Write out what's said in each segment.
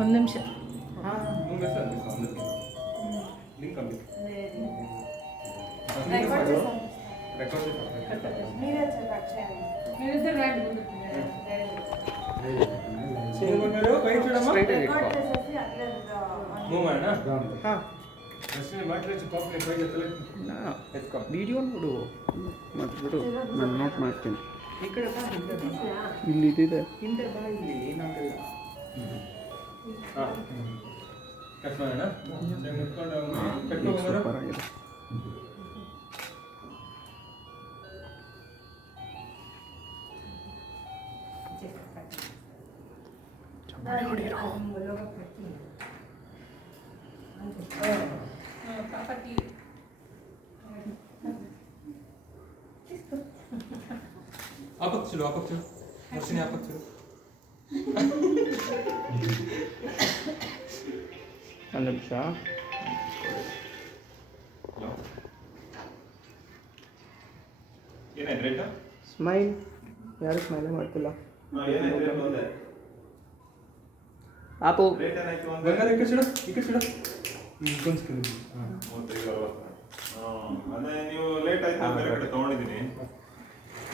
ಒಂದು ನಿಮಿಷ ವಿಡಿಯೋ ನೋಡು ಮತ್ತು ಬಿಡು ನಾನು ನೋಟ್ ಮಾಡ್ತೀನಿ. ಈ ಕಡೆ ಇಲ್ಲಿ ಇದಿದೆ ಹಿಂದೆ ಬಾ, ಇಲ್ಲಿ ಏನಾಗಲ್ಲ. ಸೂಪರ್ ಆಗಿದೆ. आपक चलो वर्षिनी आपक चलो ಒಂದು ನಿಮಿಷ. ಏನಾಯ್ತು ರೇಟ್? ಸ್ಮೈಲ್. ಯಾರು ಸ್ಮೈಲೇ ಮಾಡ್ತಿಲ್ಲ. ಆಪು ಬಂಗಾರ ಈ ಕಡೆ ಸಿಡು ಅದೇ ನೀವು ಲೇಟ್ ಆಯ್ತು, ಬೇರೆ ಕಡೆ ತೊಗೊಂಡಿದ್ದೀನಿ.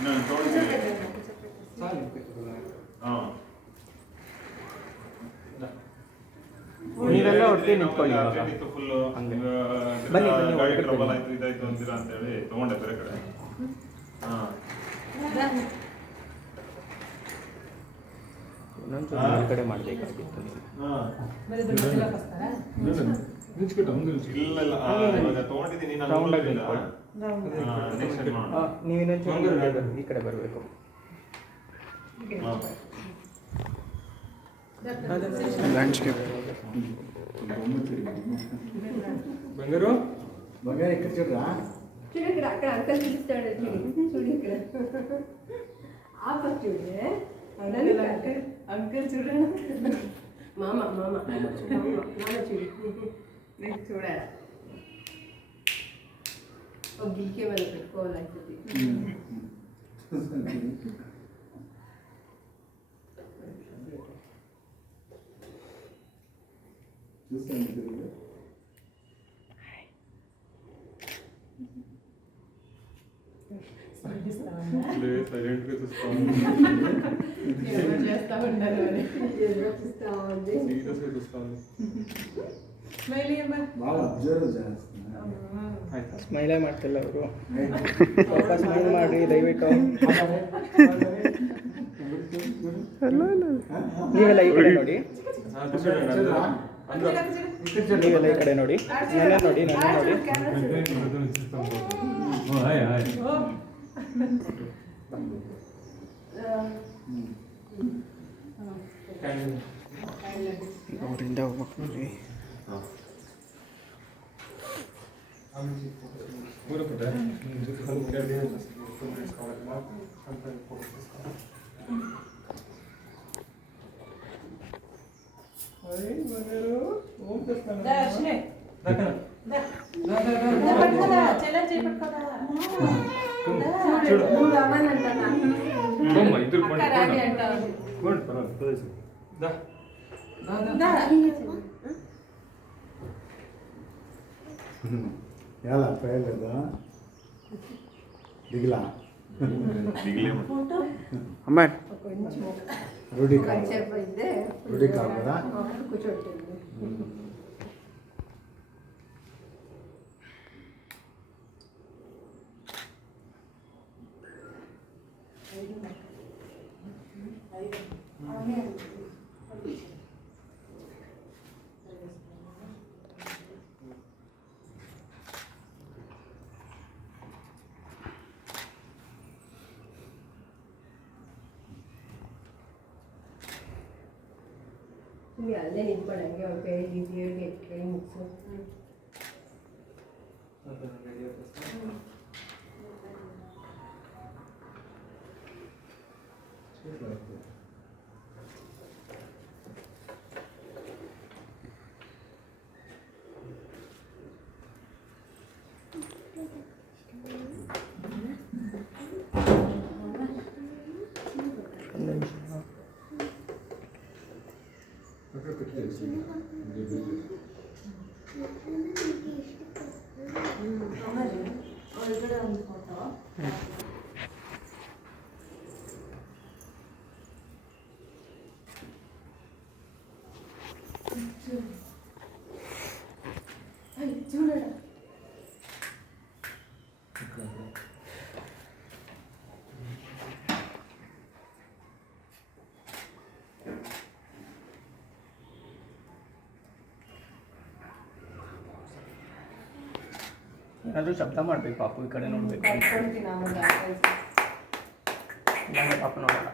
ನಾನು ತೊಗೊಂಡಿದ್ದೀನಿ. ನೀವೆಲ್ಲ ಒಟ್ಟಿಗೆ ನಿಂತ್ಕೊಳ್ಳಿ ಇವಾಗ. ಫುಲ್ಲು ಹಂಗೆ. ಬನ್ನಿ ಬನ್ನಿ, ಗಾಡಿ ಒಳಗಡೆ ಟ್ರಬಲ್ ಬನ್ನಿ. ಆಯ್ತು ಇದಾಯ್ತು ಅಂತೀರಾ ಅಂತೇಳಿ ತೊಗೊಂಡೆ ಬೇರೆ ಕಡೆ. ಇನ್ನೊಂದು ಈ ಕಡೆ ಮಾಡಬೇಕಾಗಿತ್ತು ನೀವು. ಇಲ್ಲ ಇವಾಗ ತೊಗೊಂಡಿದ್ದೀನಿ ನಾನು. ರೌಂಡ್ ಆಗಿ ನಿಂತ್ಕೊಳ್ಳಿ. ನೆಕ್ಸ್ಟ್ ನೀವು ಇನ್ನೊಂದು ಈ ಕಡೆ ಬರಬೇಕು. ಲ್ಯಾಂಡ್ಸ್ಕೇಪ್ ಬಂಗಾರು ఇక్కడ చూడరా చూడు అక్కడ అంకల్ చూస్తాడు చూడు ఇక్కడ ఆపక్ చూడే అంకల్ చూడండి మామ మామ నాన్న చూడు నీకు చూడాలి ఒక గిల్కే మీద పెట్టుకోవాలి. సైలెంట్ గా చూస్తాను. ఎవరు చేస్తా ఉంటారు అని చూస్తా ఉంది. సీరియస్ గా చూస్తాను. స్మైల్ అమ్మా బాగా అబ్జర్వ్ చేస్తున్నా. ಸ್ಮೈಲೇ ಮಾಡ್ತಿಲ್ಲ ಅವರು. ಸ್ವಲ್ಪ ಸ್ಮೈಲ್ ಮಾಡಿ ದಯವಿಟ್ಟು. ನೀವೆಲ್ಲ ಈ ಕಡೆ ನೋಡಿ. ನೀವೆಲ್ಲ ಈ ಕಡೆ ನೋಡಿ. ನನ್ನ ನೋಡಿ. ಅವರಿಂದ ಹೋಗ್ಬೇಕು ನೋಡಿ. ఎలా పేర్లేదా దిగిలా ಅಮ್ಮ ರೂಢಿ కొంచెంసేపు అయితే ರೂಢಿ ಕಾಲ್ కదా కూర్చోండి. ಇಲ್ಲಿ ಅಲ್ಲೇ ನಿಂತ್ಕೊಂಡಂಗೆ ಅವ್ರ ಕೈ ಇದಿಯಾಗಿ ಕೈ ಮುಗಿಸು. ಒಳಗಡೆ ಒಂದು ಫೋಟೋ. చూడరా ಏನಾದರೂ ಶಬ್ದ ಮಾಡಬೇಕು ಪಾಪು ಈ ಕಡೆ ನೋಡಬೇಕು. ಇಲ್ಲಾಂದ್ರೆ ಪಾಪ ನೋಡಲ್ಲ.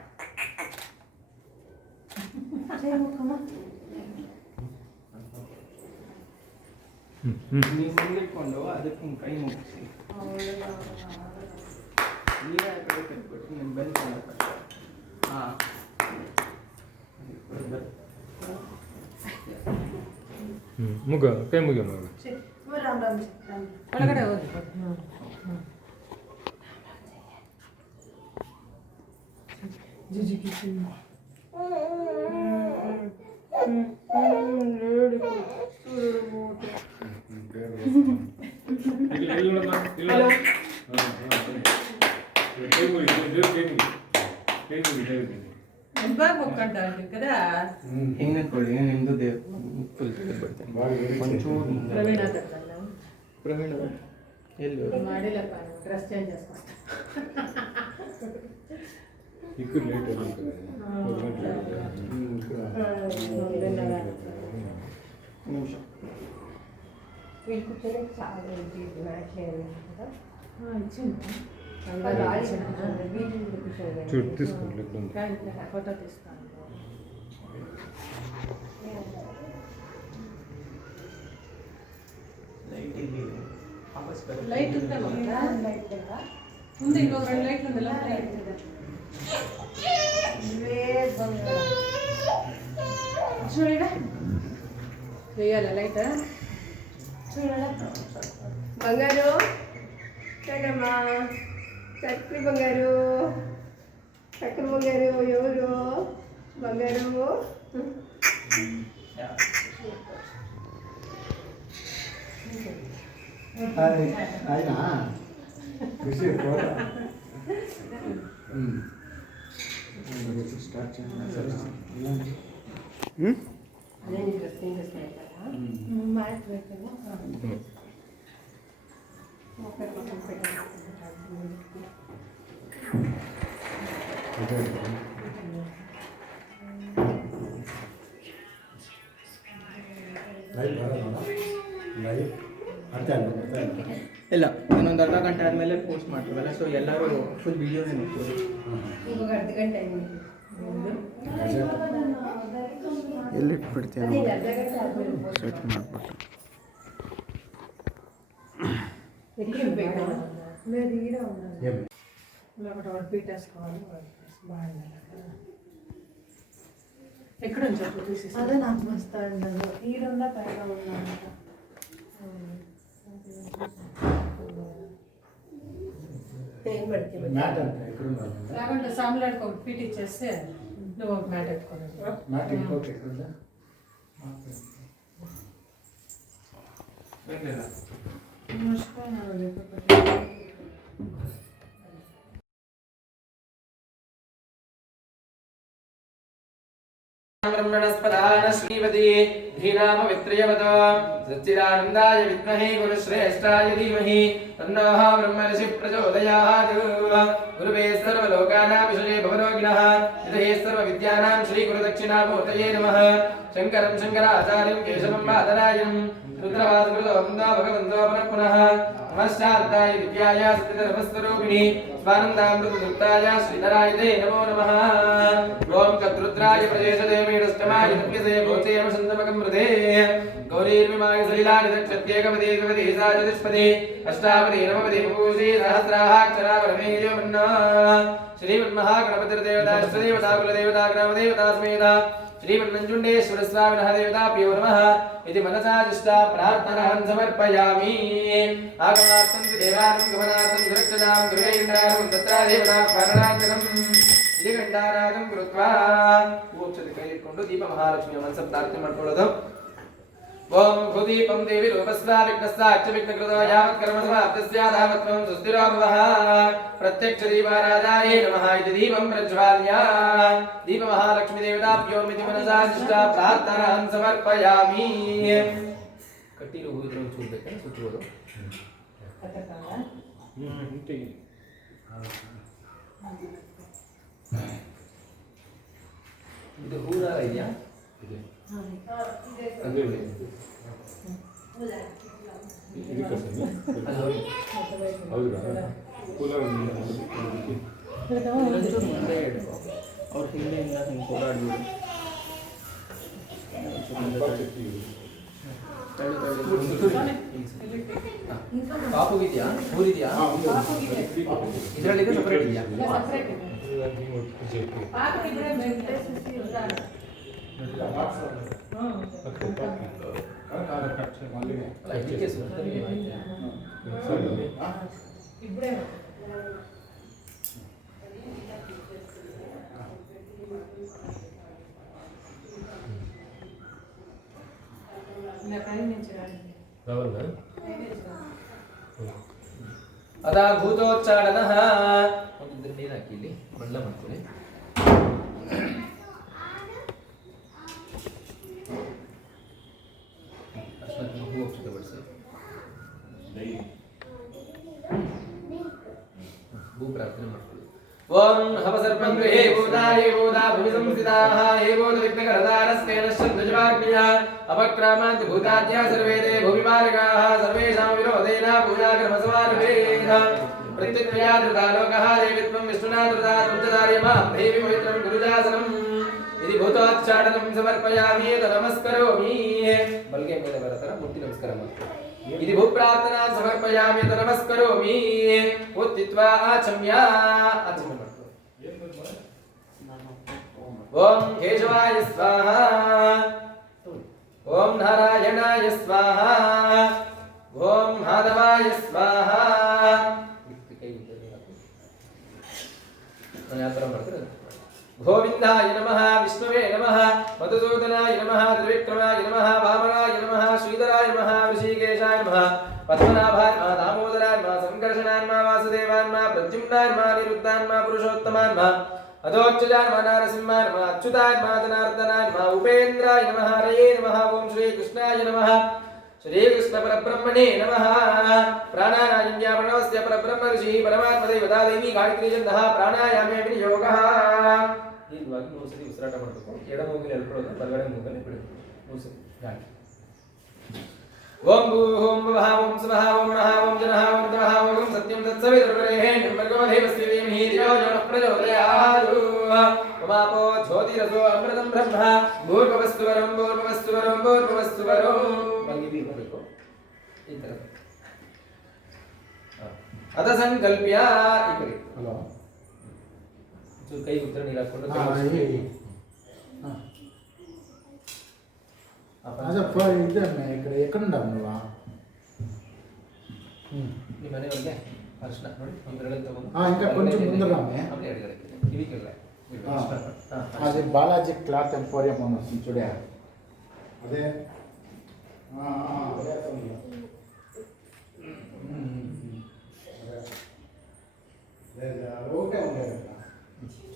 ನೀವು ಮುಂದಿಟ್ಕೊಂಡು ಅದಕ್ಕೆ ಹಿಂಗೆ ಕೈ ಮುಗಿಸಿ ನೀವೇ ಆ ಕಡೆ ಕಟ್ಬಿಟ್ಟು ನಿಮ್ಮ ಬೆನ್ನು ಹಾಂ ಮುಗ ಕೈ ಮುಗಿಯೋ ಮಗ ಒಳಗಡೆ ಹೋಗಿ. బాగా ఒక్కంటారు కదా. ಹಿಂಗೆ ಕೊಡಿ ನಿಮ್ಮದು ದೇವ್ ಫುಲ್ ಬಿಡ್ತೇನೆ ಒಂಚೂರು ಪ್ರವೀಣ ಪ್ರವೀಣ ಎಲ್ಲಿ ಮಾಡಿಲ್ಲಪ್ಪ, ಡ್ರೆಸ್ ಚೇಂಜ್ చేసుకుంటా. ఇక్కడ లేట్ నిమిష చూడు తీసుకోండి ఫోటో తీస్తాను. లైట్ ಇಲ್ಲಿ ವಾಪಸ್ లైట్ ఉందా? ఉంది, ఇంకో 2 లైట్లు ఉంది. చూడడా వేయాలి లైట్. చూడడా బంగారు చక్కమ్మా, చక్కని బంగారు, చక్కని బంగారు ఎవరు బంగారు? ఆయన ఖుషి ఫోటో స్టార్ట్ చేయండి. మ్యాట్ పెట్టాను. ಲೈವ್ ಬರೋಲ್ಲ, ಲೈವ್ ಅರ್ಥ ಇಲ್ಲ, ಇನ್ನೊಂದು ಅರ್ಧ ಗಂಟೆ ಆದಮೇಲೆ ಪೋಸ್ಟ್ ಮಾಡ್ತೀವಲ್ಲ, ಸೊ ಎಲ್ಲರೂ ಫುಲ್ ವಿಡಿಯೋನೇ ನೋಡ್ತೀವಿ. ఇంకొక అర్ధ గంట అయింది. ಎಲ್ಲಿಟ್ಬಿಡ್ತೀವಿ అదే అర్ధ గంట ఆದ್ಮೇಲೆ ಸೆಟ್ ಮಾಡಿಬಿಟ್ಟು లేదు, ఈడ ఉండాలి. ఒకటి పీట్ వేసుకోవాలి. ఎక్కడ ఉంచారు తీసేసి? అదే నాకు మస్తు ఉండదు. ఈడుందా పైన ఉందంట. ఏం పడుతుంది మ్యాట్ అంటే ఎక్కడ ఉండాలి? లేకుంటే సామ్లాడ్కి ఒక పీట్ ఇచ్చేస్తే నువ్వు ఒక మ్యాట్ ఎత్తుకోవాలి. మ్యాట్ ఇంకోటి ఎక్కడ ఉందా? మర్చిపోయినా. ब्रह्मणस्पदान श्रीमती धीनाम वित्रयवतो सच्चिदानन्दाय विद्महे गुरुश्रेष्ठाय धीमहि तन्नो ब्रह्मर्षि प्रचोदयात्। गुरुवे सर्वलोकानां विषये भवरोगिणः यतहे सर्वविद्यानां श्रीगुरुदक्षिणामूर्तये नमः। शङ्करं शङ्कराचार्यं केशवं बादरायणं रुद्रवासुकृतो वन्दो भगवन्तो पुनः पुनः। नमश्चान्ताय विद्याय सत्यधर्मस्वरूपिणि स्वानन्दामृतदुक्ताय श्रीधराय ते नमो नमः। ओम कद्रुद्राय प्रदेशदेवीडष्टमाय तप्यसे भोचेम सन्दमकं मृधे गौरीर्मिमाय सलिलानि दक्षत्येकपदे कपदे सा चतुष्पदे अष्टापदे नवपदे पूषे सहस्राहाक्षरा परमेयो मन्ना। श्रीमन्महागणपतिर्देवता इष्टदेवता कुलदेवता ग्रामदेवता समेता श्रीमन्नञ्जुण्डेश्वर स्वामिनः देवताभ्यो नमः इति मनसा जिष्टा प्रार्थनां समर्पयामि। आगमार्थं देवानां गमनार्थं सुरक्षतां दुर्गैन्द्राणं तत्र देवता पालनार्थम् इति घण्टानादं कृत्वा अक्षते ಕೈಲಿಟ್ಕೊಂಡು ದೀಪ ಮಹಾಲಕ್ಷ್ಮಿಯ ಮನಸ್ಸು ಪ್ರಾರ್ಥನೆ ಮಾಡ್ಕೊಳ್ಳೋದು. ओम भूदीपं देवी रूपस्वा विघ्नस्वाच्च विघ्नकृतो यावत् कर्म समाप्तस्यादावत्वं सुस्थिरो भवः प्रत्यक्ष दीपाराधाय नमः इति दीपं प्रज्वाल्य दीपमहालक्ष्मी देवताभ्यो मिति मनसा दिष्टा प्रार्थनां समर्पयामि कट्टिरो हूदिरो चूडಬೇಕು ಸುತ್ತುವುದು ಇದು ಹೂದಾರ ಇದೆಯಾ ಇದೆ ಇದೆ ಅದು ಇದೆ ಇದಕ್ಕೆ ಸರಿ ಹೌದಾ ಕೂಲರ್ ಮುಂದೆ ಇಡು ಅವ್ರ ಹಿಂದೆಯಿಂದ ಹಿಂಗೆ ಓಡಾಡ್ಬಿಡು ಪಾಪುಗಿದೆಯಾ ಊರಿದೆಯಾ ಇದರಲ್ಲಿ ಸಪರೇಟ್ ಇದೆಯಾ ಸಪರೇಟ್ ಇದೆ ಪಾಪ ಇದ್ರೆ ಮೆಂಟೇಸಿಸಿ ಉದಾರ ಇದಕ್ಕೆ ಸುತ್ತಲೂ ಇಬ್ಬರೇ ಇಲ್ಲ ಕೈ ನೆಂಚಿರಾಡಿ ಅದ ಭೂತೋಚ್ಚಾರಣಃ ಒಂದು ನೀರು ಹಾಕಿ ಇಲ್ಲಿ ಬಣ್ಣ ಮಾಡ್ಕೊಳ್ಳಿ ಅಷ್ಟೊತ್ತಿಗೆ ಹೂ ಅಕ್ಷತೆ ಬಡಿಸಿ ಭೂ ಪ್ರಾರ್ಥನೆ ಮಾಡ್ಕೊಳ್ಳಿ ಓಂ ಹವಸರ್ಪಂ ಗೃಹೇ ಭೂತಾಯೇ ಭೂತಾ ಭೂಮಿ ಸಂಸ್ಥಿತಾಃ ಹೇ ಭೂತ ವಿಘ್ನಕರದಾರಸ್ತೆನ ಶ್ರದ್ಧಜವಾಗ್ನಿಯ ಅಪಕ್ರಾಮಾಂತಿ ಭೂತಾದ್ಯ ಸರ್ವೇ ದೇ ಭೂಮಿಮಾರ್ಗಾಃ ಸರ್ವೇಷಾಂ ವಿರೋಧೇನ ಪೂಜಾಕರ್ಮಸಮಾರಭೇನ ಪ್ರತ್ಯುತ್ಪಯಾ ಧೃತಾಲೋಕಃ ದೇವಿತ್ವಂ ವಿಷ್ಣುನಾ ಧೃತಾ ತ್ವಂಚದಾರ್ಯಮ ದೇವಿ ಪವಿತ್ರಂ ಗುರುಜಾಸನಂ ಇದಿ ಭೂತೋಚ್ಚಾಟನಂ ಸಮರ್ಪಯಾಮಿ ನಮಸ್ಕರೋಮಿ ಬಲ್ಗೆ ಮೇಲೆ ಬರತರ ಮುಟ್ಟಿ ನಮಸ್ಕಾರ ಮಾಡ್ತೀನಿ इति भूप्रार्थना समर्पयामि नमस्करोमि उत्थित्वा आचम्य ओम केशवाय स्वाहा ओम नारायणाय स्वाहा ओम माधवाय स्वाहा गोविंदाय नमः विष्णुवे नमः मधुसूदनाय नमः त्रिविक्रमाय नमः वामनाय नमः श्रीधराय नमः ऋषिकेशाय नमः पद्मनाभाय नमः दामोदराय नमः संकर्षणाय नमः वासुदेवाय नमः प्रद्युम्नाय नमः निरुद्धाय नमः पुरुषोत्तमाय नमः अधोच्चजाय नमः नारसिंहाय नमः अच्युताय नमः जनार्दनाय नमः उपेन्द्राय नमः हरये नमः ओम श्री कृष्णाय नमः श्री कृष्ण परब्रह्मणे नमः प्राणानायज्ञा प्रणवस्य परब्रह्म ऋषि परमात्मा देवता देवी गायत्री छन्दः प्राणायामे विनियोगः ಹೀಗಾಗಿ 3 ಸರಿ ಉಸಿರಾಟ ಮಾಡಬೇಕು ಎಡ ಮೂಗಿನಲ್ಲಿ ಎಳ್ಕೊಳ್ಳೋದು ಬಲಗಡೆ ಮೂಗಲ್ಲಿ ಬಿಡಬೇಕು 3 ಸರಿ ಗಾಳಿ ಓಂ ಭೂಂ ಭುವಃ ಓಂ ಸ್ವಃ ಓಂ ನಃ ಓಂ ಜನಃ ಓಂ ತಮಃ ಓಂ ಸತ್ಯಂ ತತ್ಸವಿತುರ್ವರೆಃ ಭರ್ಗೋ ದೇವಸ್ಯ ಧೀಮಹಿ ಧಿಯೋ ಯೋ ನಃ ಪ್ರಚೋದಯಾತ್ ಉಮಾಪೋ ಜ್ಯೋತಿರಸೋ ಅಮೃತಂ ಬ್ರಹ್ಮ ಭೂರ್ಭುವಸ್ಸು ವರಂ ಭೂರ್ಭುವಸ್ಸು ವರಂ ಭೂರ್ಭುವಸ್ಸು ವರಂ ಬಂಗಿ ಬೀಳಬೇಕು ಈ ತರ ಅದ ಸಂಕಲ್ಪ್ಯ ಈ ಕಡೆ ಹಲೋ ಕೈ ಉತ್ತರ ನೀರು ಹಾಕೊಂಡು ಇದನ್ನ ఇక్కడ ఎక్కడుండావు నువ్వు ನಿಮ್ಮ ಮನೆಯೊಳಗೆ ಅರ್ಶನ ನೋಡಿ ಇವೆರಡು ತಗೊಂಡು ఇంకా కొంచెం ముందరామే ಆಮೇಲೆ ಎಡಗಡೆ ಕಿವಿಗೆಲ್ಲ అది బాలాజీ క్లాత్ ఎంపోరియం అని వస్తుంది చూడే అదే ఓకే ఉండేది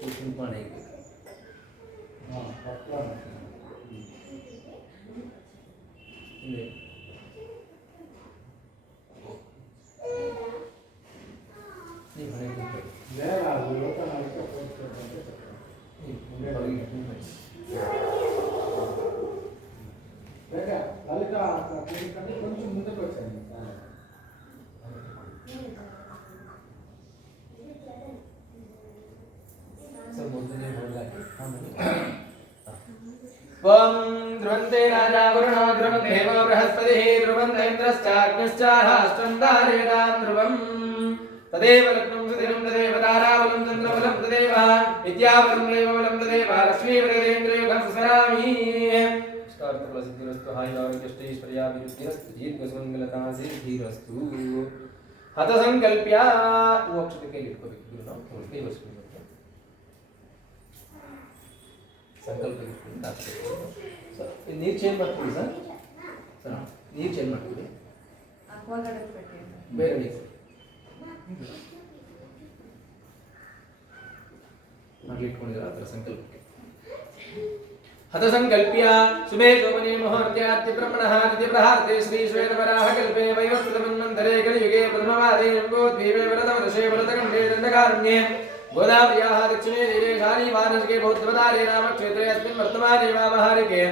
ಕುಂಕುಮ ಇದೆ లలిత కొంచెం ముందుకు వచ్చాను ओम ध्रुवन्ते राजा वरुणो ध्रुवं देवो बृहस्पतिः ध्रुवन्त इन्द्रश्चाग्निश्च राष्ट्रं धारयतां ध्रुवम् तदेव लग्नं सुदिनं तदेव ताराबलं चन्द्रबलं तदेव विद्याबलं देवबलं तदेव लक्ष्मीवरदेन्द्रयोगं स्मरामि सिद्धिरस्तु हायिरारोग्यष्टैश्वर्याभिवृद्धिरस्तु दीर्घसुमङ्गलता सिद्धिरस्तु हत संकल्प्य अक्षते ಕೈಲಿಟ್ಕೋಬೇಕು ಗುರು ನಾವು ಕೈ ಬಸ್ಕೊಂಡು ಸಂಕಲ್ಪ ಇಟ್ಕೊಂಡು ನೀರು ಚೇಂಜ್ ಮಾಡ್ಕೊಳ್ಳಿ ಸರ್ ನೀರು ಚೇಂಜ್ ಮಾಡ್ತೀವಿ ಅಕ್ವಾಗಾರ್ಡ್ ಪೆಟ್ಟಿ ಬೇರೆ ನೀರು ಮಗ್ಲಿ ಇಟ್ಕೊಂಡಿದ್ರೆ ಆ ಥರ ಸಂಕಲ್ಪಕ್ಕೆ हत संकल्प्य शुभे शोभने मुहूर्त्यात्य ब्रह्मणः दिव्यप्रहारते श्री श्वेतवराह कल्पे वैवस्वतमन्वन्तरे कलियुगे प्रथमवादे जम्बोद्वीपे वरदवर्षे वरदखण्डे दण्डकारण्ये गोदावर्याः दक्षिणे तीरे शालीवानस्के बौद्धवतारे नामक्षेत्रे अस्मिन् वर्तमाने वामहारिके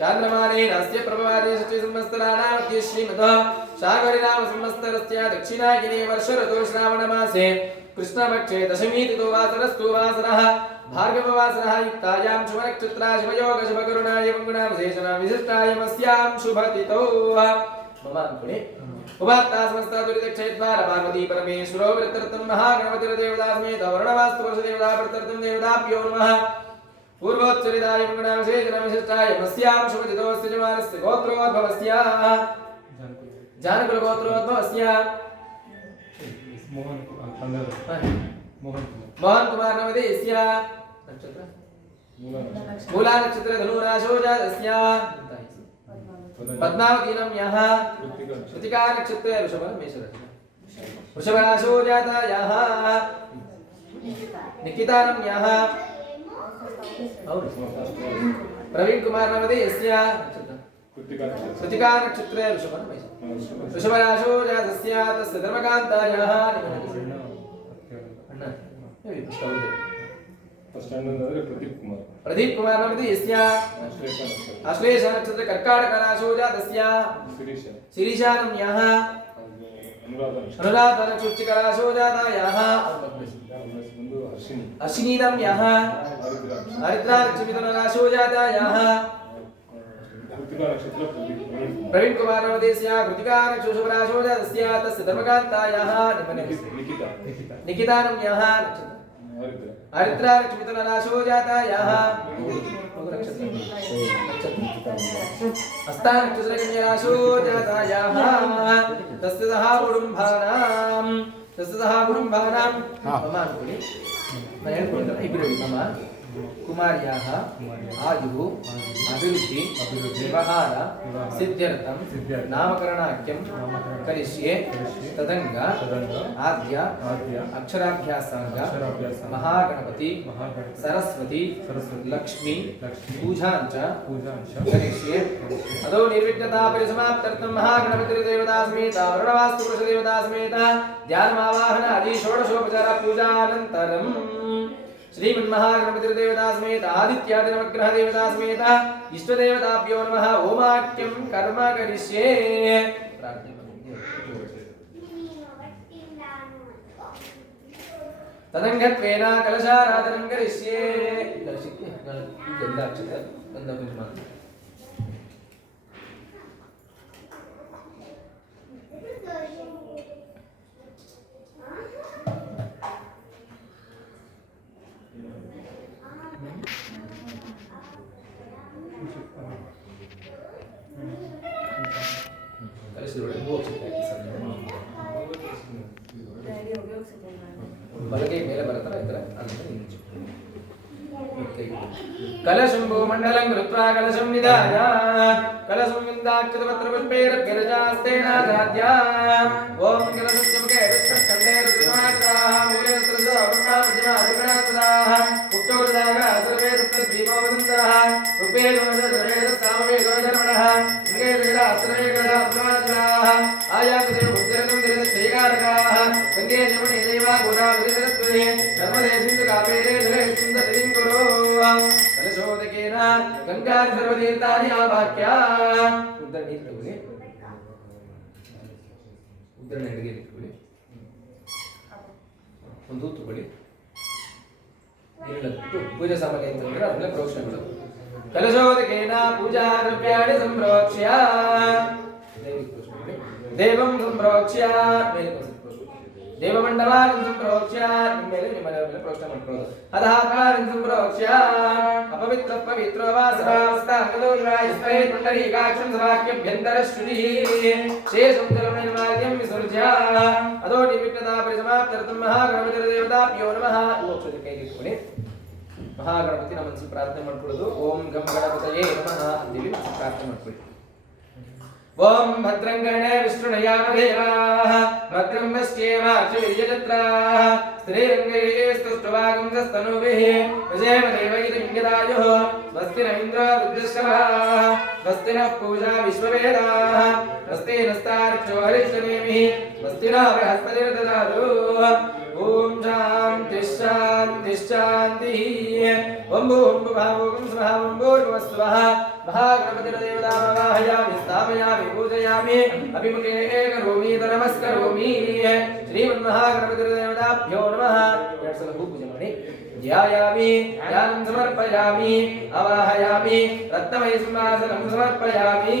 चान्द्रमाने नास्य प्रभवादे शचि संवत्सराणामध्य श्रीमतः शाकरि नाम संवत्सरस्य दक्षिणायने वर्षऋतौ श्रावणमासे कृष्णपक्षे दशमीतिथो वासरस्तु वासरः भार्गववासरः युक्तायां शुभनक्षत्रा शिवयोग शुभकरुणाय मंगुणाविशेषणा विशिष्टायमस्यां शुभतिथौ मम अनुकुले उपात्ता समस्ता दुरितक्षयद्वार पार्वती परमेश्वरो वृत्तर्तं महागणपतिर्देवता समेत वर्णवास्तुवर्षदेवता वृत्तर्तं देवताभ्यो नमः पूर्वोच्चरिताय मंगुणाविशेषणा विशिष्टायमस्यां शुभतिथौ सजमानस्य गोत्रोद्भवस्य जानकुलगोत्रोद्भवस्य मोहन कुमार नवदेस्य नक्षत्र मूला नक्षत्र धनुराशो जातस्य पद्मावतीनं यः कृतिका नक्षत्रे वृषभराशो जातायाः निकितानं यः प्रवीण कुमार नवदेस्य कृतिका नक्षत्रे वृषभराशो जातस्य तस्य धर्मकान्तायाः प्रदीप कुमार नमदे यस्य आश्लेष नक्षत्र कर्काटक राशो जातस्य शिरीषानं यः अनुराधा नक्षत्र राशो जातायाः अश्विनीनं यः हरिद्रा नक्षत्र राशो जातायाः प्रवीण कुमार नवदेस्य कृतिका नक्षत्र राशो जातस्य तस्य धर्मकान्तायाः निकितानं यः हरिद्रा नक्षत्र राशो जातायाः हस्ता नक्षत्र राशो जातायाः तस्य सह कुटुम्बानां मम अनुकुले मम कुमार्याः आयुः अभिवृद्धि व्यवहार सिद्ध्यर्थं नामकरणाख्यं करिष्ये तदंग आद्य अक्षराभ्यासांग महागणपति सरस्वती लक्ष्मी पूजांच करिष्ये अदो निर्विघ्नता परिसमाप्त्यर्थं महागणपतिर्देवता समेत वर्णवास्तु पुरुषदेवता समेत ध्यानमावाहन आदि षोडशोपचार पूजानन्तरं श्रीमन्महागणपतिर्देवता समेत आदित्यादि नवग्रह देवता समेत इष्टदेवताभ्यो नमः ओमाख्यं कर्म करिष्ये तदंगत्वेन कलशाराधनं करिष्ये बलगे मेले बरतर इतर अंत निंचु कलशं भूमण्डलं कृत्वा कलशं निधाय कलशं विन्दाक्षतपत्र पुष्पैरभ्यरजास्तेनादाद्य ओम कलशस्य मुखे विष्णुस्कन्धे रुद्रमात्राः मूले रुद्रसहस्रनामजनाधिगणात्मदाः उक्तोदागा सर्वे तत्तद्भीमो वदन्तः रूपे सामवे धर्मणः मुखे सर्वे आयातदेव उच्चरतं श्रीकारकाः गङ्गे जमुने देवा गोदावरी सरस्वती नर्मदे सिन्धु कावेरी सुन्दरीं कुरु कलशोदकेन गङ्गादि सर्वतीर्थानि आवाह्य उद्धरणि तगुले उद्धरणि अडिगे इट्ಕೊಳ್ಳಿ ಒಂದು ಹೊತ್ತು ತಗೊಳ್ಳಿ ನೀರನ್ನು ಪೂಜೆ ಸಾಮಗ್ರಿ ಅಂತಂದ್ರೆ ಅದನ್ನ ಪ್ರೋಕ್ಷಣೆ ಮಾಡೋದು कलशोदकेन पूजा द्रव्याणि संप्रोक्ष्य देवं संप्रोक्ष्य देवमण्डलानि संप्रोक्ष्य निम्मेले प्रोक्षणे ಮಾಡ್ಕೊಳ್ಳೋದು अधाकानि संप्रोक्ष्य अपवित्र पवित्रो वासरास्ताङ्गदोषायस्ते पुण्डरीकाक्षं सवाक्यभ्यन्तरश्रुतिः शेषं जलमनिर्माल्यं विसृज्य अदो निर्विघ्नता परिसमाप्त्यर्थं महागणपतिर्देवताभ्यो नमः ಮೋಕ್ಷದ ಕೈಗಿಟ್ಕೊಳ್ಳಿ महागणपति नमन प्रार्थने ಮಾಡ್ಕೊಳ್ಳೋದು ಓಂ ಗಂ ಗಣಪತಯೇ ನಮಃ ಅಂತೀವಿ ಪ್ರಾರ್ಥನೆ ಮಾಡ್ಕೊಳ್ಳಿ ओम भद्रं कर्णे विष्णुयामदेवाः भद्रं पश्येमाक्षवीर्यजत्राः स्त्रीरङ्गैस्तुष्टवागुंसस्तनुभिः विजयमदेवैर्यदायुः स्वस्ति न इन्द्रो वृद्धश्रवाः स्वस्ति नः पूजा विश्ववेदाः स्वस्ति नस्तार्क्ष्यो हरिष्ठनेमिः स्वस्ति नः बृहस्पतिर्ददातु ओम शांति शांति शांति ओम भूम भुवं स्वः ओम भूर्भुवस्सुवः महागणपतिर्देवतावाहयामि स्थापयामि पूजयामि अभिमुखे करोमि नमस्करोमि श्रीमन्महागणपतिर्देवताभ्यो नमः यत्सल पूजा ಮಾಡಿ ध्यायामि ध्यानं समर्पयामि आवाहयामि रत्नमय सिंहासनं समर्पयामि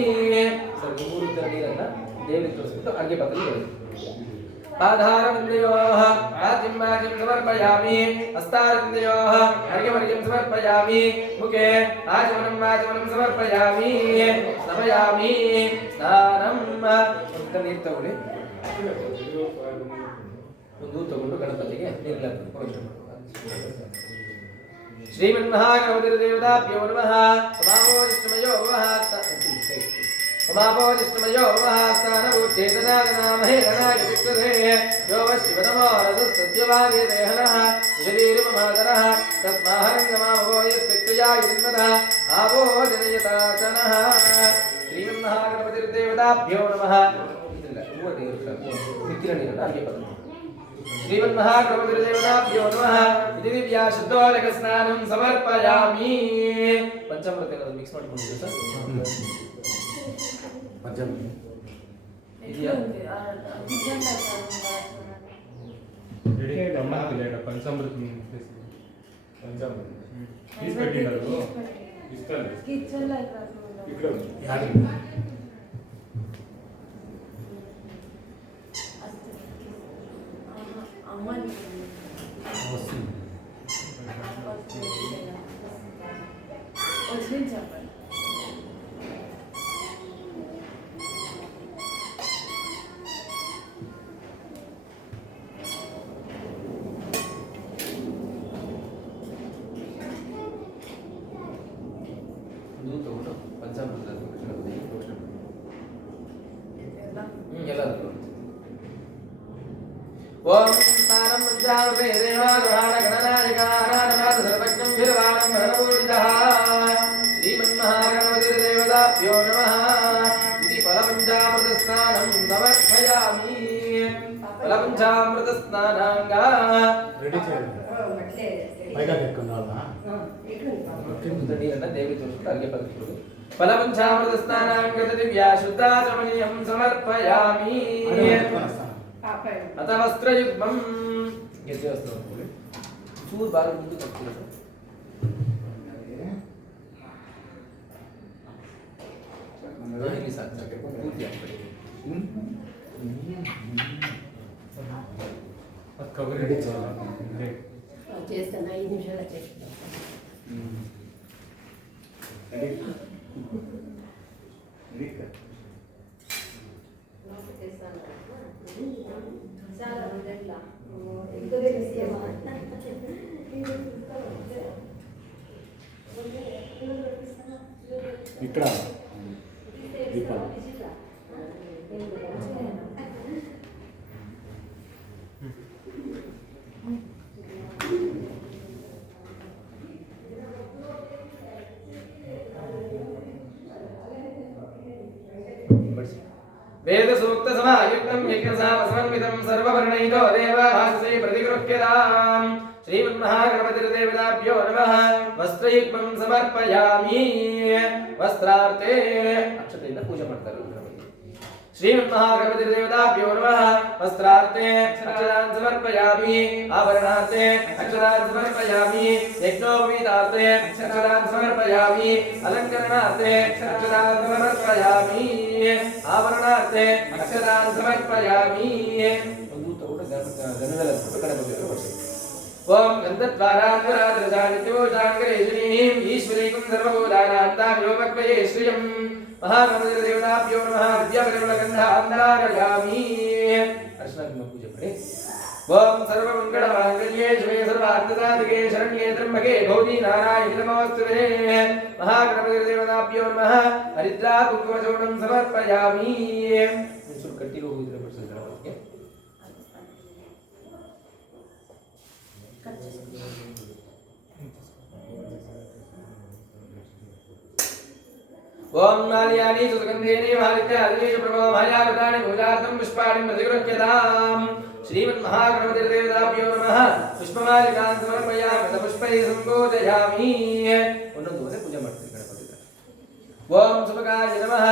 सर्वमूर्तिಗಳ ನೀರನ್ನ ದೇವರಿಗೆ ತೋರಿಸಿಬಿಟ್ಟು ಅರ್ಘ್ಯ ಪಾತ್ರೆಯಲ್ಲಿ पादारविन्दयोः आजिम्बाजिं समर्पयामि हस्तारविन्दयोः अर्घ्यमर्घ्यं समर्पयामि मुखे आचमनं समर्पयामि स्नापयामि स्नानं ನೀರು ತಗೊಳ್ಳಿ ಒಂದು ತಗೊಂಡು ಗಣಪತಿಗೆ ನೀರು ಶ್ರೀಮನ್ಮಹಾಗಣಪತಿರ್ದೇವತಾಭ್ಯೋ ನಮಃ ಸಮಾಮೋದಿಷ್ಟಮಯೋ उमापोदिष्टमयो महास्थानभूत्येतनागनामहे गणाय विक्लते यो वः शिवनमोरसस्तस्यवागेदेहनः शरीरममादरः तस्माहरङ्गमावो यस्तिक्तया युन्मतः आवो जनयताचनः श्रीमन्महागणपतिर्देवताभ्यो नमः श्रीमन्महागणपतिर्देवताभ्यो नमः इति दिव्याशुद्धोदकस्नानं समर्पयामि पंचामृतेन मिक्स ಮಾಡ್ಕೊಂಡಿದ್ದೀರಾ ಸರ್ पंचम पंचामृत ओम स्थानं मन्त्रावते देवागणानायकानानाथ सर्वज्ञं विरवाणं भरणपूजितः श्रीमन्महागणपतिर्देवताभ्यो नमः इति फलपञ्चामृतस्नानं समर्पयामि फलपञ्चामृतस्नानाङ्गा రెడీ చేయాలి పైగా పెట్టుకున్నావా నీరన్న దేవి తోడుకుంటూ అర్ఘ్య పద్ధతులు फलपञ्चामृतस्नानाङ्गत दिव्याशुद्धाचमनीयं समर्पयामि अथ वस्त्रयुग्मं यस्य वस्त्रं बोले चूर बार बिंदु करते हैं नहीं साथ करके पूछ दिया అది కవర్ చేయాలి చేస్తాను 5 నిమిషాలు చేస్తాను ఇక్కడ దీపాలు वेद सूक्त समायुक्तं यज्ञसामसमन्वितं सर्ववर्णैतो देवाभाससे प्रतिगृह्यताम् श्रीमन्महागणपतिर्देवताभ्यो नमः वस्त्रयुग्मं समर्पयामि वस्त्रार्थे अक्षतेन पूजा ಮಾಡ್ತಾರೆ श्रीमन्महागणपतिर्देवताभ्यो नमः वस्त्रार्थे अक्षतान् समर्पयामि आभरणार्थे अक्षतान् समर्पयामि यज्ञोपवीतार्थे अक्षतान् समर्पयामि अलङ्करणार्थे अक्षतान् समर्पयामि आभरणार्थे अक्षतान् समर्पयामि ओम गन्धद्वारान्वराद्रजानित्योजाङ्करेशनीं ईश्वरीकं सर्वभूतानां ताम्योपक्वये श्रियं महागणपतिर्देवताभ्यो नमः विद्यापरिमलगन्धान्धारयामि अर्चना पूजा करें ओम सर्वमंगलमांगल्ये शिवे सर्वार्थसाधिके शरण्ये त्र्यंबके गौरी नारायणि नमोस्तुते महागणपतिर्देवताभ्यो नमः हरिद्रा कुङ्कुमचूर्णं समर्पयामि कट्टी लोग इधर पर से जरा ओके ओम नालियानि सुगंधेनि मालिक्यानि प्रभो मायावतानि पूजार्थं पुष्पाणि प्रतिगृह्यताम् श्रीमन्महागणपतिर्देवताभ्यो नमः पुष्पमालिकान् समर्पयामि पुष्पैः सम्पूजयामि ಒಂದೊಂದು ಪೂಜೆ ಮಾಡ್ತೀವಿ ಗಣಪತಿ ओम सुभगाय नमः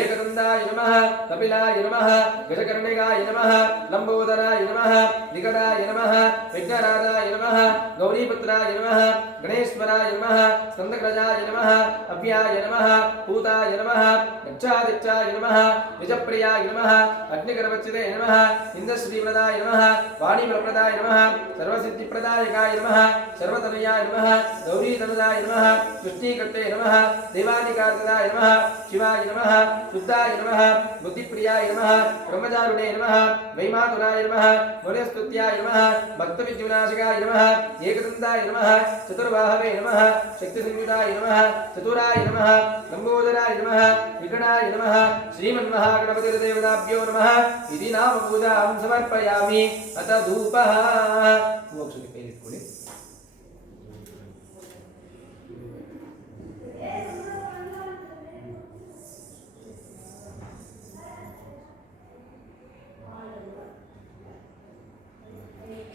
एकदंताय नमः कपिलाय नमः गजकर्णिकाय नमः लंबोदराय नमः निकटाय नमः विघ्नराजाय नमः गौरीपुत्राय नमः गणेश्वराय नमः स्कंदग्रजाय नमः अव्याय नमः पूताय नमः गच्छादिच्छाय नमः निजप्रियाय नमः अग्निगर्भच्युते नमः इंद्रश्रीप्रदाय नमः वाणीप्रदाय नमः सर्वसिद्धिप्रदायकाय नमः सर्वतनयाय नमः गौरीतनुजाय नमः सृष्टिकर्ते नमः देवादिकार्तदाय नमः शिवाय नमः शुद्धाय नमः बुद्धिप्रियाय नमः ब्रह्मचारुणे नमः वैमातुराय नमः मुनिस्तुत्याय नमः भक्तविद्युनाशिकाय नमः एकदन्ताय नमः चतुर्बाहवे नमः शक्तिसंयुताय नमः चतुराय नमः लंबोदराय नमः विगणाय नमः श्रीमन्महागणपतिर्देवताभ्यो नमः इति नाम पूजां समर्पयामि अत धूपः मोक्षके कೈಲಿಟ್ಕೊಳ್ಳಿ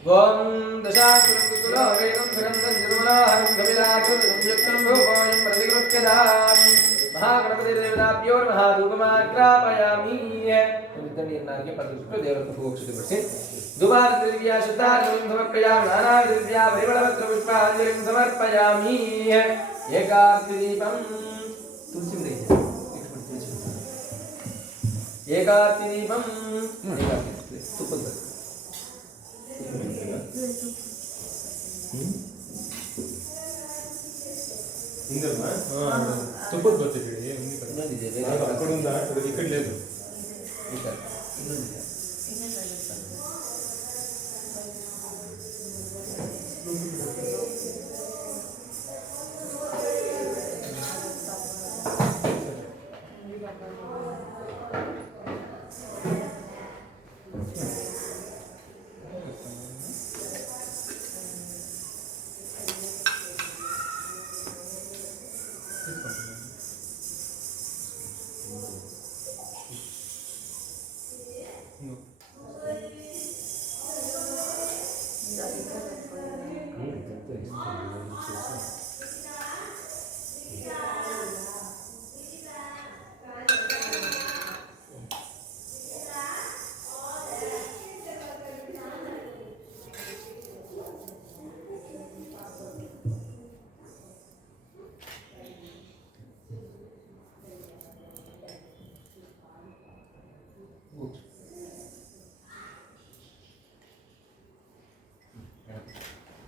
ओम दशाकुलकुलो वेदं सुगन्धं निर्मलाहरं कपिलाकृतं युक्तं भूपोयं प्रतिगृह्यताम् महागणपतिर्देवताभ्यो नमः धूपमाग्रापयामि ನೀರಿನಾಗೆ ಪದವಿಟ್ಟು ದೇವರನ್ನು ಹೋಗಿಸಿಬಿಡಿ ದುಬಾರದಿವ್ಯಾ ಶುದ್ಧಾರ್ಘ್ಯಂ ಸಮರ್ಪಯಾಮಿ ನಾನಾವಿದ್ಯಾ ಪರಿಮಳಪತ್ರ ಪುಷ್ಪಾಂಜಲಿಂ ಸಮರ್ಪಯಾಮಿ ಏಕಾರ್ತಿ ದೀಪಂ ತುಳಸಿ ಗಿಡ ಇದೆ ಏಕಾರ್ತಿ ದೀಪಂ ತುಪ್ಪದ ಹಿಂದಲ್ವಾ ತುಪ್ಪದ ಬರ್ತಿದ್ದೀವಿ ಇನ್ನೊಂದಿದೆ ಆ ಕಡೆಯಿಂದ ಈ ಕಡೆ లేదు ಇನ್ನೊಂದಿದೆ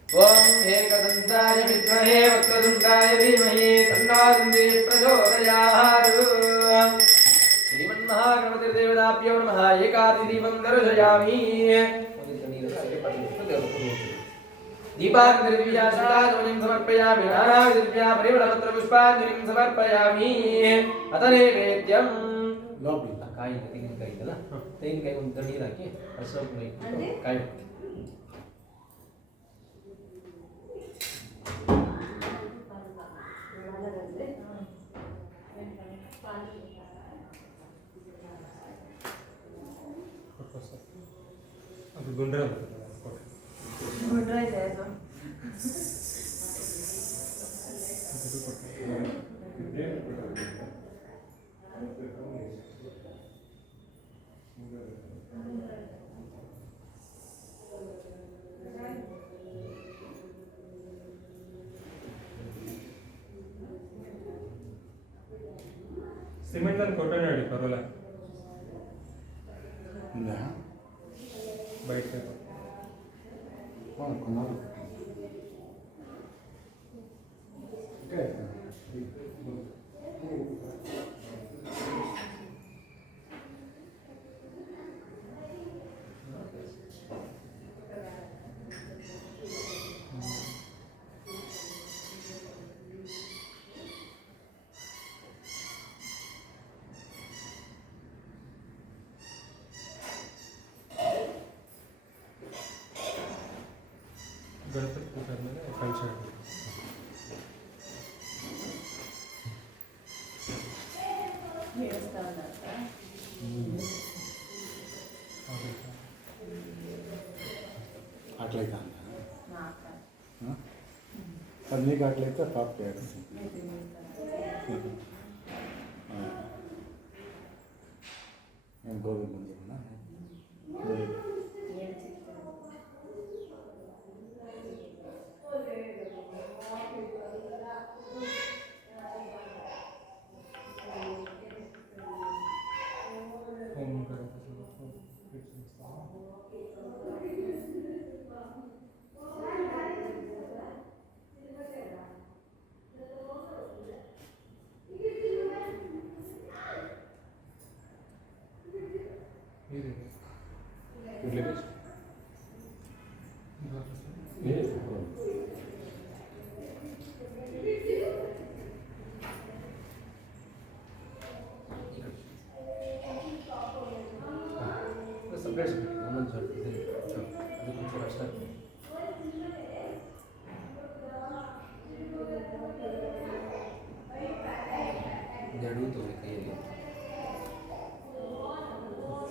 ओम एकदंताय विद्महे वक्रतुंडाय धीमहि तन्नो दन्ती प्रचोदयात् श्रीमन्महागणपतिर्देवताभ्यो नमः एकादि दीपं दर्शयामि दीपाग्निर्दिव्या शुद्धात्मनिं समर्पयामि नानाविधदिव्या परिमलपत्र पुष्पाञ्जलिं समर्पयामि अत नैवेद्यं ಲೋಬಿ ಕಾಯಿ ತೆಂಗಿನಕಾಯಿ ಇದಲ್ಲ ತೆಂಗಿನಕಾಯಿ ಒಂದು ನೀರು ಹಾಕಿ ಅರಶಿನ ಕಾಯಿ ಅದು ಗುಂಡ್ರೆ ಗುಂಡ್ರೆ ಇದೆ ಅದು ಸಿಮೆಂಟ್ ಅಲ್ಲಿ ಕೊಟ್ಟೆ ನೋಡಿ ಪರವಾಗಿಲ್ಲ ಇಲ್ಲ ಬೈಕ್ ಹಾಂ ಕೊನಾಲು ಗಣಪತಿ ಪೂಜೆ ಆದಮೇಲೆ ಫಂಕ್ಷನ್ ದೇವಸ್ಥಾನ ಹಾಕ್ಲೈತಾ ಅಂತ ನಾಲ್ಕು ಅದು ನೀರು ಹಾಕ್ಲೈತಾ ಪಾಪ ಆಗುತ್ತೆ ಏನು ಗೋಬಿ ಬಂದಿಲ್ಲ ಓಂ ಗಣಪತಿ ಸಪ್ರೇಟ್ ಒಂದೊಂದು ಸ್ವಲ್ಪ ಇದೆ ಅದಕ್ಕೊಂಚೂರು ಅಷ್ಟೇ ಎರಡು ತೋರಿ ಕೈಯಲ್ಲಿ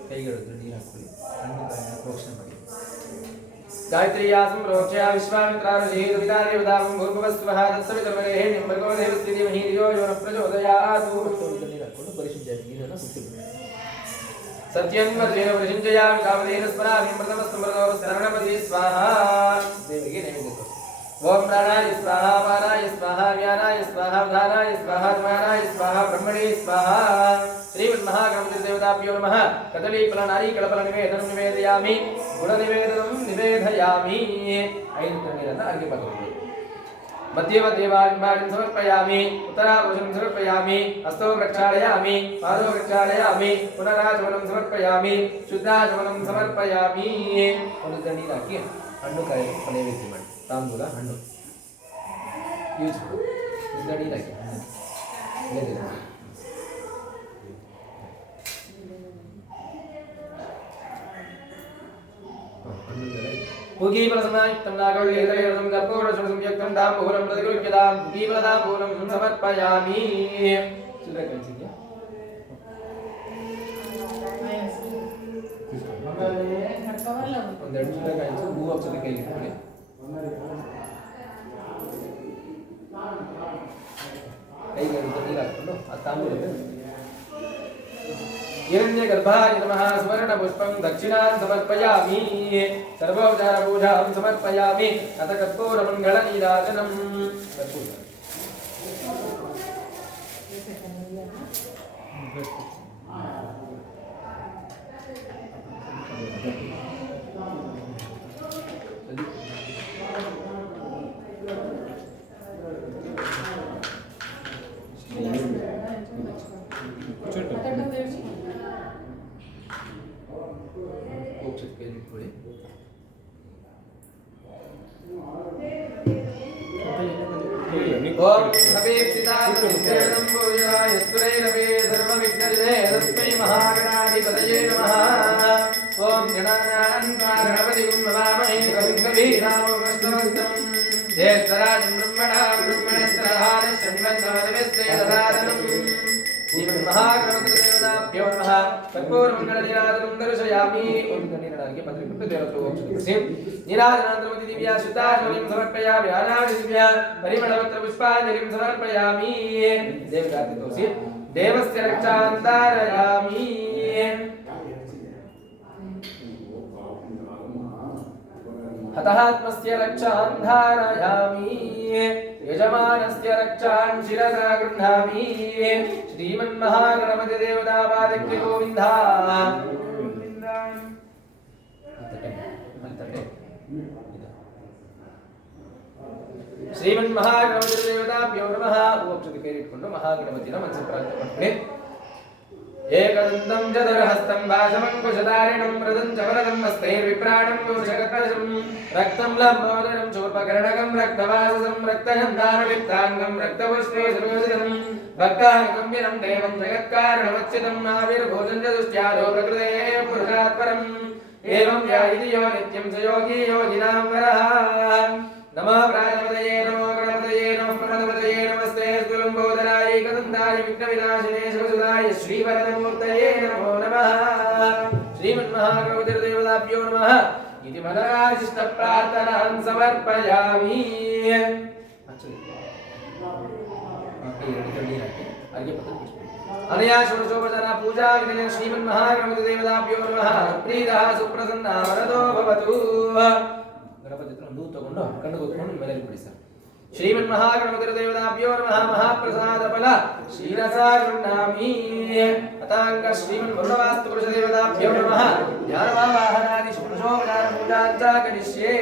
ಕೈಗಳಿದ್ರೆ ನೀರು ಹಾಕೊಳ್ಳಿ ಹಣ್ಣು ಕಾಯಿನ ಪ್ರೋಕ್ಷಣೆ ಮಾಡಿ गायत्र्यासं प्रोक्ष्य विश्वामित्रानुजेतुविदादेवतां भूर्भुवस्वः तत्सवितुर्वरेण्यं भर्गो देवस्य धीमहि धियो यो नः प्रचोदयात् ನೀರು ಹಾಕೊಂಡು ಪರಿಶುದ್ಧ ನೀರನ್ನು ಸುತ್ತಿಬಿಡಿ सत्यं वर्जेन परिशिञ्चयामि कामधेन स्मरामि मृतमस्तु मृतोस्तरणपति स्वाहा देवರಿಗೆ ನೈವೇದ್ಯ ओम प्राणाय स्वाहा पानाय स्वाहा व्यानाय स्वाहा उदानाय स्वाहा समानाय स्वाहा ब्रह्मणे स्वाहा श्रीमन्महागणपति देवताभ्यो नमः कदली फलनारीकलफल निवेदनं निवेदयामि गुण निवेदनं निवेदयामि ಐದು ನೀರನ್ನು ಅರ್ಘ್ಯ ಪಾತ್ರದಲ್ಲಿ मध्यम देवानिं समर्पयामि उत्तराभूषणं समर्पयामि हस्तौ प्रक्षालयामि पादौ प्रक्षालयामि पुनराचमनं समर्पयामि शुद्धाचमनं समर्पयामि ಒಂದು ನೀರು ಹಾಕಿ ಹಣ್ಣು ಕಾಯಿ ನೈವೇದ್ಯ ಮಾಡಿ ತಾಂಬೂಲ ಹಣ್ಣು ಯೂಸ್ ಮಾಡಿ ಒಂದು ನೀರು ಹಾಕಿ ಹಣ್ಣು भूगीफलसमायुक्तं नागवल्लीधरेरसं कर्पूरसंयुक्तं दाम्बूलं प्रतिगृह्यतां भूगीफलदाम्बूलं समर्पयामि सुन्दरकंसिद्या ಒಂದೆರಡು ಸುಂದರಕಾಯಿ ಹೂವು ಅಕ್ಷತೆ ಕೈಲಿ ಇಟ್ಕೊಳ್ಳಿ ಕೈಗೆ ನೀರು ಹಾಕ್ಕೊಂಡು ಆ ತಾಂಬೂಲದ हिरण्यगर्भाय नमः सुवर्णपुष्पं दक्षिणां समर्पयामि सर्वोपचारपूजां समर्पयामि अथ कर्पूरमङ्गलनीराजनम् ओम हबीप्सितां भूयाय स्तुरैरवे सर्वविघ्नविदे तस्मै महागणाधिपतये नमः ओम गणानां गणपतिं नमामहे कविं कवीनामुपस्थमस्तं ज्येष्ठराजं ब्रह्मणस्त्रहारं शन्वन्नमदेवस्य ददातनं श्रीमन्महागणपतिदेवताभ्यो नमः कर्पूरमङ्गलनीराजनं दर्शयामि ओम गणेशनाथके पत्रिकृत्य देवतो ओम नीराजनान्तरमति दिव्या शुद्धाचमनीं समर्पयामि आनादिव्या परिमलपत्र पुष्पाञ्जलिं समर्पयामि देवगातितोसि देवस्य रक्षां धारयामि हतात्मस्य रक्षां धारयामि यजमानस्य रक्षां शिरसा गृह्णामि श्रीमन्महागणपतिदेवतापादक्य गोविन्दा श्रीमन्महागणपतिदेवताभ्यो नमः ओक्षति कೈಲಿಟ್ಕೊಂಡು ಮಹಾಗಣಪತಿನ ಮನಸ್ಸು ಪ್ರಾರ್ಥನೆ ಮಾಡ್ಕೊಳ್ಳಿ एकदन्तं चतुर्हस्तं वाशमङ्कुशधारिणं मृदं च वरदं हस्तैर्विप्राणं योषकत्रजं रक्तं लम्बोदरं चूर्पकर्णकं रक्तवाससं रक्तगन्धारवित्ताङ्गं रक्तपुष्पे सुयोजितं भक्तानुकम्बिनं देवं जगत्कारणमच्युतं आविर्भूतं च दुष्ट्यादो प्रकृतेः पुरुषात् परम् एवं या इति यो नित्यं स योगी योगिनां वरः नमः प्राणपतये नमो गणपतये नमः प्रणपतये नमस्ते स्कुलंबोधराय एकदन्ताय विघ्नविनाशिने शिवसुताय श्रीवरदमूर्तये नमो नमः श्रीमन्महागणपतिर्देवताभ्यो नमः इति मनराशिष्टप्रार्थनां समर्पयामि अनया षोडशोपचारा पूजा विधिना श्रीमन्महागणपतिदेवताभ्यो नमः प्रीतः सुप्रसन्ना वरदो भवतु गणपति दूध तಗೊಂಡು ಕಣ್ಣು ಕೂತ್ಕೊಂಡು ಮೇಲೆ ಬಿಡಿ ಸರ್ श्रीमन्महागणपतिदेवताभ्यो नमः महाप्रसादफल शीरसागृह्णामि अतांग श्रीमन्वरुणवास्तुपुरुषदेवताभ्यो नमः ज्ञानवाहनादि षोडशोपचार पूजाञ्च करिष्ये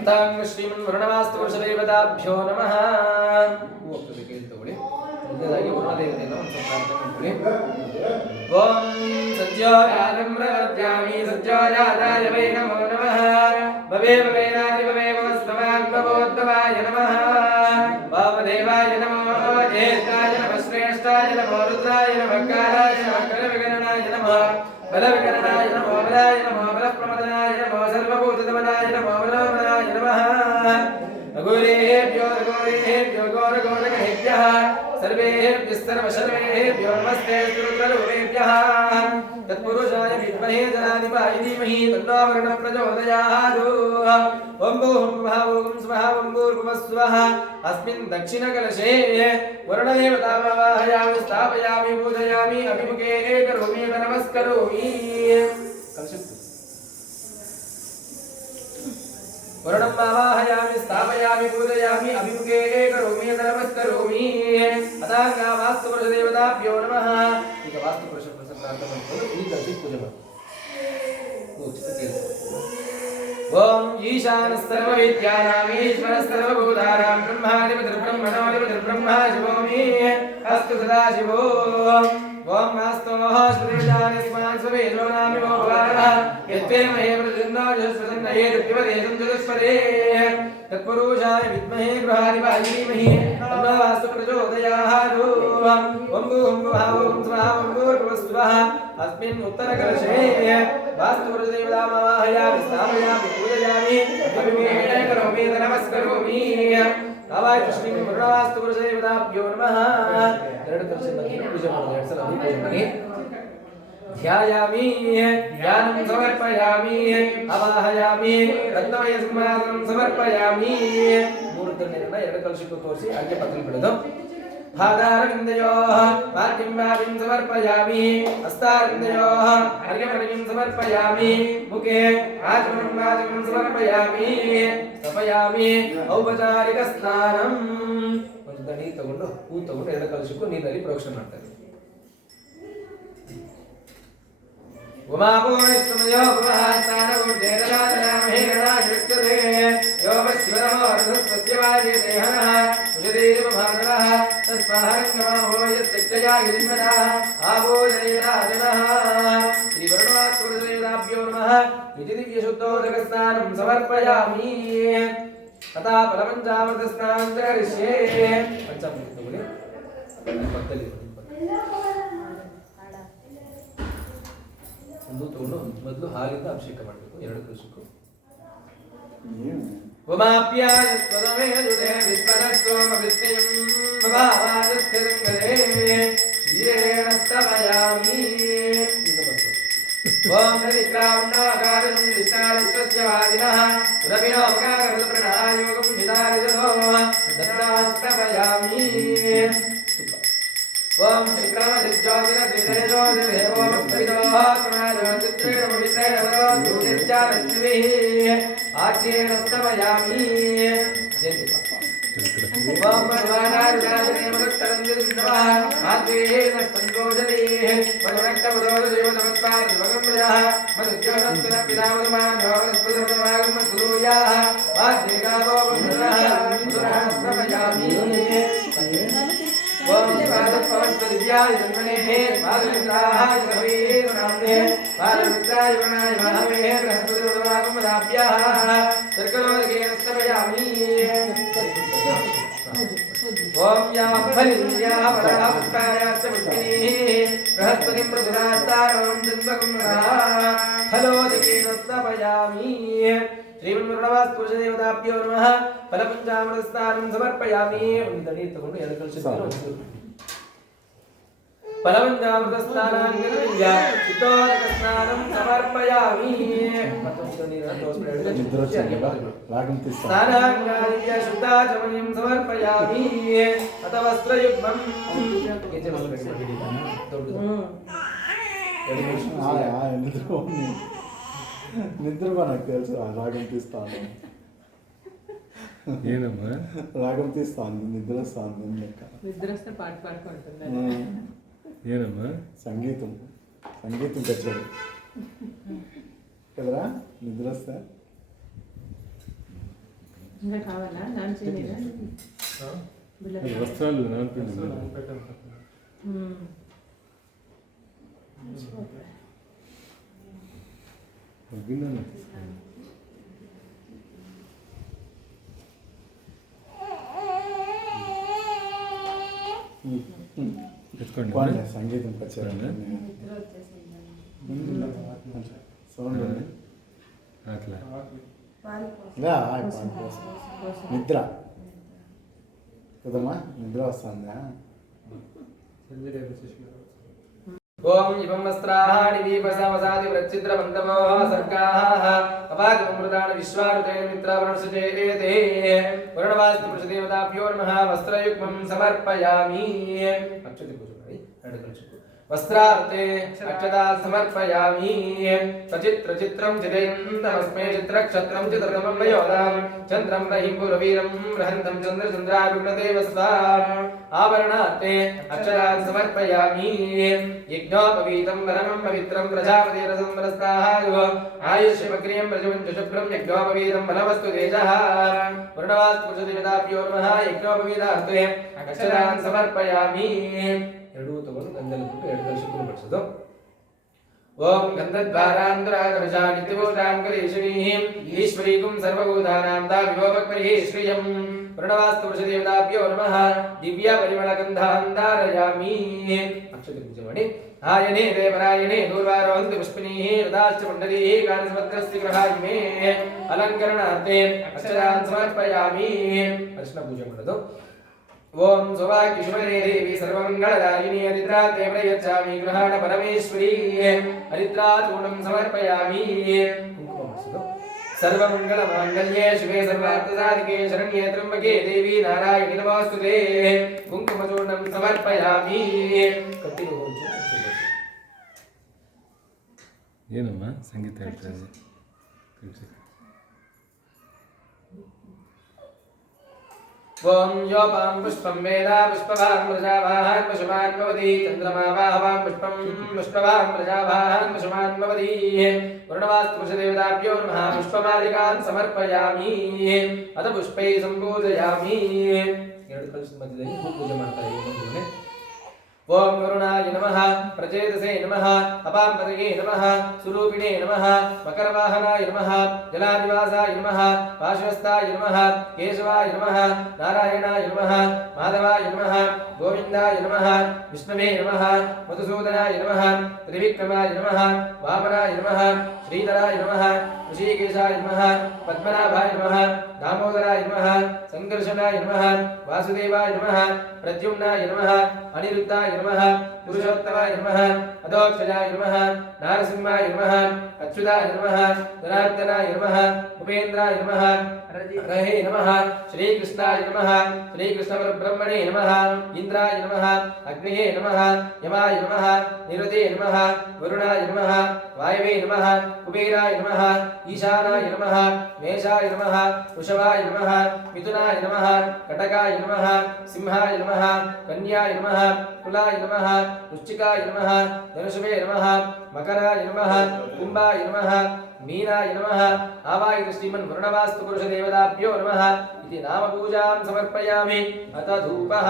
अतांग श्रीमन्वरुणवास्तुपुरुषदेवताभ्यो नमः ओम सज्जोजातं प्रवर्त्यामि सज्जोजाताय वै नमो नमः भवे भवेनादि भवे भवस्वमात्मभूद्भवाय नमः वामदेवाय नमो ज्येष्ठाय नमः श्रेष्ठाय नमो रुद्राय नमः कालाय नमः कलविगणनाय नमः बलविगणनाय नमो बलाय नमो बलप्रमदनाय नमो सर्वभूतदमनाय नमो बलोमनाय नमः अघोरेभ्यो घोरघोरगणेभ्यः सर्वेभ्यः नमस्ते रुद्ररूपेभ्यः तत्पुरुषाय विद्महे जनाधिपाय धीमहि तन्नो वरुणः प्रचोदयात् ओं भूर्भुवः ओं स्वः ओं भूर्भुवस्सुवः अस्मिन् दक्षिणकलशे वरुणदेवतामावाहयामि स्थापयामि पूजयामि अभिमुखे करोमि नमस्करोमि वरुणं आवाहयामि स्थापयामि पूजयामि अभिमुखे करोमि नमस्करोमि अतांगा वास्तुपुरुषदेवताभ्यो नमः ಈಗ ವಾಸ್ತುಪುರುಷ ಪ್ರಸನ್ನಾರ್ಥ ಮಾಡ್ಕೊಂಡು ಈ ಕಲ್ಸಿ ಪೂಜೆ ಮಾಡಿ ओम ईशान सर्वविद्यानां ईश्वर सर्वभूतानां ब्रह्मादिपतिर्ब्रह्मणोदिपतिर्ब्रह्मा शिवो मे अस्तु सदा शिवो ओम नास्तो श्रीजानिस्मान् स्ववेदो नामिवो भवानः यत्ते महे प्रजन्नो जस्वदन्नये दिव्यवदेशं जगस्पदे तत्पुरुषाय विद्महे गृहादिपाय धीमहि तन्नो वास्तु प्रचोदयात् ओम भूर्भुवः ओं स्वः ओं भूर्भुवस्सुवः अस्मिन् उत्तरकलशे वास्तुपुरुषदेवतामावाहयामि स्थापयामि पूजयामि अभिमुखे करोमि नमस्करोमि आवाय श्रीमन्वरुणवास्तुपुरुषदेवताभ्यो नमः ಎರಡು ಕಲಶಕ್ಕೆ ಪೂಜೆ ಮಾಡೋದು ಎರಡು ಸಲ ಪೂಜೆ ಮಾಡಿ ध्यायामि ध्यानं समर्पयामि अवाहयामि रत्नमय सिंहासनं समर्पयामि ಮೂರು ದಂಡೆಗಳನ್ನ ಎರಡು ಕಲಶಕ್ಕೆ ತೋರಿಸಿ ಹಾಗೆ ಪಕ್ಕದಲ್ಲಿ ಬಿಡೋದು पादारविन्दयोः पाद्यं वापिं समर्पयामि हस्तारविन्दयोः अर्घ्यमर्घ्यं समर्पयामि मुखे आचमनं वाचमं समर्पयामि स्थापयामि औपचारिकस्नानं ಒಂದು ನೀರು ತಗೊಂಡು ಹೂ ತಗೊಂಡು ಎರಡು ಕಲಶಕ್ಕೂ ನೀರಲ್ಲಿ ಪ್ರೋಕ್ಷಣೆ ಮಾಡ್ತಾರೆ उमापूर्णिस्तमयो भवः स्नानगुर्जेरनाथनामहे गणायुक्तते योगशिवनमो रसस्वत्यवाजे देहनः उषदेवभागवः तस्माहरङ्गमो यस्तिक्तया गिरिन्मनः आभूषणेनाजनः श्रीवरुणवात्पुरुषदेवताभ्यो नमः इति दिव्यशुद्धोदकस्नानं समर्पयामि तथा फलपञ्चामृतस्नानं च करिष्ये पञ्चामृतमुनि पद्धति ಒಂದು ತಗೊಂಡು ಮೊದಲು ಹಾಲಿಂದ ಅಭಿಷೇಕ ಮಾಡಬೇಕು ಎರಡು ಕಲಶಕ್ಕೂ ಉಮಾಪ್ಯಾಯ ಸ್ವದಮೇದುದೇ ವಿಶ್ವರಸ್ತೋಮ ವಿಷ್ಣುಯಂ ಭವಾವಾಜಸ್ಥಿರಂಗದೇ ಕ್ಷೀರೇಣ ಸ್ತವಯಾಮಿ ಇದು ಬಂತು ಓಂ ಪ್ರತಿಕ್ರಾಮಣಾಕಾರಂ ವಿಷ್ಣಾರಿಶ್ವಸ್ಯವಾದಿನಃ ಸುರಭಿನೋಪಕಾರಪ್ರಣಾಯೋಗಂ ಹಿತಾರಿಜೋ ದತ್ತಾಸ್ತವಯಾಮಿ ओम श्रीक्रमजिज्योतिन श्रीधरेजोतिर्देवोम स्त्रिदोः प्रणाजोतित्रेण पवित्रेण वदोत्युच्चारश्रिभिः आच्येन स्तवयामि ओम भगवानारुदाजने मदुत्तरं ओम पादपवस्त्रदिव्याय जन्मनेः पादमित्राय जन्मवीरनाम्ने पादमित्राय वनाय महामहे बृहस्पतिर्वदनागमदाभ्याः सर्कलोदकेन स्तवयामि ओम या फलिन्याः पराः पुष्पायाश्च पुष्पिनीः बृहस्पतिं प्रसुरास्तारं जन्मकुम्भः फलोदकेन स्तवयामि श्रीमन्मरणवास्तुदेवताभ्यो नमः फलपञ्चामृतस्नानं समर्पयामि फलपञ्चामृतस्नानाङ्गदिव्या सिद्धोदकस्नानं समर्पयामि स्नानाङ्गादिव्या शुद्धाचमनीं समर्पयामि अथ वस्त्रयुग्मम् నిద్రగా నాకు తెలుసు రాగం తీస్తాను ఏనమ్మా రాగం తీస్తాను నిద్ర వస్తాను లెక్క నిద్ర వస్తే పాట పాడుకుంటుంది ఏనమ్మా సంగీతం సంగీతం కచ్చాడు కదరా నిద్ర వస్తే ఇంకా కావాలా నాన్న చేయలేదా వస్త్రాలు నానపెట్టి విన్నాను ఎత్తుకోండి సంగీతం కచ్చాడు సౌండ్ అట్లా నిద్ర కదమ్మా నిద్ర వస్తుందా ओम इवं वस्त्राणि दीपसवसादि प्रचिद्रवन्तमोः सर्गाः अपादिमृतानि विश्वारुतेन मित्रावरुणसुचेते वर्णवास्तु पुरुषदेवताभ्यो नमः वस्त्रयुग्मं समर्पयामि अक्षते पूजनानि नडकलचु वस्त्रार्थे अक्षता समर्पयामि सचित्रचित्रं चिदयन्तमस्मै चित्रक्षत्रं चित्रतमं वयोदां चन्द्रं रहिं पुरवीरं रहन्तं चन्द्रचन्द्राभिगुणदेवस्वा आभरणार्थे अक्षतान् समर्पयामि यज्ञोपवीतं वरमं पवित्रं प्रजापतिरसं वरस्ताः आयुष्यमग्रियं प्रजवञ्च शुभ्रं यज्ञोपवीतं वनवस्तु तेजः वर्णवास्तु पुरुषदेवताभ्यो नमः यज्ञोपवीतार्थे अक्षतान् समर्पयामि ಎರಡು ತಗೊಂಡು ಗಂಧದ ಬಿಟ್ಟು ಎರಡು ಕಲಶಕ್ಕೂ ಬಡಿಸೋದು ಓಂ ಗಂಧದ್ವಾರಾಂತರಾಗಮಶಾನಿತ್ಯವೋಟಾಂಕರೇಶಣೀಂ ಈಶ್ವರೀಕಂ ಸರ್ವಭೂತಾನಾಂ ದಾವಿಭೋಪಕ್ಪರಿಹಿ ಶ್ರಿಯಂ ವರ್ಣವಾಸ್ತು ವೃಷದೇವತಾಭ್ಯೋ ನಮಃ ದಿವ್ಯ ಪರಿಮಳಗಂಧಾಂಧಾರಯಾಮಿ ಅಕ್ಷತೆ ಪೂಜೆ ಮಾಡಿ ಆಯನೇ ದೇವರಾಯನೇ ದೂರ್ವಾರೋಹಂತಿ ಪುಷ್ಪಿನೀಃ ರಥಾಶ್ಚ ಮಂಡಲೀಃ ಕಾಲಸಮತ್ರಸ್ತಿ ಗ್ರಹಾಯಿಮೇ ಅಲಂಕರಣಾರ್ಥೇ ಅಕ್ಷತಾನ್ ಸಮರ್ಪಯಾಮಿ ಅರ್ಶನ ಪೂಜೆ ಮಾಡೋದು ओम सौभाग्यशुभने देवी सर्वमंगलदायिनी हरिद्राते प्रयच्छामि गृहाण परमेश्वरी हरिद्राचूर्णं समर्पयामि सर्वमंगलमांगल्ये शिवे सर्वार्थसाधिके शरण्ये त्र्यंबके देवी नारायणि नमोस्तुते कुंकुमचूर्णं समर्पयामि ಏನಮ್ಮ ಸಂಗೀತ ಹೇಳ್ತಾರೆ ओम योपां पुष्पं वेदा पुष्पवान् प्रजावाहान् पशुमान् भवति चन्द्रमा वाहवां पुष्पं पुष्पवान् प्रजावाहान् पशुमान् भवति वर्णवास्तु पुरुषदेवताभ्यो नमः पुष्पमालिकान् समर्पयामि अथ पुष्पैः सम्पूजयामि ಎರಡು ಕಲಶದ ಮಧ್ಯದಲ್ಲಿ ಪೂಜೆ ಮಾಡ್ತಾರೆ ಬಂಧುಗಳೇ ओम करुणाय नमः प्रचेतसे नमः अपाम्पतये नमः सुरूपिणे नमः मकरवाहनाय नमः जलादिवासाय नमः पार्श्वस्थाय नमः केशवाय नमः नारायणाय नमः माधवाय नमः गोविन्दाय नमः विष्णवे नमः मधुसूदनाय नमः त्रिविक्रमाय नमः वामनाय नमः श्रीधराय नमः ऋषिकेशाय नमः पद्मनाभाय नमः दामोदराय नमः संकर्षणाय नमः वासुदेवाय नमः प्रद्युम्नाय नमः अनिरुद्धाय नमः पुरुषोत्तमाय नमः अधोक्षजाय नमः नारसिंहाय नमः अच्युताय नमः जनार्दनाय नमः उपेन्द्राय नमः रहे नमः श्रीकृष्णाय नमः श्रीकृष्णपरब्रह्मणे नमः इंद्राय नमः अग्नये नमः यमाय नमः निरुते नमः वरुणाय नमः वायवे नमः कुबेराय नमः ईशानाय नमः मेषाय नमः वृषभाय नमः मिथुनाय नमः कटकाय नमः सिंहाय नमः कन्याय नमः तुलाय नमः वृश्चिकाय नमः धनुषवे नमः मकराय नमः कुंभाय नमः मीनाय नमः आवाहित श्रीमन् वरुणवास्तु पुरुष देवताभ्यो नमः इति नाम पूजां समर्पयामि अथ धूपः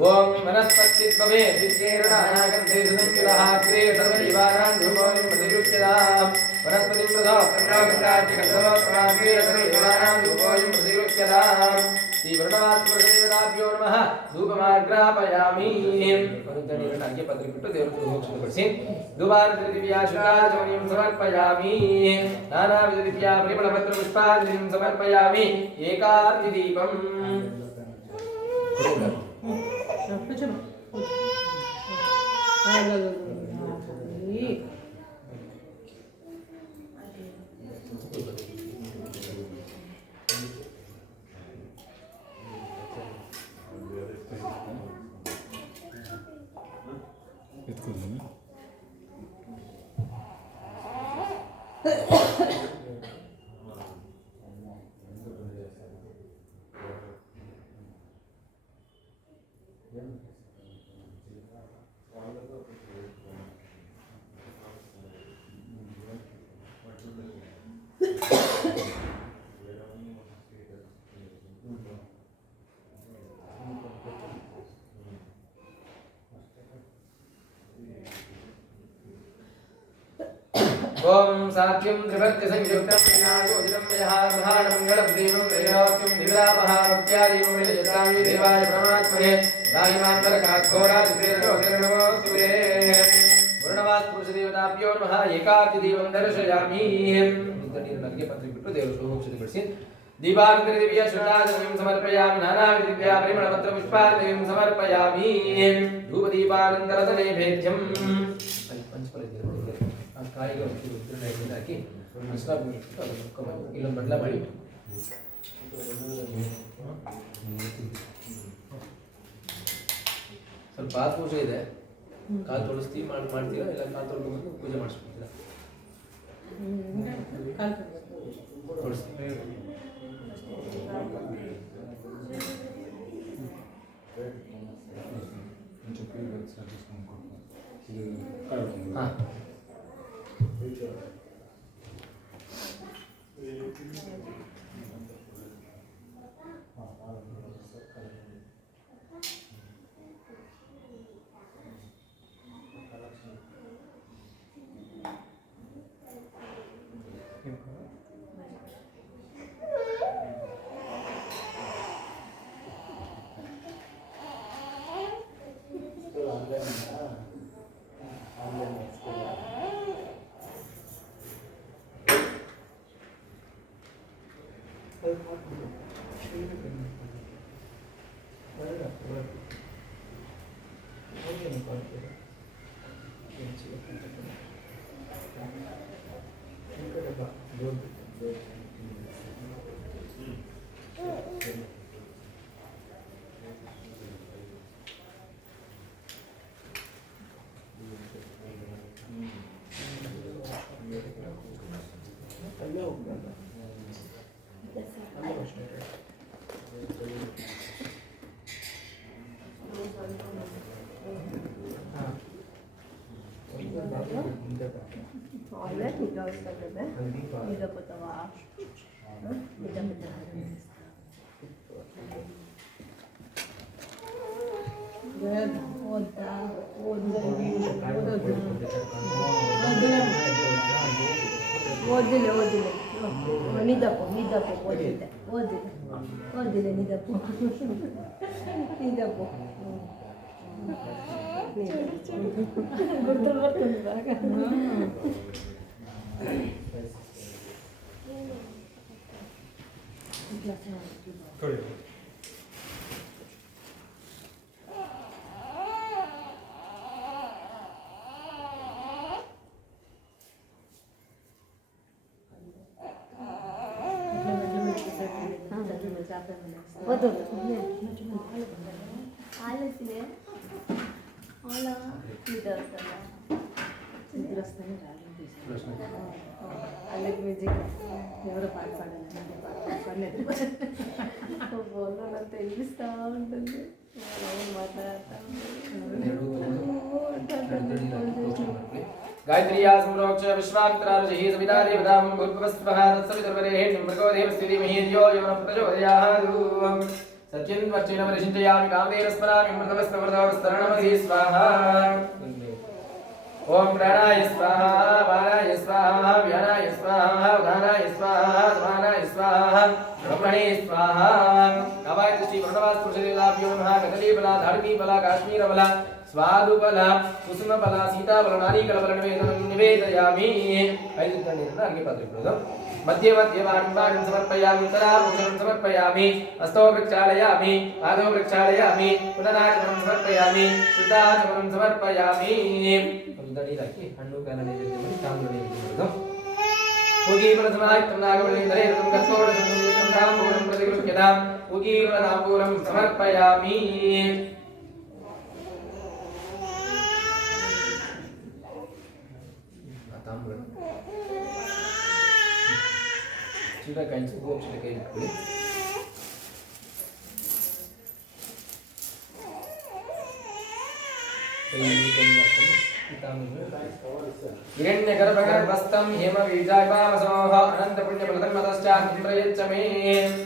ओम वनस्पतित्वमे विद्येरणागन्धे सुसंयुलहाग्रे सर्वजीवानां धूपोऽयं प्रतिगृह्यताम् वनस्पतिं प्रसवकण्डाग्रे सर्वजीवानां धूपोऽयं प्रतिगृह्यताम् श्रीवरुणवास्तुदेवताभ्यो नमः धूपमाग्रापयामि वरुणनीरणाग्य पत्रिपिट्टु देवरु होक्षितपडिसि धूपादिव्या शुद्धाचमनीं समर्पयामि नानाविधदिव्या परिमलपत्रपुष्पादिं समर्पयामि एकार्तिदीपम् ओम सात्यं त्रिभक्ति संयुक्तं विनायोजितं यहारमहामंगलं देवं त्रयोक्यं दिव्यापहामुख्यादिवं यत्रामि देवाय परमात्मने दायमान्तरकाघोरादित्रेणोतिर्नमोऽस्तुते वरुणवास्तुपुरुषदेवताभ्यो नमः एकातिदीपं दर्शयामि नित्यनीरनग्य पत्रिपिट्टु देवश्लोकक्षतिपडिसि दीपान्तरदिव्य शुद्धाचमनीं समर्पयामि नानाविधदिव्या परिमलपत्रपुष्पादिं समर्पयामि धूपदीपानन्तरतनैवेद्यं ಕಾಯಿಗೆ ಒಂದು ಉದ್ದಿನ ಹಾಕಿ ಮಸಾಲ ಬಿಟ್ಟು ಇಲ್ಲೊಂದು ಬದಲ ಮಾಡಿ ಸ್ವಲ್ಪ ಪಾದ ಪೂಜೆ ಇದೆ ಕಾಲು ತೊಳಸ್ತೀವಿ ಮಾಡ್ತೀರಾ ಇಲ್ಲ ಕಾಲು ತೊಳ್ಕೊಂಡು ಪೂಜೆ ಮಾಡಿಸ್ಬಿಡ್ತೀರಾ ತೊಳಸ್ತೀವಿ ಹಾಂ ಹಾಲತ್ತಿದೆ ಹಾಲ ಇದಾಗ್ತಲ್ಲ నిద్రొస్తేనే రాలేదు అల్లకి మ్యూజిక్ ఎవరో పాట పాడాలి అంటే పాట పాడలేదు బోల్లో నాకు తెలిపిస్తూ ఉంటుంది మాట్లాడతా गायत्र्या संरोक्ष विश्वामित्रार्षहि सविता देवतां भूर्भुवस्वः तत्सवितुर्वरेण्यं भर्गो देवस्य धीमहि धियो यो नः प्रचोदयात् सत्यं वर्चेन परिचिन्तयामि कामधेन स्मरामि अमृतवस्त्रवृतवस्तरणमधि स्वाहा ओम प्राणाय स्वाहा वाराय स्वाहा व्यानाय स्वाहा उदानाय स्वाहा समानाय स्वाहा ब्रह्मणे स्वाहा नवाय श्री प्रणवास्तुषदेवताभ्यो नमः कदलीफला धार्मीफला काश्मीरफला स्वादुफला कुसुमफला सीताफला नारिकेलफला निवेदयामि ऐदुतण्णीरन्न अर्घ्य पात्रे मध्ये मध्ये वाणिं समर्पयामि उत्तराभूषणं समर्पयामि हस्तो प्रक्षालयामि पादौ प्रक्षालयामि पुनराचमनं समर्पयामि शुद्धाचमनं समर्पयामि दणीराकि हण्णु काल नैवेद्यमनि ताम्बूलं नैवेद्यं पूगीफलसमायुक्तं नागवल्लीधरेर्तं कस्मोडसंयुक्तं ताम्बूलं प्रतिगृह्यतां पूगीफलताम्बूलं समर्पयामि ताम्बूलं चीरा कायिंचि गोक्षित कೈ ಇಟ್ಕೊಳ್ಳಿ हिरण्यगर्भगर्भस्थं हेमवीजायवामसोः अनन्तपुण्यफलधर्मतश्चान्तं प्रयच्छ मे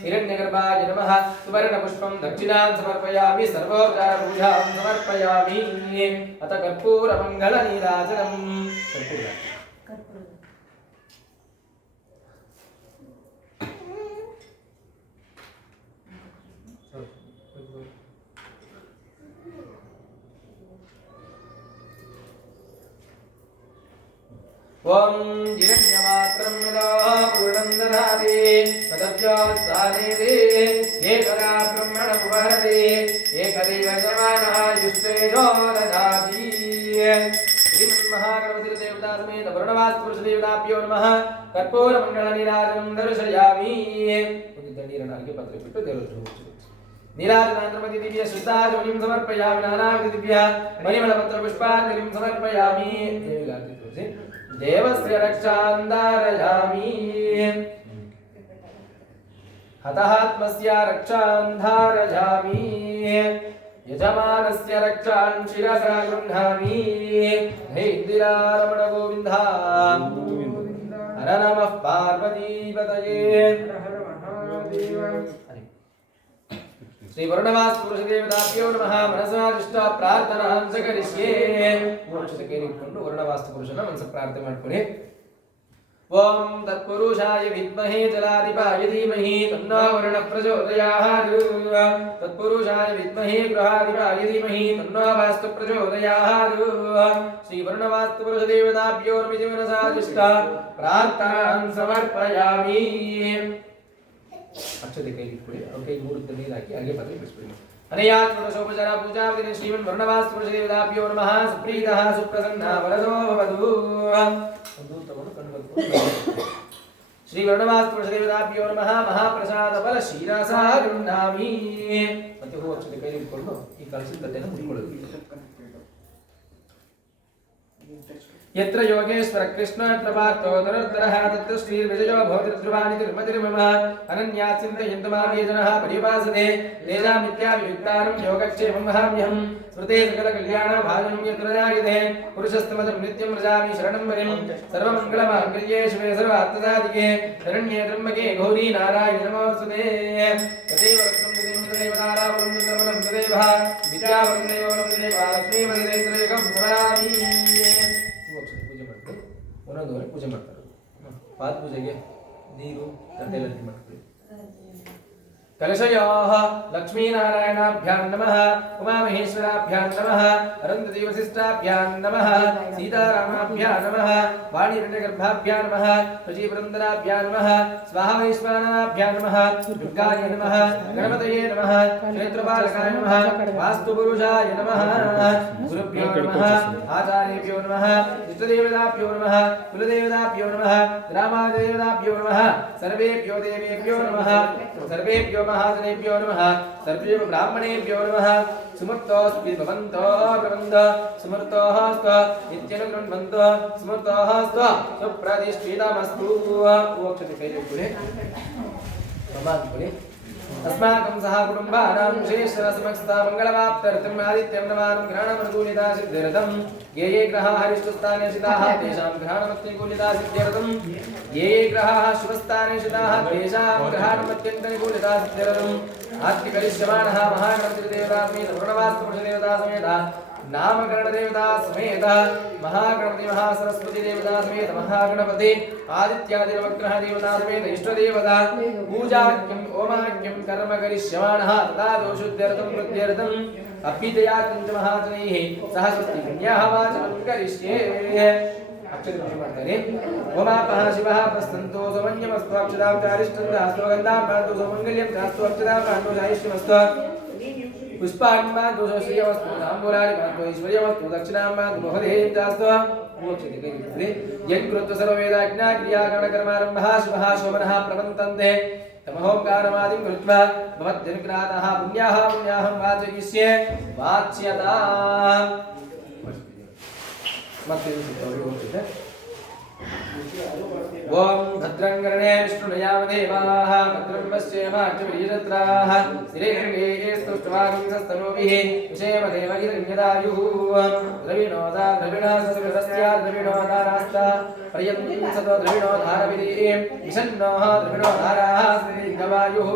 हिरण्यगर्भाय नमः सुवर्णपुष्पं दक्षिणां समर्पयामि सर्वोपचारपूजां समर्पयामि अथ कर्पूरमङ्गलनीराजनम् ओम हिरण्यमात्रं यदा पूर्णं ददाति तदव्योत्सानेति एकदा ब्रह्मणमुपहरति एकदैव समानायुष्टेजो ददाति श्रीमन्महागणपतिदेवता समेत वर्णवास्तुपुरुषदेवताभ्यो नमः कर्पूरमण्डलनीराजनं दर्शयामि दण्डीरनार्घ्य पत्रे बिट्टु देवरुद्र नीराजनान्तरमति दिव्य शुद्धाचमनीं समर्पयामि नानाविधदिव्य मणिमलपत्रपुष्पाञ्जलिं समर्पयामि देवस्य रक्षां धारयामि हतात्मस्य रक्षां धारयामि यजमानस्य रक्षां शिरसा गृह्णामि हे इन्दिरारमण गोविन्दा हर नमः पार्वतीपतये हर महादेव श्री वर्णवास्तुपुरुषदेवताभ्यो नमः मनसा दृष्टा प्रार्थनां सकरिष्ये मोक्षಕ್ಕೆ ಕೇಳಿಕೊಂಡು ವರ್ಣವಾಸ್ತುಪುರುಷನ ಮನಸ ಪ್ರಾರ್ಥನೆ ಮಾಡ್ಕೊಳ್ಳಿ ಓಂ ತತ್ಪುರುಷಾಯ ವಿದ್ಮಹೇ ಜಲಾಧಿಪಾಯ ಧೀಮಹಿ ತನ್ನೋ ವರ್ಣಃ ಪ್ರಚೋದಯಾತ್ ತತ್ಪುರುಷಾಯ ವಿದ್ಮಹೇ ಗೃಹಾಧಿಪಾಯ ಧೀಮಹಿ ತನ್ನೋ ವಾಸ್ತು ಪ್ರಚೋದಯಾತ್ ಶ್ರೀ ವರ್ಣವಾಸ್ತುಪುರುಷದೇವತಾಭ್ಯೋ ನಮಃ मनसा दृष्टा ಪ್ರಾರ್ಥನಾಂ ಸಮರ್ಪಯಾಮಿ अक्षते कई इट्ಕೊಳ್ಳಿ और कई मूर्त ನೀರು ಹಾಕಿ ಹಾಗೆ ಪತ್ರೆ ಬಿಡಿಸ್ಬಿಡಿ अनया षोडशोपचार पूजा विधि श्रीमन् वर्णवास्तुपुरुषदेवताभ्यो नमः सुप्रीतः सुप्रसन्नः वरदो भवतु दूतವನ್ನು ಕಣ್ಣು श्री वर्णवास्तुपुरुषदेवताभ्यो नमः महाप्रसाद फल शीरसा गृह्णामि ಮತ್ತೆ ಹೂ ಅಕ್ಷತೆ ಕೈ ಇಟ್ಕೊಂಡು ಈ ಕಲಶದ ತಟ್ಟೆಯನ್ನು ಮುಟ್ಕೊಳ್ಳಿ यत्र योगेश्वर कृष्ण प्रभातो धनुर्धरः तत्र श्रीर्विजयो भवति ध्रुवाणि तिरुमतिर्मम अनन्या चिन्तयन्तमार्गे जनः परिभासते तेषां नित्याभियुक्तानं योगक्षेमं वहाम्यहं स्मृते सकलकल्याणभाजनं यत्र जायते पुरुषस्तमजं नित्यं व्रजामि शरणं वरिं सर्वमङ्गलमाङ्गल्ये शिवे सर्वार्थसाधिके शरण्ये त्र्यम्बके गौरी नारायणि नमोऽस्तुते तदेव वक्रं तदेव तारावलं चन्द्रबलं तदेव विद्यावलं देवलं तदेव लक्ष्मीपतिरेन्द्रयोगं स्मरामि ಒಂದೊಂದು ಪೂಜೆ ಮಾಡ್ತಾರೆ ಪಾದ ಪೂಜೆಗೆ ನೀರು ತಟ್ಟೆಯಲ್ಲಿ ಮಾಡ್ತೀವಿ कलशयोः लक्ष्मीनारायणाभ्यां नमः उमामहेश्वराभ्यां नमः अरुन्धतीवसिष्ठाभ्यां नमः सीतारामाभ्यां नमः वाणीरण्यगर्भाभ्यां नमः शचीपुरन्दराभ्यां नमः स्वाहावैश्वानराभ्यां नमः दुर्गाय नमः गणपतये नमः क्षेत्रपालकाय नमः वास्तुपुरुषाय नमः गुरुभ्यो नमः आचार्येभ्यो नमः इष्टदेवताभ्यो नमः कुलदेवताभ्यो नमः ग्रामादेवताभ्यो नमः सर्वेभ्यो देवेभ्यो नमः सर्वेभ्यो महाजनेभ्यो नमः सर्वेभ्यो ब्राह्मणेभ्यो नमः सुमृतोऽस्मि भवन्तो प्रबन्ध सुमृतोऽस्तु नित्यनुगृह्णन्तो सुमृतोऽस्तु सुप्रतिष्ठितमस्तु ओक्षते कैले अस्माकं सह कुटुम्बानां विशेषसमस्ता मङ्गलमाप्त्यर्थम् आदित्यं नमानं ग्रहणमनुकूलिता सिद्ध्यर्थं ये ये ग्रहाः हरिष्ठस्थाने स्थिताः तेषां ग्रहणमत्यनुकूलिता सिद्ध्यर्थं ये ये ग्रहाः शुभस्थाने स्थिताः तेषां ग्रहणमत्यन्तनुकूलिता सिद्ध्यर्थम् आत्मिकरिष्यमाणः महागणपतिदेवता समेत प्रणवास्तुदेवता समेत नामकरण देवता समेत महागणपति महासरस्वती देवता समेत महागणपति आदित्यादि नवग्रह देवता समेत इष्ट देवता पूजाख्यम ओमाख्यम कर्म करिष्यमाणः तथा दोषुद्ध्यर्थं प्रत्यर्थम् अभ्युदयातं च महाजनैः सह स्वस्ति पुण्याः वाचनं करिष्ये ओमापः शिवः प्रस्तन्तो समन्यमस्तु अक्षदां चारिष्टन्दास्तु गन्धां पान्तु समङ्गल्यं चास्तु अक्षदां पान्तु चारिष्टमस्तु पुष्पाण्मा दोषो श्रियवस्तु ताम्बूलानि पान्तु ऐश्वर्यवस्तु दक्षिणाम्मा मोहदेयं चास्तु मोक्षते कैले यं कृत्वा सर्ववेदाज्ञा क्रियाकरणकर्मारम्भः शुभः शोभनः प्रवन्तन्ते तमहोङ्कारमादिं कृत्वा भवद्जनग्रातः पुण्याः पुण्याहं वाचयिष्ये वाच्यता ओम भद्रं कर्णे विष्णुयामदेवाः भद्रं पश्येमार्चवीरत्राः श्रीरङ्गे स्तुष्ट्वागुंसस्तनूभिः विषेमदेवगिरिण्यदायुः द्रविणोदा द्रविणस्य द्रविणोदारास्ता पर्यन्तं सतो द्रविणोधारविधिं विषन्नोः द्रविणोधाराः स्मृतिगवायुः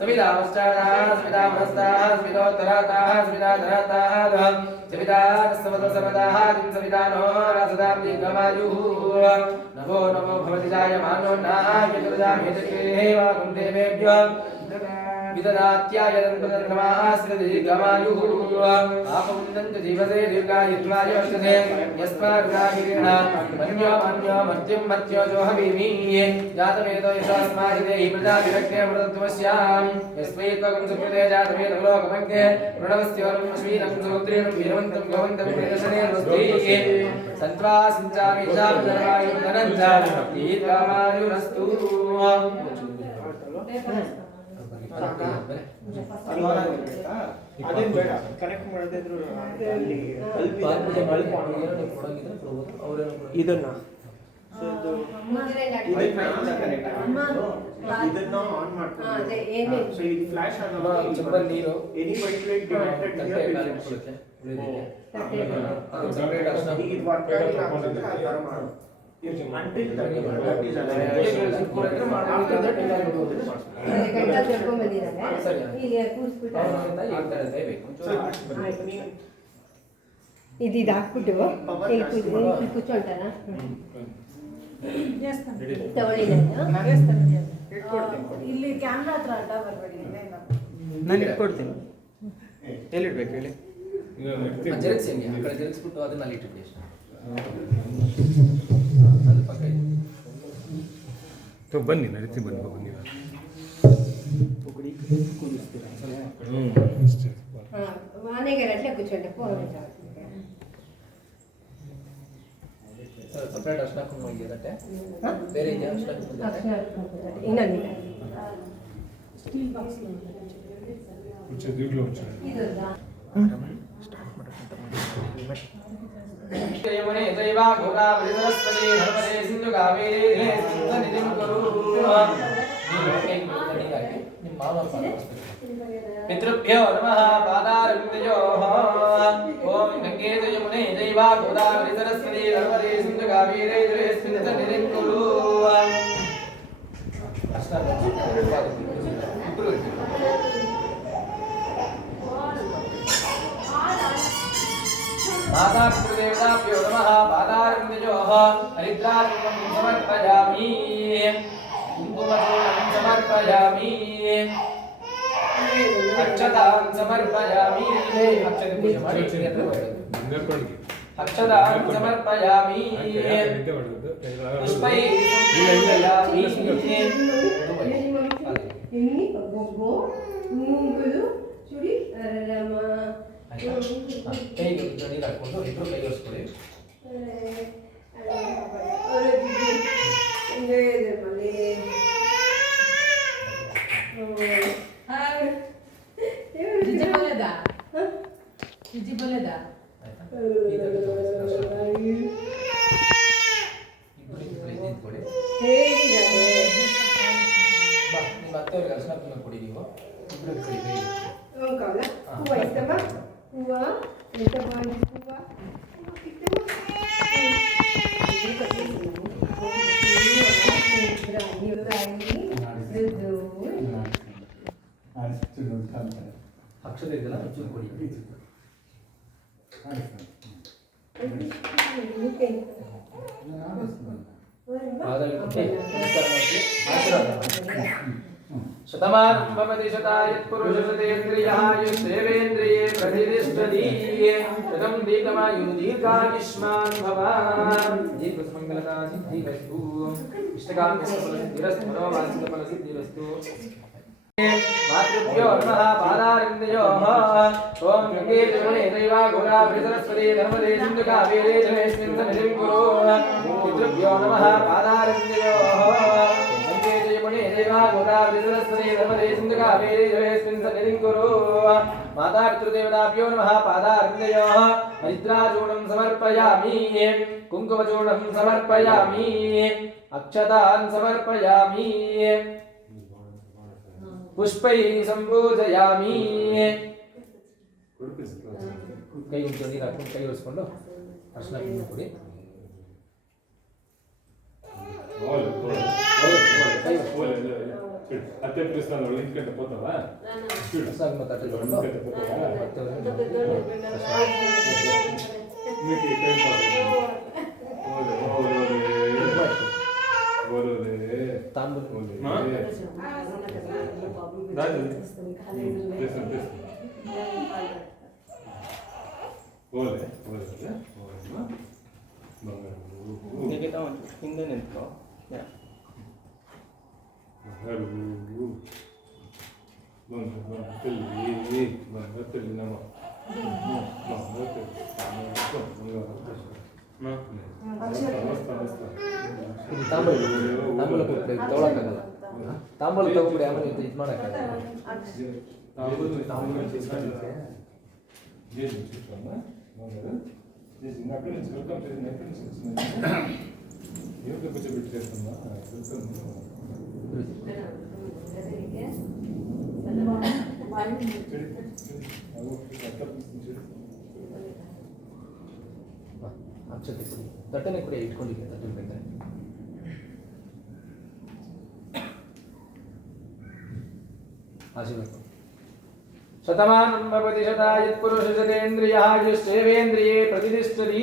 सविदावश्चादाः सविदामस्ताः सविदोत्तराताः सविदाधराताः सविदानस्तवतसवदाः दिं सविदानो रासदां दीर्घमायुः नमो नमो भवति जायमानो नायतुर्जामेतके वाकुं देवेभ्यो विददात्यायदन्तर्गमाश्रितदीर्घमायुः आपमुन्दं च जीवसे दीर्घायुत्वायवर्षसे यस्माद्गागिरिणा मन्यो मन्यो मर्त्युं मर्त्यो जोहवीमि जातवेदो यशास्मादिदेहि प्रजाभिरग्ने मृतत्वस्यां यस्मै त्वगं सुकृते जातवेदो लोकमग्ने प्रणवस्योरं श्रीरं सुरुद्रेणं वीरवन्तं गवन्तं प्रेदशने स्वस्ति सन्त्वा सिञ्चामि शाब्दवायुं धनञ्जा दीर्घमायुरस्तु ಅದೇನು ಬೇಡ ಕನೆಕ್ಟ್ ಮಾಡದಿದ್ರು ಇದನ್ನ ಇದನ್ನ ಆನ್ ಮಾಡ್ಕೊಂಡು ಸೊ ಇದು ಫ್ಲಾಶ್ ಆಗಲ್ಲ ನೀರು any white light detected here ಇದು ವರ್ಕ್ ಆಗಿಲ್ಲ ಅಂತಂದ್ರೆ ಆ ಥರ ಮಾಡು until that is after that ಇದು ಹಾಕ್ಬಿಟ್ಟು ಕೂತ್ಕೊಳ್ತಾನ ತಗೊಳ್ಳಿ ಇಲ್ಲಿ ಕ್ಯಾಮ್ರಾ ಹತ್ರ ಅಡ್ಡ ಬರಬೇಡಿ. ನಾನು ಇಟ್ಕೊಡ್ತೀನಿ. ಎಲ್ಲಿಡ್ಬೇಕು ಹೇಳಿ? ಜೆರಾಕ್ಸ್ ಹೆಂಗೆ ಆ ಕಡೆ ಜೆರಾಕ್ಸ್ಬಿಟ್ಟು ಅದನ್ನ ಅಲ್ಲಿ ಇಟ್ಬಿಡಿ ಅಷ್ಟೇ. तो बन्नी नडीती बन्नी बन्नी ಮನೆಗೆ ರಟ್ಟೆ ಕೂತ್ಕೊಂಡೆ ಸಪರೇಟ್ ಅರ್ಶನ ಕುಂಕುಮ ಇದೆಯಾ ಬೇರೆ ಇದೆಯಾ ಅರ್ಶನ ಕುಂಕುಮ ಇನ್ನೊಂದಿದೆ ಸ್ಟೀಲ್ ಬಾಕ್ಸ್ कुछ दिखलो ಇದೊಂದಾ यमुने दैवा गोदावरी सरस्वती नर्मदे सिंधु कावेरी सन्निधिं कुरु पितृभ्यो नमः पादारविन्दयोः ओम गंगे यमुने दैवा गोदावरी सरस्वती नर्मदे सिंधु कावेरी सन्निधिं कुरु माता पितृदेवताभ्यो नमः पादारविन्दयोः हरिद्रार्घ्यं समर्पयामि कुङ्कुमचूर्णं समर्पयामि अक्षतां समर्पयामि अक्षतां समर्पयामि पुष्पैः ಕೈ ನೀರು ಹಾಕೊಂಡು ಇಬ್ಬರು ಕೈ ಒರೆಸ್ಕೊಳ್ಳಿ. ಅಕ್ಷತೆ ಇದೆಯಲ್ಲ ಒಂಚೂರು ಕೊಡಿ. ಪಾದಗಳಿಗೆ ನಮಸ್ಕಾರ ಮಾಡಿ ಆಶೀರ್ವಾದ ಮಾಡಿ. ಶತಮಾನಂ ಭವತಿ ಶತಾಯುಃ ಪುರುಷಶತೇಂದ್ರಿಯಃ ಯಸ್ಸೇವೇಂದ್ರಿಯೇ ಪ್ರತಿಷ್ಠತಿ ಶತಂ ದೀರ್ಘಮಾಯುಃ ದೀರ್ಘಾಯುಷ್ಮಾನ್ ಭವ. ದೀರ್ಘಸುಮಂಗಲತಾ ಸಿದ್ಧಿರಸ್ತು. ಇಷ್ಟಕಾಮ್ಯಸ್ಯ ಫಲಸಿದ್ಧಿರಸ್ತು. ಮನೋವಾಂಛಿತ ಫಲಸಿದ್ಧಿರಸ್ತು. ಮಾತೃಭ್ಯೋ ನಮಃ ಪಾದಾರವಿಂದಯೋಃ. ಓಂ ಗಂಗೆ ಜಮುನೆ ಚೈವ ಗೋದಾವರಿ ಸರಸ್ವತಿ ನರ್ಮದೆ ಸಿಂಧು ಕಾವೇರಿ ಜಲೇಸ್ಮಿನ್ ಸನ್ನಿಧಿಂ ಕುರು. ಪಿತೃಭ್ಯೋ ನಮಃ ಪಾದಾರವಿಂದಯೋಃ. ಗಂಗೆ ಜಮುನೆ ಚೈವ ಗೋದಾವರಿ ಸರಸ್ವತಿ ನರ್ಮದೆ ಸಿಂಧು ಕಾವೇರಿ ಜಲೇಸ್ಮಿನ್ ಸನ್ನಿಧಿಂ ಕುರು. ಮಾತಾ ಪಿತೃದೇವತಾಭ್ಯೋ ನಮಃ ಪಾದಾರವಿಂದಯೋಃ. ಹರಿದ್ರಾಚೂರ್ಣಂ ಸಮರ್ಪಯಾಮಿ. ಕುಂಕುಮಚೂರ್ಣಂ ಸಮರ್ಪಯಾಮಿ. ಅಕ್ಷತಾನ್ ಸಮರ್ಪಯಾಮಿ. पुष्पै संपूजयामि. ಕೈ ಉಂಟು ನೀರು ಹಾಕೊಂಡು ಕೈ ಒರೆಸ್ಕೊಂಡು ಅರ್ಶನ ಕುಂಕುಮ ಕೊಡಿ. ಅತ್ತೆ ಪ್ರಿಸ್ತಾನ ಇಂಕಂತ ಪೋತವಾ ಸಾಗ ಮತ್ತೆ ಅಟೆ ತಗೊಂಡು ನಿಕ್ಕೆ ಕೈ ತಾಂಬೂಲ ಹಿಂದೆ ನಿಂತ್ಕೋ. ತಾಂಬೂಲ ತಗೊಳಕ್ಕಾಗಲ್ಲ. ತಾಂಬೂಲ ತಗೊಬಿಡಿ ಆಮೇಲೆ ಇದು ಮಾಡೋಕ್ಕಾಗಲ್ಲ. ಅಕ್ಷತೆ ಕೊಡಿ. ತಟ್ಟನೆ ಕೊಡಿ ಇಟ್ಕೊಂಡಿದ್ದೆ ತಟ್ಟೆ ಬೇಕಾದ್ರೆ. ಆಶೀರ್ವಾದ. ಶತಮಾನಂ ಭವತಿ ಶತಾಯುಃ ಪುರುಷಶತೇಂದ್ರಿಯಃ ಯಸ್ಸೇವೇಂದ್ರಿಯೇ ಪ್ರತಿಷ್ಠತಿ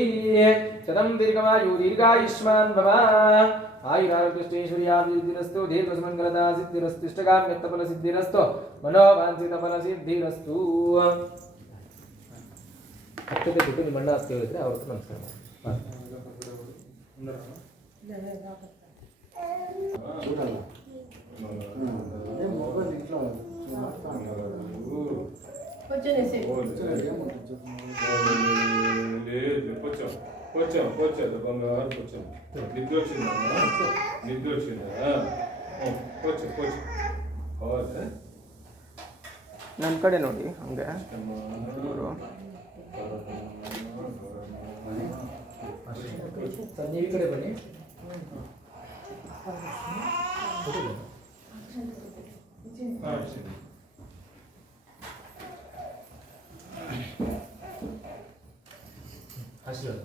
ಶತಂ ದೀರ್ಘಮಾಯುಃ ದೀರ್ಘಾಯುಷ್ಮಾನ್ ಭವ. ಆಯುರಾರೋಗ್ಯಶ್ರೇಷ್ಠರ್ಯಾಭಿವೃದ್ಧಿರಸ್ತು. ದೀರ್ಘಸುಮಂಗಲತಾ ಸಿದ್ಧಿರಸ್ತು. ಇಷ್ಟಕಾಮ್ಯರ್ಥಫಲಸಿದ್ಧಿರಸ್ತು. ಮನೋವಾಂಛಿತಫಲಸಿದ್ಧಿರಸ್ತು. ಅಕ್ಷತೆ ಬಿಟ್ಟು ನಿಮ್ಮ ಅಣ್ಣ ಅತ್ತೆ ಹೇಳಿದ್ರೆ ಅವ್ರ ನಮಸ್ಕಾರ ಮಾಡಿ. పోచా బంగారు పోచా నిద్ర వచ్చిందమ్మా నిద్ర వచ్చిందా పోచా పోచಾ ಹೌದಾ ನನ್ನ ಕಡೆ ನೋಡಿ ಹಂಗೆ ಸರ್ ನೀವು ಈ ಕಡೆ ಬನ್ನಿ. ಆಶೀರ್ವಾದ.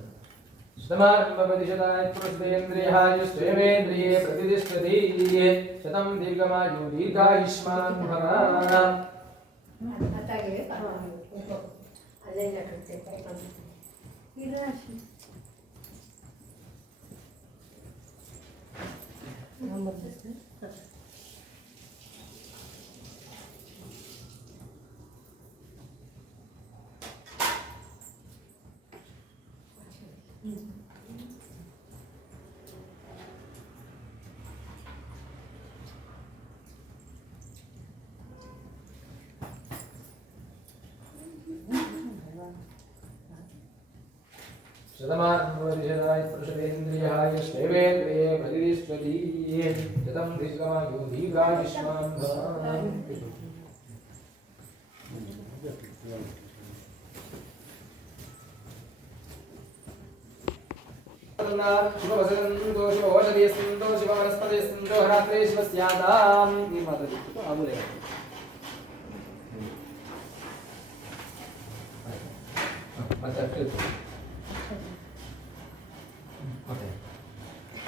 ಶತಮಾನಂ ಭವತಿ ಶತಾಯುಃ ಪುರುಷಶತೇಂದ್ರಿಯಃ ಯಸ್ಸೇವೇಂದ್ರಿಯೇ ಪ್ರತಿಷ್ಠತಿ ಶತಂ ದೀರ್ಘಮಾಯುಃ ದೀರ್ಘಾಯುಷ್ಮಾನ್ ಭವ. शतमानं भवति शतायुः पुरुषशतेन्द्रियः यस्सैवेन्द्रिये प्रतिष्ठति शतं दीर्घमायुः दीर्घायुष्मान् भव. ಶಿವವಸಂತೋ ಶಿವೋಷಧಿಯಸ್ಸಂತೋ ಶಿವವನಸ್ಪತಿಯಸ್ಸಂತೋ ರಾತ್ರಿ ಶಿವಸ್ಯಾದಾಂ. ಈ ಮಾತಾಡಿತ್ತು ಆಮೇಲೆ ಮತ್ತೆ ಅಷ್ಟೇ. ಓಕೆ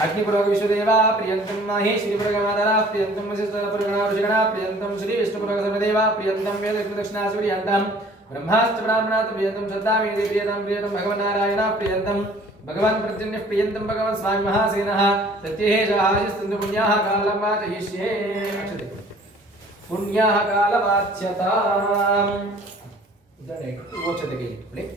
अग्निपुरोग विश्वदेवा प्रियंतम माहेश्वरी पुरगमादरा प्रियंतम वशिष्ठपुरगणावशिगणा प्रियंतम श्री विष्णुपुरोग सर्वदेवा प्रियंतम वेद दक्षिणाश्वर्यंतम ब्रह्मास्त्र ब्राह्मणात् प्रियंतम श्रद्धामेति प्रियतम प्रियतम भगवन्नारायण प्रियंतम भगवान प्रत्यन्य प्रियंतम भगवान स्वामी महासेनः सत्येह आशिस्तु पुण्याः कालमादयिष्ये पुण्याः कालमाच्यताम् इदानीं उच्यते किल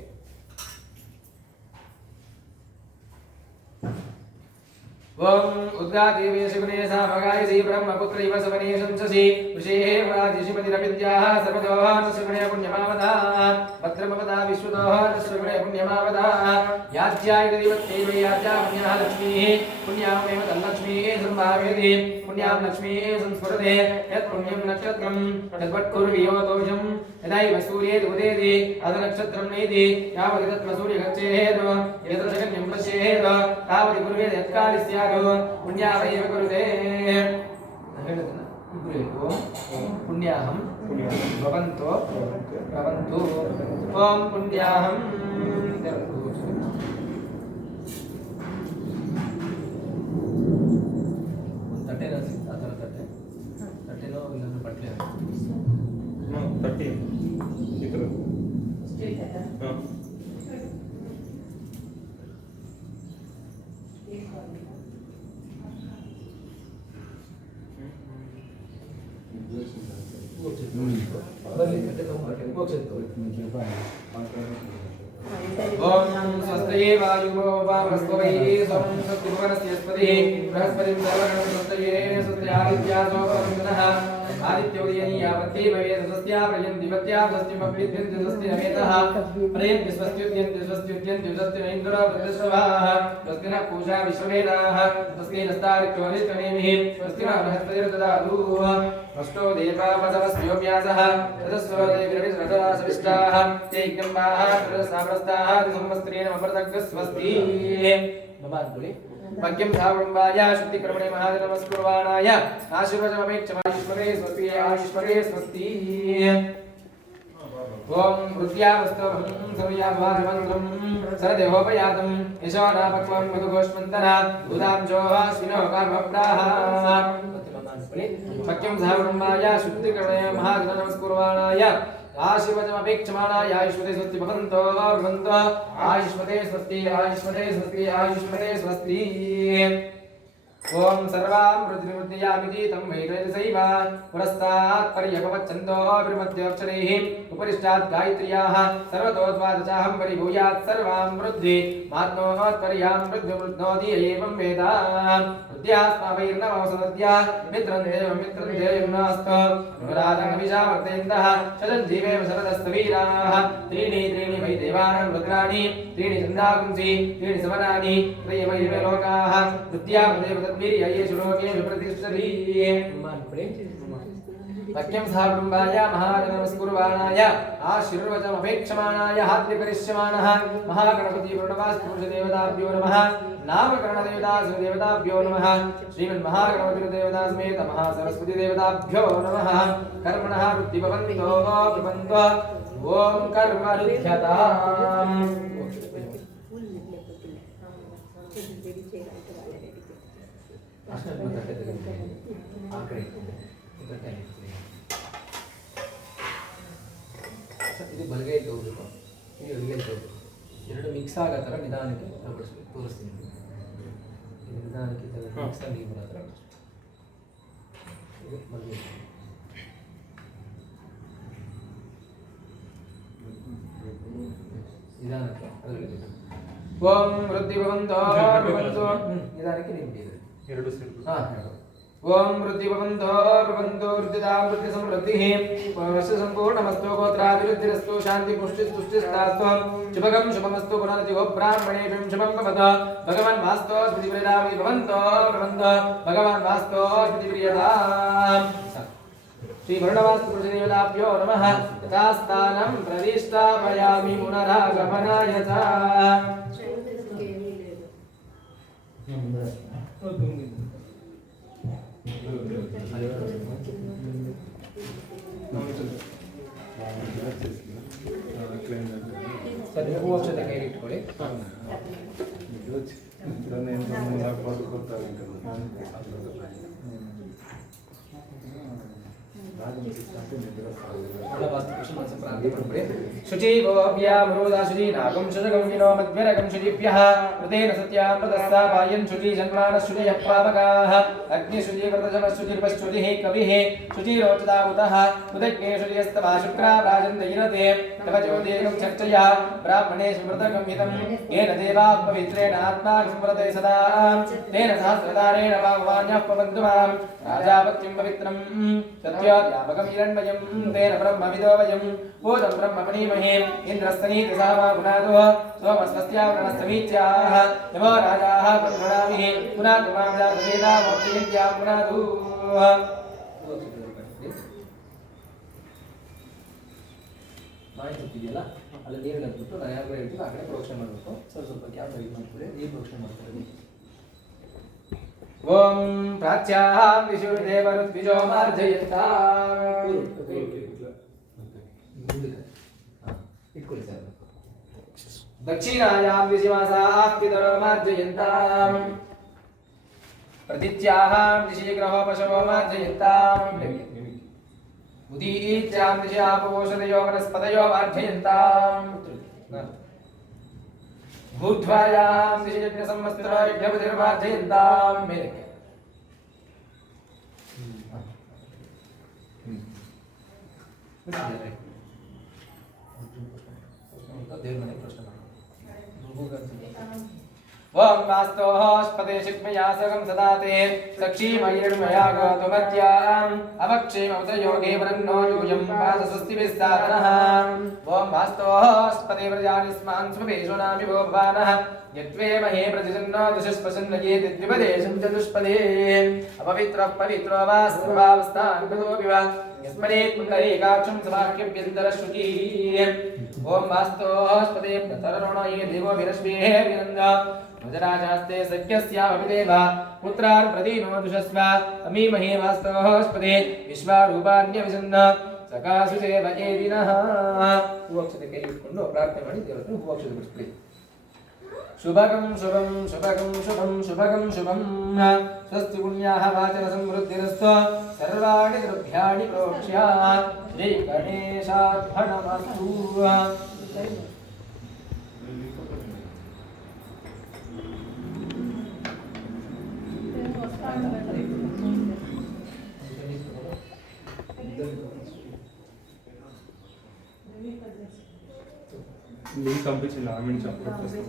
ओम उद्गादेवे शिवने सा भगाय श्री ब्रह्मपुत्र इव सवने शंससि ऋषेः राजिशिपतिरविद्याः सर्वतोः शिवने पुण्यमावदा भद्रमवदा विश्वतोः शिवने पुण्यमावदा याज्याय देवत्यैव याज्या पुण्याः लक्ष्मीः पुण्यामेव तल्लक्ष्मीः सम्भावयति पुण्यां लक्ष्मीः संस्फुरते यत् पुण्यं नक्षत्रं तद्वत्कुर्वियोतोषं यदैव सूर्येति उदेति अदनक्षत्रं नेति यावति तत्र सूर्यगच्छेत् यदृशकन्यं पश्येत् तावति कुर्वेत् यत्कार्यस्य पुण्यावैव कुरुते पुण्याहं भवन्तो भवन्तु ओम पुण्याहं तट्टेनो आತರ तट्टेनो इल्लांದ್ರೆ ಬಟ್ಲೆ 30 ಚಿತ್ರ ओम स्वस्ति वायुवो वामस्वै सोम सत्युपनस्यस्पति बृहस्पतिं सर्वगणपतये सत्यादित्यासो परमगुणः आदित्योदयनीया प्रत्येवये स्वस्त्या प्रयन्ति पत्या स्वस्तिमभ्युद्यन्ति स्वस्तिरमेतः प्रयन्ति स्वस्त्युद्यन्ति स्वस्त्युद्यन्ति स्वस्तिरेन्द्रो वृद्धश्रवाः स्वस्तिनः पूषा विश्ववेदाः स्वस्तिनस्तारित्योरित्वनेमिः स्वस्तिनः बृहस्पतिर्ददातु अष्टो देवापसवस्योऽभ्यासः ततस्वरो देवीरविश्रतरासविष्टाः ते यज्ञम्बाः प्रदसामरस्ताः संवत्सरेण अमृतग्रस्वस्ति नमान्पुरि वाक्यं सावृम्बाय शुद्धिकर्मणे महाजनमस्कुर्वाणाय आशीर्वचमपेक्षमायुष्मरे स्वस्ति आयुष्मरे स्वस्ति ओम रुद्यावस्तवं सौर्यावाजमन्त्रं सरदेहोपयातं यशोनापक्वं मधुघोष्मन्तना उदांशोः श्विनो कर्मप्राः वाक्यं सावृम्बाय शुद्धिकर्मणे महाजनमस्कुर्वाणाय आशीर्वचमपेक्षमाणाय आयुष्मते स्वस्ति भवन्तो भवन्तो आयुष्मते स्वस्ति आयुष्मते स्वस्ति आयुष्मते स्वस्ति ओम सर्वामृतिर्वृद्धियामिति तं वैरजसैव पुरस्तात् पर्यपवच्छन्दो विमध्यक्षरैः उपरिष्टात् गायत्र्याः सर्वतो द्वादशाहं परिभूयात् सर्वामृद्धि मात्मोत्पर्यां वृद्धिमृद्नोति एवं वेद वृद्ध्यास्मावैर्नवसदद्या मित्रं देवं नास्तु राजमभिषावर्तयन्तः शतञ्जीवेव शरदस्तवीराः त्रीणि त्रीणि वै देवानां रुद्राणि त्रीणि छन्दागुंसि त्रीणि समनानि त्रयवैव लोकाः वृद्ध्यामदेव तद्वीर्ययेषु लोकेषु प्रतिष्ठति वाक्यं सावृम्बाय महाजनमस्कुर्वाणाय आशीर्वचमपेक्षमाणाय हाद्यकरिष्यमाणः महागणपति प्रणवास्तुपुरुषदेवताभ्यो नमः नामकरणदेवतासुदेवताभ्यो नमः श्रीमन्महागणपतिदेवतासमेत महासरस्वतीदेवताभ्यो नमः कर्मणः वृद्धिभवन्तो भवन्तो ॐ कर्मरुध्यताम् ಇದು ಬಲಗೈ ತಗೋಬೇಕು ಇದು ಎಡಗೈ ತಗೋಬೇಕು ಎರಡು ಮಿಕ್ಸ್ ಆಗೋ ಥರ ನಿಧಾನಕ್ಕೆ ತೋರಿಸ್ತೀನಿ ಇದು ನಿಧಾನಕ್ಕೆ ಮಿಕ್ಸ್ ಆಗಿ ಬರೋ ಥರ ಇದು ಬಲಗೈ ನಿಧಾನಕ್ಕೆ ಓಂ ವೃದ್ಧಿ ಭವಂತೋ ಭವಂತೋ ನಿಧಾನಕ್ಕೆ ನಿಂತಿದೆ ಎರಡು ಸೇರು ओम वृद्धि भवन्तो भवन्तो वृद्धिदां वृद्धि समृद्धिः वर्षः सम्पूर्णमस्तु गोत्राभिवृद्धिरस्तु शान्ति पुष्टि तुष्टिस्तास्तु शुभगं शुभमस्तु पुनरति वो ब्राह्मणेभ्यं शुभं भवतु भगवान् वास्तो स्मृतिप्रियतामि भवन्तो भवन्तो भगवान् वास्तो स्मृतिप्रियताम् श्री वर्णवास्तु पुरुषदेवताभ्यो नमः तथा स्थानं प्रतिष्ठापयामि पुनरागमनाय च ಸರಿ ಹೂವು ಅಕ್ಷತೆ ಕೈಲಿ ಇಟ್ಕೊಳ್ಳಿ शुचीभोव्यामृदाशुचीनागं शुचगं विनो मद्विरगं शुचिभ्यः कृतेन सत्यामृतस्सा पायन् शुचीजन्मानः पावकाः अग्निशुचीकृतजलशुचिर्पशुचिः कविः शुचिरोचतावुतः उदग्ने शुचिस्तवा शुक्रा राजन्तैरते तव ज्योतिर्गं चर्चया ब्राह्मणे स्मृतगं हितं येन देवाः पवित्रेण आत्मा स्मृते सदा तेन सहस्रधारेण भगवान्यः पवन्तु मां राजापत्यं पवित्रं सत्याध्यापकं हिरण्मयं तेन ब्रह्मविदो वयम् भूतं ब्रह्मपणीमहे इन्द्रस्तनीति सामा पुनादो सोमस्वस्यावरणस्तमीत्याः नमो राजाः ब्रह्मणाभिः पुनातु मां जातवेदा मोक्षयन्त्यां पुनातु ಇದೆಯಲ್ಲ ಅಲ್ಲಿ ನೀರಲ್ಲಿ ಹಾಕ್ಬಿಟ್ಟು ನಾನು ಯಾರು ಹೇಳ್ತೀವಿ ಆ ಕಡೆ ಪ್ರೋಕ್ಷಣೆ ಮಾಡಬೇಕು ಸ್ವಲ್ಪ ಗ್ಯಾಪ್ ಇದು ಮಾಡ್ತಾರೆ ನೀರು ಪ್ರೋಕ್ಷಣೆ ಮಾಡ್ತಾರೆ ಓಂ ಪ್ರಾಚ್ಯಾಂ ವಿಶುದೇವರುದ್ವಿಜೋ ಮಾರ್ಜಯಂತಾಂ ಇಟ್ಕೊಳ್ಳಿ ಸರ್ दक्षिणायां विशिवासाः पितरो मार्जयन्ताम् प्रतीच्यां दिशि ग्रहो पशवो मार्जयन्ताम् उदीच्यां दिशि आपोषधयो वनस्पतयो मार्जयन्ताम् भूध्वायां दिशि यज्ञसंवत्सरो यज्ञपतिर्मार्जयन्ताम् ದೇವ್ರ ಮನೆ ಪ್ರಶ್ನೆ ಮಾಡಿ वं वास्तोस्पदे शिक्मया सगं सदाते सक्षीमयिर्मया गौतमत्याम् अवक्षेमवतयोगे वरन्नो यूयं पादस्वस्तिभिस्सादनः वं वास्तोस्पदे व्रजानिस्मान् स्वपेशुनामि वो भवानः यत्वे महे प्रतिजन्नो दुषस्पशन्न ये द्विपदेशं चतुष्पदे अपवित्रः पवित्रो वास्तवावस्थान् कृतोऽपि वा यस्मरेत् पुण्डरीकाक्षं समाख्यभ्यन्तरश्रुतिः ओम वास्तोस्पदे प्रतरणोये देवो विरश्मेः विनन्द भजराजास्ते सख्यस्यामभिदेव पुत्रान् प्रदीनो दुषस्व अमीमहे वास्तोस्पदे विश्वारूपाण्यविसन्न सकासुदेव एदिनः हूवक्षते ಕೈ ಇಟ್ಕೊಂಡು ಪ್ರಾರ್ಥನೆ ಮಾಡಿ ದೇವರನ್ನು ಹೂವಕ್ಷತೆ ಬಿಡಿಸ್ಬಿಡಿ शुभगं शुभं शुभगं शुभं शुभगं शुभं स्वस्ति पुण्याः वाचन समृद्धिरस्तु सर्वाणि द्रव्याणि प्रोक्ष्य श्री गणेशार्पणमस्तु లింక్ పంపించింది ఆమె చెప్పండి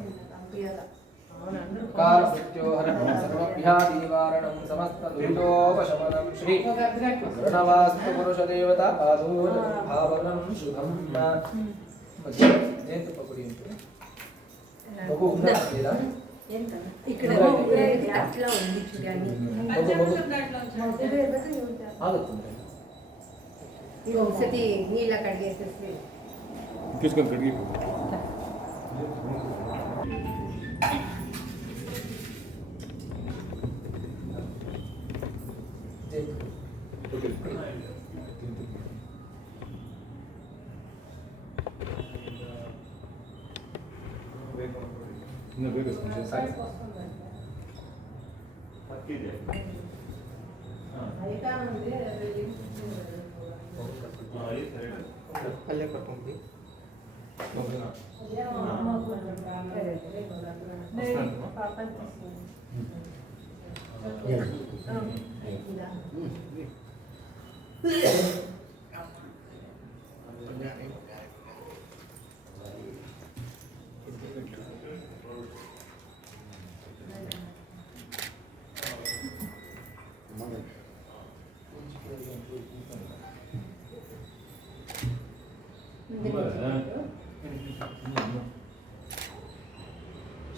कालमृत्योहरणं सर्वभ्यादिनिवारणं समस्तदुरितोपशमनं श्री करुणवास्तु पुरुषदेवता पादोभावनं शुभं जयन्तु पकुडी मगु उंदा ఇక్కడ అట్లా ఉంది చూడండి ఆగుతుంది ఇవి ఒకసారి నీళ్ళ కడిగేసేసి తీసుకొని కడిగి ಅಲ್ಲೇ ಕರ್ಕೊಂಡು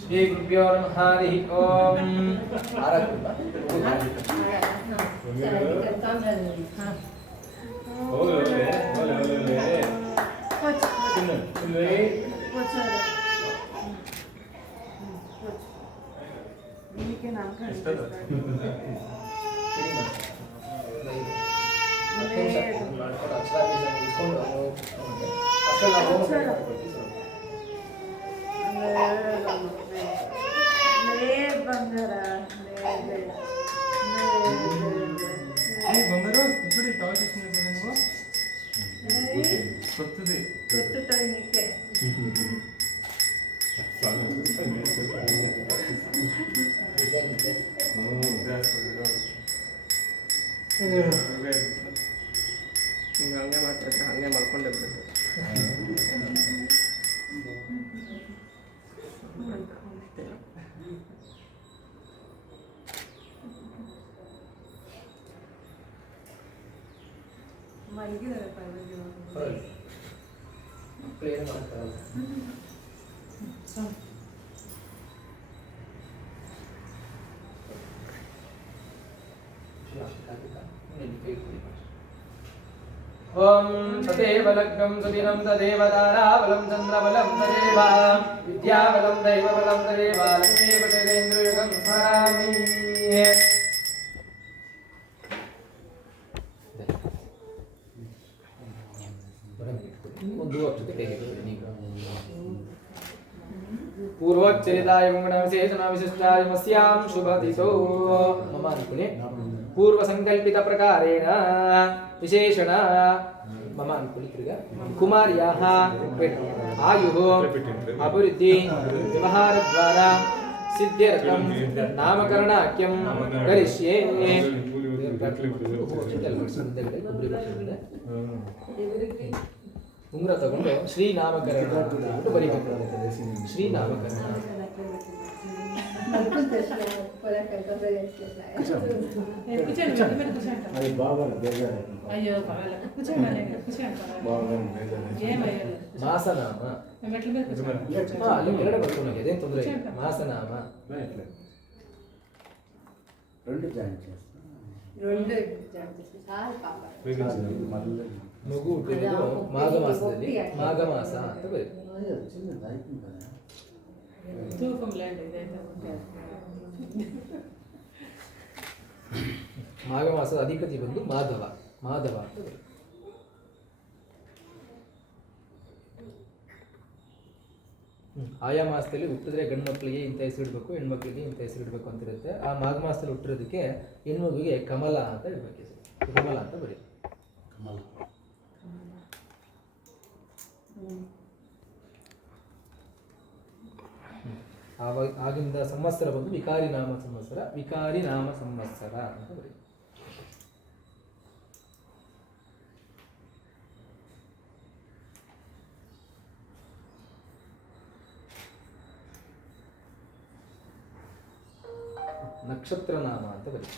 श्री गुरुभ्यो नमः हरि ओम లేదు ಬಂಗಾರು ఇప్పుడు టాయ్ చేసినది నువ్వు కొత్తది ಹಿಂಗೆ ಹಂಗೆ ಮಾಡ್ತಾರೆ, ಹಂಗೆ ಮಾಡ್ಕೊಂಡೆ ಬಿಡುತ್ತೆ. ಮಲಗಿದ್ದಾರೆ ಪರವಾಗಿಲ್ಲ. ಮಕ್ಕಳು ಏನು ಮಾಡ್ತಾರಲ್ಲ. ಓಂ ತದೇವ ಲಗ್ನಂ ಸುದಿನಂ ತದೇವ ತಾರಾಬಲಂ ಚಂದ್ರಬಲಂ ತದೇವ ವಿದ್ಯಾಬಲಂ ದೈವಬಲಂ ತದೇವ ಲಕ್ಷ್ಮೀಪತಿರೇಂದ್ರಯುಗಂ ಸ್ಮರಾಮಿ. ಒಂದು ಅಕ್ಷತೆ ಕೈಗೆ ನೀವು ಪೂರ್ವೋಚ್ಚರಿತಾಯ ಗುಣವಿಶೇಷಣ ವಿಶಿಷ್ಟಾಯ ಮಸ್ಯಾಂ ಶುಭದಿತೋ ಮಮ ಅನ್ಕೊಳ್ಳಿ. ಪೂರ್ವ ಸಂಕಲ್ಪಿತ ಪ್ರಕಾರೇಣ ವಿಶೇಷಣ ಮಮ ಅನ್ಕೊಳ್ಳಿ ತಿರ್ಗ ಕುಮಾರ್ಯಾಃ ಆಯುಃ ಅಭಿವೃದ್ಧಿ ವ್ಯವಹಾರದ್ವಾರ ಸಿದ್ಧ್ಯರ್ಥಂ ನಾಮಕರಣಾಖ್ಯಂ ಕರಿಷ್ಯೆ. ಉಂಗುರ ತಗೊಂಡು ಶ್ರೀನಾಮಕರಣ ಅಂತ ಬರೀಬೇಕು. ಶ್ರೀನಾಮಕರಣ అది బాగా బేజారు అయ్యో పర్వాలేదు కూర్చోమని బాగా బేజారు ఏమయ్యారు ಮಾಸನಾಮ. మెట్ల మీద కూర్చోండి. ಅಲ್ಲಿ ಕೆಳಗಡೆ ಬರ್ಕೊಂಡು ಹೋಗಿ, ಅದೇನು ತೊಂದರೆ ಇಲ್ಲ. ಮಾಸನಾಮ రెండు జాయిన్ చేస్తాను ಮಗು ಹುಟ್ಟಿದ್ದು ಮಾಘ ಮಾಸದಲ್ಲಿ ಮಾಘ ಮಾಸ ಅಂತ ಬರೀ. చిన్నది అయిపోయింది కదా తూకం లేండి ఇదైతే ಮಾಘ ಮಾಸದ ಅಧಿಪತಿ ಬಂದು ಮಾಧವ. ಮಾಧವ ಅಂತ ಬರೀ. ಆಯಾ ಮಾಸದಲ್ಲಿ ಹುಟ್ಟಿದ್ರೆ ಗಂಡು ಮಕ್ಕಳಿಗೆ ಇಂಥ ಹೆಸರು ಇಡಬೇಕು, ಹೆಣ್ಮಕ್ಳಿಗೆ ಇಂಥ ಹೆಸರು ಇಡಬೇಕು ಅಂತ ಇರುತ್ತೆ. ಆ ಮಾಘ ಮಾಸದಲ್ಲಿ ಹುಟ್ಟಿರೋದಕ್ಕೆ ಹೆಣ್ಮಗುವಿಗೆ ಕಮಲ ಅಂತ ಇಡಬೇಕು ಹೆಸರು. ಕಮಲ ಅಂತ ಬರೀ. కమల ಆವಾಗ ಆಗಿಂದ ಸಂವತ್ಸರ ಬಂದು ವಿಕಾರಿ ನಾಮ ಸಂವತ್ಸರ. ವಿಕಾರಿ ನಾಮ ಸಂವತ್ಸರ ಅಂತ ಬರೀ. ನಕ್ಷತ್ರ ನಾಮ ಅಂತ ಬರೀ.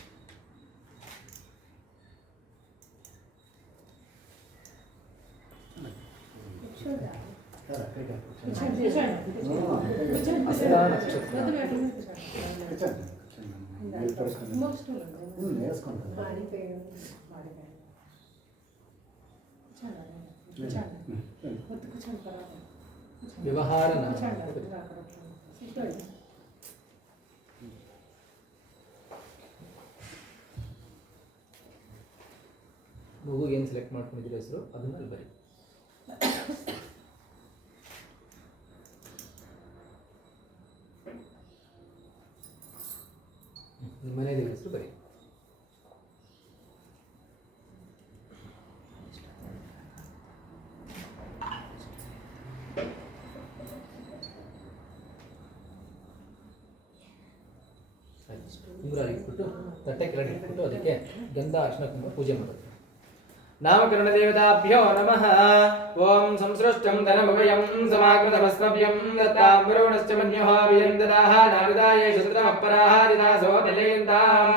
ಹಸ್ತ ನಕ್ಷತ್ರ. ವ್ಯವಹಾರ ನಾಮ ಅಂತ ಬರೀ. ಮಗುಗೆ ಏನು ಸೆಲೆಕ್ಟ್ ಮಾಡ್ಕೊಂಡಿದ್ದೀರಿ ಹೆಸರು ಅದನ್ನ ಅಲ್ಲಿ ಬರೀ. ನಿಮ್ಮ ಮನೆ ದೇವರ ಹೆಸರು ಬರೀ. ಉಂಗುರ ಇಟ್ಬಿಟ್ಟು ತಟ್ಟೆ ಕೆಳಗೆ ಇಟ್ಬಿಟ್ಟು ಅದಕ್ಕೆ ಗಂಧ ಅರ್ಶಿನ ಕುಂಕುಮ ಪೂಜೆ ಮಾಡೋದು. ನಾಮಕರಣ ದೇವತಾಭ್ಯೋ ನಮಃ. ಓಂ ಸಂಸೃಷ್ಟಂ ಧನಮಭಯಂ ಸಮಾಕೃತಮಸ್ಮಭ್ಯಂ ದತ್ತಾಂಬರೋಣಶ್ಚ ಮನ್ಯೋಃ ವಿಯಂದದಾಃ ನಾರದಾಯ ಶತತಮಪ್ಪರಾಃ ದಿನಾಸೋ ನಿಲಯಂತಾಂ.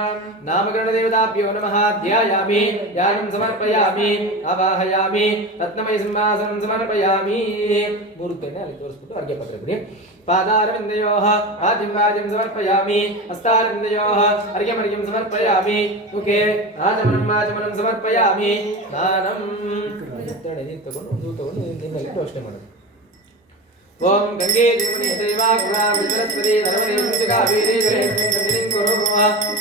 ನಾಮಕರಣ ದೇವತಾಭ್ಯೋ ನಮಃ. ಧ್ಯಾಯಾಮಿ ಧ್ಯಾನಂ ಸಮರ್ಪಯಾಮಿ ಆವಾಹಯಾಮಿ ರತ್ನಮಯ ಸಿಂಹಾಸನಂ ಸಮರ್ಪಯಾಮಿ. ಮೂರು ಕೈನ ಅಲ್ಲಿ ತೋರಿಸ್ಬಿಟ್ಟು ಅರ್ಘ್ಯ ಪಾತ್ರೆ ಬಿಡಿ. ಪಾದಾರವಿಂದಯೋಃ ಆದ್ಯಂ ವಾದ್ಯಂ ಸಮರ್ಪಯಾಮಿ. ಹಸ್ತಾರವಿಂದಯೋಃ ಅರ್ಘ್ಯಮರ್ಘ್ಯಂ ಸಮರ್ಪಯಾಮಿ. ಮುಖೇ ಆಚಮನಂ ವಾಚಮನಂ ಸಮರ್ಪಯಾಮಿ. ಸ್ನಾನಂ ನೀರು ತಗೊಂಡು ಒಂದು ತಗೊಂಡು ನಿಮ್ಮಲ್ಲಿ ಯೋಚನೆ ಮಾಡೋದು. ಓಂ ಗಂಗೆ ದೇವನಿ ದೇವಾಗ್ರಾ ವಿಸರಸ್ವತಿ ನರ್ಮದೇ ಕಾವೇರಿ ಜಲೇಸ್ಮಿನ್ ಸಂಧಿನಿಂ ಕುರು.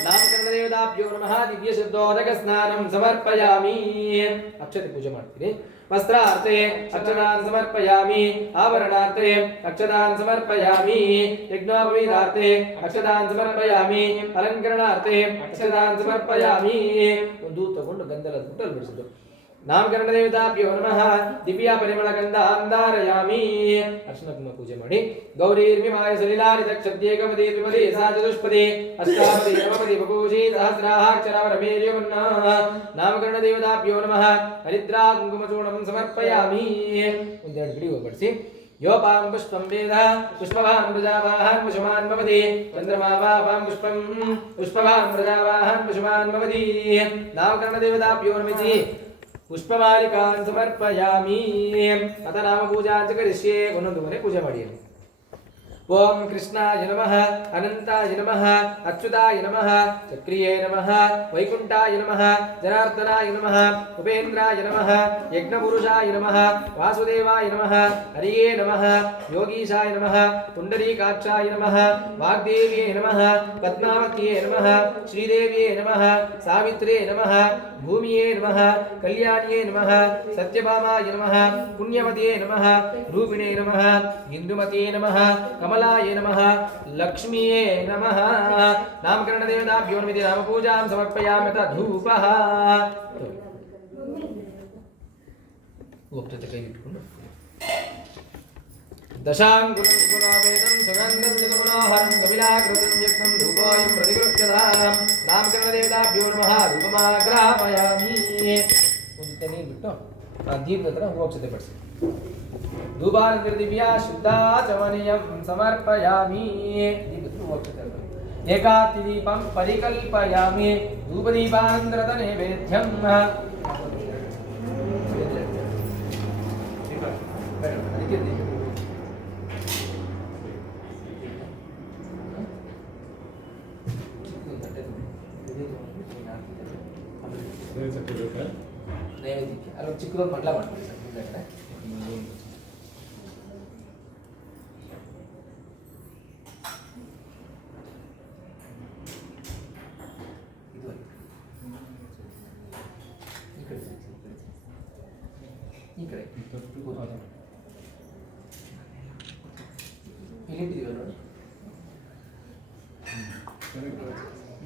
ನಾಮಕರಣ ದೇವತಾ ದೇವತಾಭ್ಯೋ ನಮಃ ದಿವ್ಯ ಶುದ್ಧೋದಕ ಸ್ನಾನಂ ಸಮರ್ಪಯಾಮಿ ಅಕ್ಷತೆ ಪೂಜೆ ಮಾಡ್ತೀನಿ वस्त्रार्थे अक्षतान् समर्पयामि आभरणार्थे अक्षतान् समर्पयामि यज्ञोपवीतार्थे अक्षतान् समर्पयामि अलंकरणार्थे अक्षतान् समर्पयामि ಒಂದು ತಗೊಂಡು ಗಂಧದ ಗುಟ್ಟಲ್ಲಿ ಬಿಡಿಸಿದ್ದು ನಾಮಕರಣ ದೇವತಾಭ್ಯೋ ನಮಃ ದಿವ್ಯ ಪರಿಮಳ ಗಂಧಾಂ ಧಾರಯಾಮಿ ಅರ್ಶನ ಕುಂಕುಮ ಪೂಜೆ ಮಾಡಿ ಗೌರೀರ್ಮಿಮಾಯ ಸಲಿಲಾನಿ ತಕ್ಷತ್ಯೇಕಪದಿ ತ್ರಿಪದಿ ಸಾ ಚತುಷ್ಪದಿ ಅಷ್ಟಾಪದಿ ನವಪದಿ ಬಭೂಷಿ ಸಹಸ್ರಾಕ್ಷರವರಮೇರ್ಯವನ್ನ ನಾಮಕರಣ ದೇವತಾಭ್ಯೋ ನಮಃ ಹರಿದ್ರಾ ಕುಂಕುಮಚೂರ್ಣಂ ಸಮರ್ಪಯಾಮಿ ಒಂದೆರಡು ಗಿಡಿ ಬಡಿಸಿ ಯೋಪಾಂ ಪುಷ್ಪಂ ವೇದ ಪುಷ್ಪವಾನ್ ಪ್ರಜಾವಾಹನ್ ಪಶುಮಾನ್ ಭವತಿ ಚಂದ್ರಮಾ ವಾಪಾಂ ಪುಷ್ಪಂ ಪುಷ್ಪವಾನ್ ಪ್ರಜಾವಾಹನ್ ಪಶುಮಾನ್ ಭವತಿ ನಾಮಕರಣ ದೇವತಾಭ್ಯೋ ನಮಿತಿ पुष्पमालिकान् समर्पयामि अथ नाम पूजा च करिष्ये ಒಂದೊಂದು ಮನೆ ಪೂಜೆ ಮಾಡಿ ओम कृष्णाय नमः अनंताय नमः अच्युताय नमः चक्रिये नमः वैकुंठाय नमः जनार्दनाय नमः उपेन्द्राय नमः यज्ञपुरुषाय नमः वासुदेवाय नमः हरिये नमः योगीशाय नमः पुंडरीकाक्षाय नमः वाग्देव्ये नमः पद्मावत्ये नमः श्रीदेव्ये नमः सावित्रे नमः भूमिये नमः कल्याण्ये नमः सत्यभामाय नमः पुण्यवते नमः रूपिणे नमः हिंदुमते नमः कमलाय नमः लक्ष्मीये नमः नामकरण देवताभ्यो नमः नाम पूजां समर्पयामि तथा धूपः ಒಪ್ಪತೆ ಕೈ ಇಟ್ಕೊಂಡು दशांगुलं गुणावेदं सुगंधं जगुणोहरं कपिलाकृतं युक्तं धूपोऽयं प्रतिगृह्यतां नामकरण देवताभ्यो नमः धूपमाग्रापयामि ಒಂದು ನೀರು ಬಿಟ್ಟು ಆ ದೀಪದ ಹತ್ರ ಹೋಗ್ಸತೆ ಪಡಿಸಿ धूपानंदिव्या शुद्धाचमनीयं समर्पयामि दीपत्र होग्सते एकाति दीपं परिकल्पयामि धूपदीपानंदरत नैवेद्यं ನೈವೇದ್ಯಕ್ಕೆ ಅಲ್ಲಿ ಚಿಕ್ಕದೊಂದು ಮಂಡಲ ಮಾಡ್ತೀವಿ ಸರ್ ಮುಂದೆ ಈ ಕಡೆ ಇಲ್ಲಿಟ್ಟಿದ್ದೀವಿ ನೋಡಿ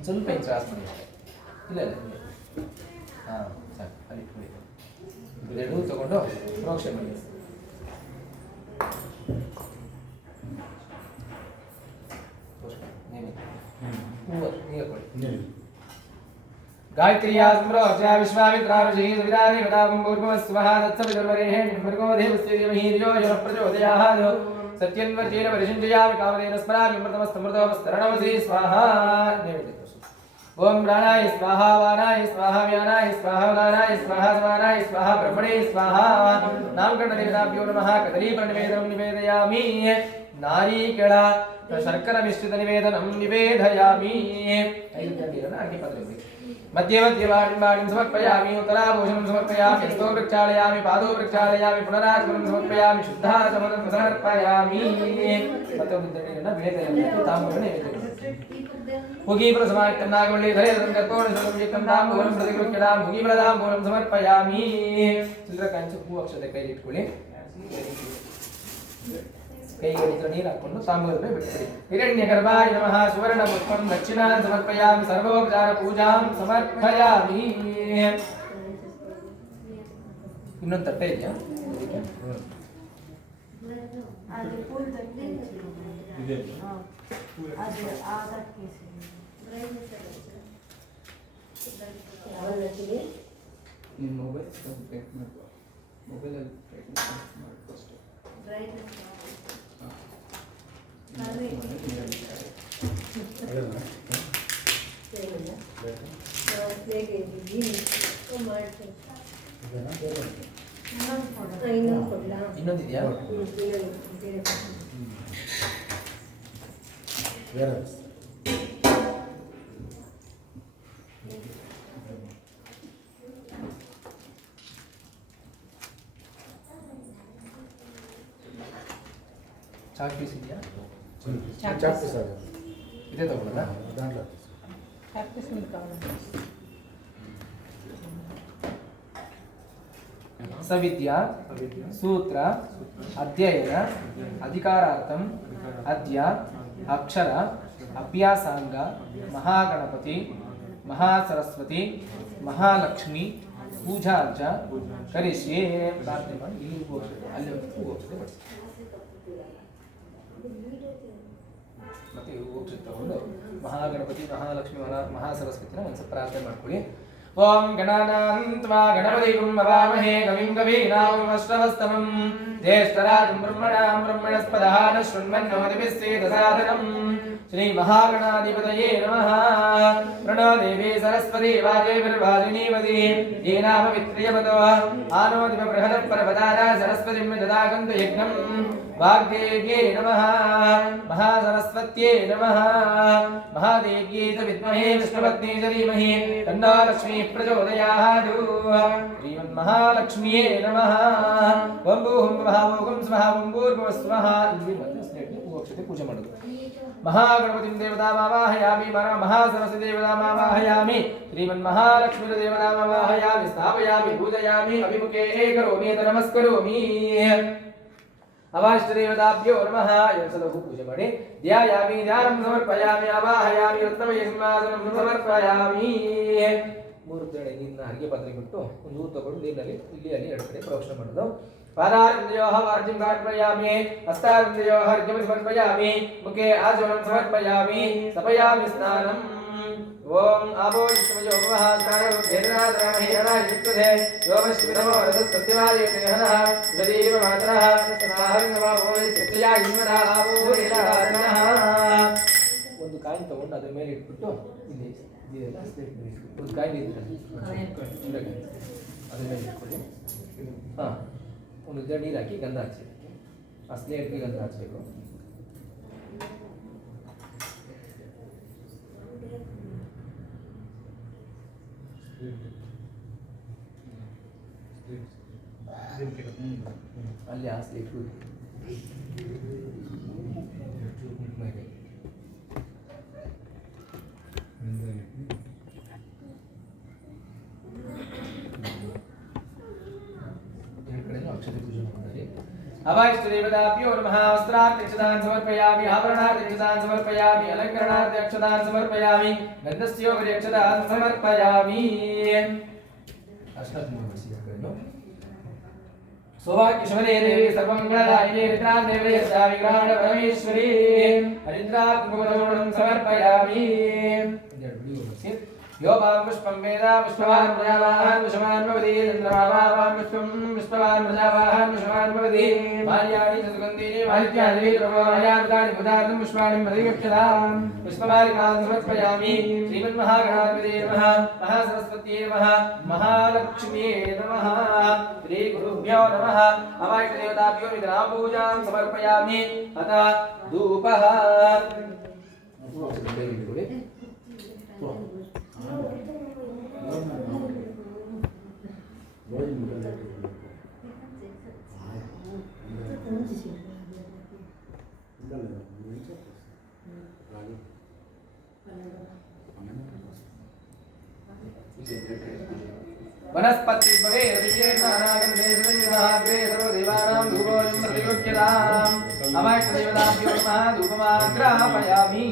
ಸ್ವಲ್ಪ ಇಂಚು ಕ್ರಾಸ್ ಮಾಡಿ ಇಲ್ಲ ಇಲ್ಲ ಹಾಂ ಸಾಕು ಅಲ್ಲಿ ಇಟ್ಕೊಳ್ಳಿ ಇದೆರಡೂ ತಗೊಂಡು ಪ್ರೋಕ್ಷೆ ಮಾಡಿ ಹೂವು ನೀರು ಕೊಡಿ गायत्र्या सम्प्रोच्य विश्वामित्रार्षि सुविदानि वदावं भूर्भुवस्वः तत्सवितुर्वरेण्यं भर्गो देवस्य धीमहि धियो यो नः प्रचोदयात् सत्यन्वर्तेन परिषिञ्चयामि कामधेन स्मरामि अमृतमस्तमृतमस्तरणमसि स्वाहा ओम प्राणाय स्वाहा वाणाय स्वाहा व्यानाय स्वाहा उदानाय स्वाहा समानाय स्वाहा ब्रह्मणे स्वाहा नामकरण देवताभ्यो नमः कदलीफलनिवेदनं निवेदयामि नारीकेळ शर्करा मिश्रित निवेदनं निवेदयामि ऐದು ನೀರನ್ನು ಅಗ್ನಿ ಪಾತ್ರೆಯಲ್ಲಿ मध्ये मध्ये वाणिं समर्पयामि उत्तराभूषणं समर्पयामि हस्तो प्रक्षालयामि पादो प्रक्षालयामि पुनराचमनं समर्पयामि शुद्धाचमनं समर्पयामि मत्तोन्निद्धरणेन वेदयामि ताम्बूलने मुगीफलसमायुक्तं नागवल्लीधरेदं कर्पूरसंयुक्तं ताम्बूलं प्रतिगृह्यतां मुगीफलताम्बूलं समर्पयामि चित्रकांच ಹೂ ಅಕ್ಷತೆ ಕೈ ಇಟ್ಕೊಳ್ಳಿ ಕೈಗಳಿಗೆ ನೀರು ಹಾಕೊಂಡು ತಾಂಬೂಲದಲ್ಲಿ ಬಿಟ್ಬಿಡಿ ಹಿರಣ್ಯಗರ್ಭಾಯ ನಮಃ ಸುವರ್ಣ ಪುಷ್ಪಂ ದಕ್ಷಿಣಾಂ ಸಮರ್ಪಯಾಮಿ ಸರ್ವೋಪಚಾರ ಪೂಜಾಂ ಸಮರ್ಪಯಾಮಿ ಇನ್ನೊಂದು ತಟ್ಟೆ ಇದೆಯಾ ಇದೆ ನಿಮ್ಮ ಮೊಬೈಲ್ ಕನೆಕ್ಟ್ ಮಾಡ್ಕೊ ಮೊಬೈಲಲ್ಲಿ ಮಾಡಿ ಫಸ್ಟ್ ಇನ್ನೊಂದಿದೆಯಾ ಚಾಕ್ ಪೀಸ್ ಇದೆಯಾ ಚಾಕ್ ಪೀಸ್ ಇದೇ ತಗೊಳ್ಳೋಣ ದಾಂಡ್ಲ सविद्या सूत्र अध्ययन अधिकारार्थम अद्य अक्षर अभ्यासांग महागणपति महासरस्वती महालक्ष्मी पूजा अर्चा करिष्ये प्रार्थನೆ ಮಾಡಿ ಇಲ್ಲಿ ಹೋಗ್ತದೆ ಅಲ್ಲಿ ಹೋಗ್ತದೆ ಮತ್ತೆ ಹೋಗ್ತದೆ ತಗೊಂಡು ಮಹಾಗಣಪತಿ ಮಹಾಲಕ್ಷ್ಮಿ ಮಹಾಸರಸ್ವತಿನ ಒಂದು ಪ್ರಾರ್ಥನೆ ಮಾಡ್ಕೊಳ್ಳಿ ओम गणानान्त्वा गणपतिं भवामहे कविं कवीनामुपश्रवस्तमं ज्येष्ठराजं ब्रह्मणां ब्रह्मणस्पदः न शृण्वन्नोतिभिस्सेदसादनम् श्री महागणाधिपतये नमः प्रणो देवी सरस्वती वाजेभिर्वाजिनीवती येनामवित्रियवतो आनोदिपबृहदपर्वतारा सरस्वतीं ददागन्तु यज्ञं वाग्देव्ये नमः महासरस्वत्यै नमः महादेव्यै च विद्महे विष्णुपत्नी च धीमहि तन्नो लक्ष्मी प्रचोदयात् श्रीमन्महालक्ष्म्यै नमः ओं भूं भुवः ओं स्वः ओं भूर्भुवस्वः ಇಲ್ಲಿ ಮತ್ತೆ ಸ್ನೇಹಿತರೆ ಅಕ್ಷತೆ ಪೂಜೆ ಮಾಡೋದು महागणपतिं देवतामावाहयामि महासरस्वती देवतामावाहयामि श्रीमन्महालक्ष्मी देवतामावाहयामि स्थापयामि पूजयामि अभिमुखे करोमि नमस्करोमि अवाष्ट देवताभ्यो नमः यशलघु पूजा ಮಾಡಿ ಧ್ಯಾಯಾಮಿ ಧ್ಯಾನಂ ಸಮರ್ಪಯಾಮಿ ಅವಾಹಯಾಮಿ ರತ್ನಮಯ ಸಿಂಹಾಸನಂ ಸಮರ್ಪಯಾಮಿ ಮೂರು ಜಡೆ ನೀರಿನ ಹರಿಗೆ ಪಾತ್ರೆ ಬಿಟ್ಟು ಒಂದು ಊರು ತಗೊಂಡು ನೀರಿನಲ್ಲಿ ಇಲ್ಲಿ ಅಲ್ಲಿ ಎರಡು ಕಡೆ ಪ್ರೋಕ್ಷಣೆ ಮಾಡೋದು पादारविन्दयोः वार्जिं समर्पयामि हस्तारविन्दयोः अर्घ्यं समर्पयामि मुखे आचमनं समर्पयामि समयामि स्नानम् ओम आबो विष्णुयो भवः स्नानमुद्धेनाद्रामहीरणाय युक्तधे योमश्विनमो रसस्तत्यवायतेहनः जदीव मातरः सहारङ्गमाभो चित्तया इन्मरा आबो भूरिराजनः ಒಂದು ಕಾಯಿನ್ ತಗೊಂಡು ಅದರ ಮೇಲೆ ಇಟ್ಬಿಟ್ಟು ಇಲ್ಲಿ ಇದೆಲ್ಲ ಸ್ಲೇಟ್ ಮೇಲೆ ಒಂದು ಕಾಯಿನ್ ಇದೆ ಅದರ ಮೇಲೆ ಇಟ್ಕೊಳ್ಳಿ ಹಾಂ ಒಂದು ಜಡ ನೀರು ಹಾಕಿ ಗಂಧ ಹಚ್ಚಬೇಕು ಆ ಸ್ಲೇಟ್ಗೆ ಗಂಧ ಹಚ್ಚಬೇಕು ಅಲ್ಲಿ ಆ ಸ್ಲೇಟ್ अवाष्टदेवताभ्यो नमः वस्त्रार्थक्षतान् समर्पयामि आभरणार्थक्षतान् समर्पयामि अलङ्करणार्थक्षतान् समर्पयामि गन्धस्योपरिक्षतान् समर्पयामि सौभाग्यशमने देवी सर्वमङ्गलदायिने निद्रादेवी यस्या विग्रहाण परमेश्वरी हरिद्रात्मकमोदनं समर्पयामि योपां पुष्पं वेदा पुष्पवान् प्रजावाहन् पुष्पवान् भवति चन्द्रमावां पुष्पं पुष्पवान् प्रजावाहन् पुष्पवान् भवति माल्यानि च सुगन्धीनि मालिक्यानि प्रभवायान्तानि पुदार्थं पुष्पाणि प्रतिगच्छताम् पुष्पमालिकां समर्पयामि श्रीमन्महागणाधिपतये नमः महासरस्वत्यै नमः महालक्ष्म्यै नमः श्रीगुरुभ्यो नमः अवाष्टदेवताभ्यो निद्रापूजां समर्पयामि अतः धूपः वनस्पति भवे ऋषिकेनानागन्धे सुरञ्जनाग्रे सर्वदेवानां धूपोऽयं प्रतियोग्यताम् अवाष्टदेवताभ्यो नमः धूपमाग्रापयामि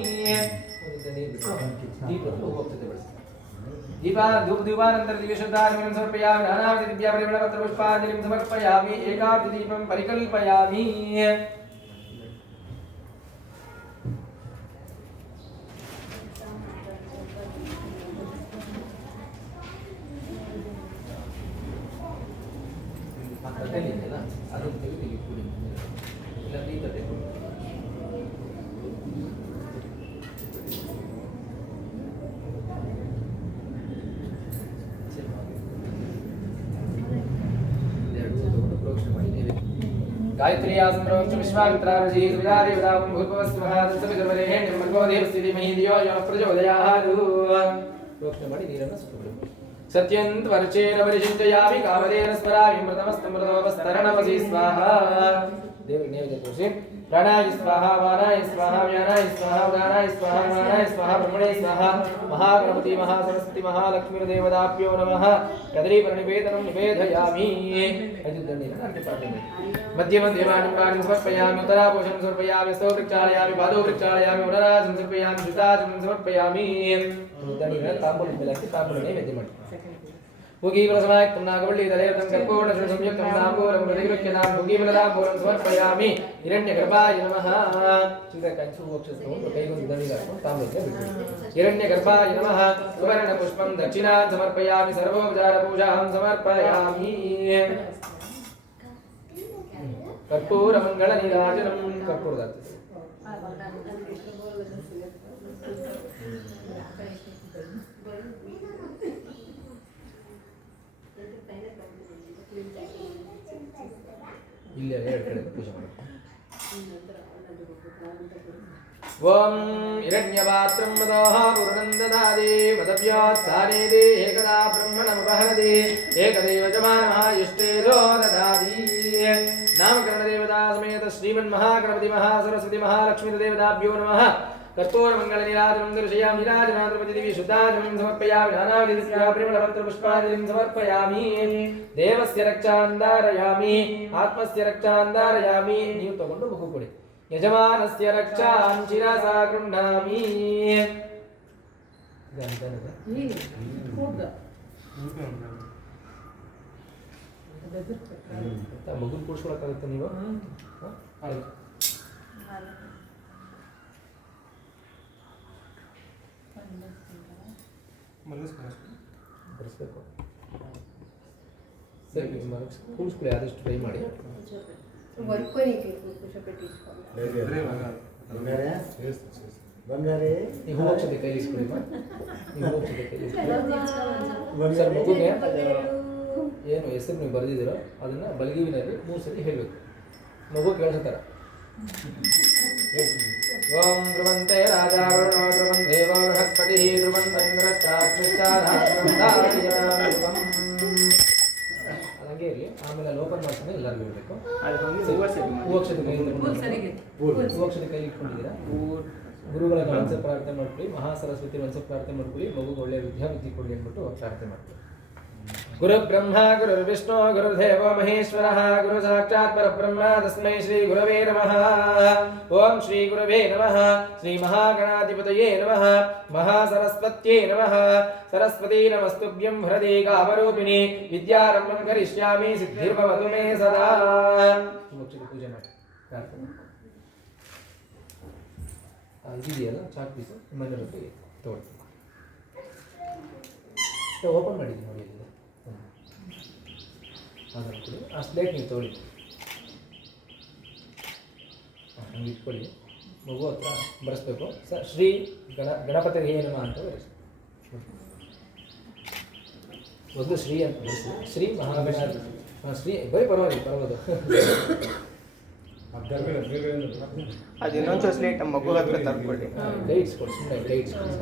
दीपानंतर दिव्यशुद्धार्घ्यं समर्पयामि नानाविध दिव्यपरिमलपत्रपुष्पाञ्जलिं समर्पयामि एकादीपं परिकल्पयामि गायत्री आसम्प्रोक्ष विश्वामित्रावजी सुविदादेवतां भूर्भुवस्वः तत्सवितुर्वरेण्यं भर्गो देवस्य धीमहि धियो यो नः प्रचोदयात् प्रोक्षणे ಮಾಡಿ ನೀರನ್ನು ಸುತ್ತಬೇಕು सत्यन्त्वर्चेन परिचिन्तयामि कामधेन स्मरामि मृतमस्तमृतोपस्तरणमसि स्वाहा देवರಿಗೆ ನೈವೇದ್ಯ ತೋರಿಸಿ प्राणाय स्वाहा वानाय स्वाहा व्यानाय स्वाहा उदानाय स्वाहा समानाय स्वाहा ब्रह्मणे स्वाहा महागणपति महासरस्वती महालक्ष्मीर्देवताभ्यो नमः कदलीफलनिवेदनं निवेदयामि मध्ये मध्ये वाणिं समर्पयामि उत्तरापोषं समर्पयामि स्तोत्रक्षालयामि पादौ प्रक्षालयामि उदरासं समर्पयामि श्रुतासं समर्पयामि तांबूलं मिलाकि तांबूलं नैवेद्य ಮಾಡಿ भुगीवलसमायुक्तं नागवल्लीतलेवतं कर्पूर्णशुसंयुक्तं ताम्बूलं प्रतिगृह्यतां भुगीवलताम्बूलं समर्पयामि हिरण्यगर्भाय नमः हिरण्यगर्भाय नमः सुवर्णपुष्पं दक्षिणां समर्पयामि सर्वोपचारपूजां समर्पयामि कर्पूरमङ्गलनीराजनं कर्पूरदात् ಇಲ್ಲಿ ಎರಡು ಕಡೆ ಪೂಜೆ ಮಾಡಿ ಓಂ ಹಿರಣ್ಯಪಾತ್ರಂ ಮದೋಹ ಪೂರ್ಣಂದದಾದಿ ಮದವ್ಯಾತ್ಸಾನೇದಿ ಏಕದಾ ಬ್ರಹ್ಮಣಮುಪಹರದಿ ಏಕದೇವ ಜಮಾನಃ ಇಷ್ಟೇಜೋ ದದಾದಿ ನಾಮಕರಣ ದೇವತಾ ಸಮೇತ ಶ್ರೀಮನ್ಮಹಾಗಣಪತಿ ಮಹಾಸರಸ್ವತಿ ಮಹಾಲಕ್ಷ್ಮೀ ದೇವತಾಭ್ಯೋ ನಮಃ कर्पूरमङ्गलनीराजनं दर्शयामि नीराजनाद्रपतिदिवि शुद्धाजनं समर्पयामि नानाविधपुष्पादिं समर्पयामि देवस्य रक्षां धारयामि आत्मस्य रक्षां धारयामि ನೀವು ತಗೊಂಡು ಮುಖ ಕೊಡಿ ಯಜಮಾನಸ್ಯ ರಕ್ಷಾಂ ಶಿರಸಾ ಗೃಹ್ಣಾಮಿ ಮಗುನ್ ಕೂಡ್ಸ್ಕೊಳಕ್ಕಾಗುತ್ತೆ ನೀವು ಬರೆಸ್ಬೇಕು ಸರಿ ಕೂಡಿಸ್ಕೊಳ್ಳಿ ಆದಷ್ಟು ಟ್ರೈ ಮಾಡಿ ಬಂಗಾರೆ ನೀವು ಹೋಗ್ತದೆ ಕೈಲಿ ಇಸ್ಕೊಳ್ಳಿ ನೀವು ಹೋಗ್ತದೆ ಕೈಲಿ ಸರ್ ಮಗುಗೆ ಏನು ಹೆಸರು ನೀವು ಬರೆದಿದ್ದೀರೋ ಅದನ್ನು ಬಲಗಿವಿನಲ್ಲಿ 3 ಸಲ ಹೇಳಬೇಕು ಮಗು ಕೇಳಿಸ್ತಾರ ಓಂ ಧ್ರುವಂತೆ ರಾಜಾ ವರುಣೋ ಧ್ರುವಂ ದೇವೋ ಬೃಹಸ್ಪತಿ ಧ್ರುವಂ ಚಂದ್ರಶ್ಚಾಕ್ಷಾರಾತ್ಮಂ ಅದಂಗೆ ಇರಲಿ. ಆಮೇಲೆ ಅಲ್ಲಿ ಓಪನ್ ಮಾಡ್ತಾನೆ ಎಲ್ಲರಿಗೂ ಇರಬೇಕು. ಹೂವಕ್ಷತೆ ಕೈ ಇಟ್ಕೊಂಡಿದ್ದೀರಾ. ಗುರುಗಳನ್ನು ಒಂದ್ಸಲ ಪ್ರಾರ್ಥನೆ ಮಾಡ್ಕೊಳ್ಳಿ, ಮಹಾಸರಸ್ವತಿ ಒಂದ್ಸಲ ಪ್ರಾರ್ಥನೆ ಮಾಡ್ಕೊಳ್ಳಿ, ಮಗುಗೆ ಒಳ್ಳೆಯ ವಿದ್ಯಾಬುದ್ಧಿ ಕೊಡಲಿ ಅಂದ್ಬಿಟ್ಟು ಪ್ರಾರ್ಥನೆ ಮಾಡ್ಕೊಳ್ಳಿ. ಗುರು ಬ್ರಹ್ಮ ಗುರು ವಿಷ್ಣು ಗುರುದೇವೋ ಮಹೇಶ್ವರಃ ಗುರು ಸಾಕ್ಷಾತ್ ಪರಬ್ರಹ್ಮ ತಸ್ಮೈ ಶ್ರೀ ಗುರವೇ ನಮಃ. ಓಂ ಶ್ರೀ ಗುರವೇ ನಮಃ. ಶ್ರೀ ಮಹಾಗಣಾಧಿಪತಯೇ ನಮಃ. ಮಹಾಸರಸ್ವತ್ಯೇ ನಮಃ. ಸರಸ್ವತೀ ನಮಸ್ತುಭ್ಯಂ ಹೃದಯ ಕಾಮರೂಪಿಣಿ ವಿದ್ಯಾರಂಭಂ ಕರಿಷ್ಯಾಮಿ ಸಿದ್ಧಿರ್ಭವತು ಮೇ ಸದಾ. ಪೂಜೆ ಮಾಡಿ ಪ್ರಾರ್ಥನೆ. ಇದೆಯಲ್ಲ ಚಾಕ್ ಪೀಸು ಮನೆಯಲ್ಲಿ ತಗೊಳ್ತೀನಿ. ಓಪನ್ ಮಾಡಿದ್ದೀನಿ ನೋಡಿ. ಅದನ್ನು ಆ ಸ್ಲೇಟ್ ನೀವು ತೊಗೊಳ್ಳಿ, ಹಂಗೆ ಇಟ್ಕೊಳ್ಳಿ. ಮಗು ಹತ್ರ ಬರೆಸ್ಬೇಕು. ಶ್ರೀ ಗಣಪತಿಗೆ ನಮಃ ಅಂತ ಬರೆಸಿ. ಮೊದಲು ಶ್ರೀ ಅಂತ ಬರೆಸಿ. ಶ್ರೀ ಮಹಾಗಣಾಧಿಪತಿ ಶ್ರೀ ಬರೀ ಪರವಾಗಿಲ್ಲ. ಅದು ಇನ್ನೊಂದು ಸ್ಲೇಟ್ ಮಗು ಹತ್ರ ತರ್ಕೊಳ್ಳಿ. ಲೈಟ್ಸ್ ಕೊಡಿ, ಸುಮ್ಮನೆ ಲೈಟ್ಸ್ ಕೊಡಿ.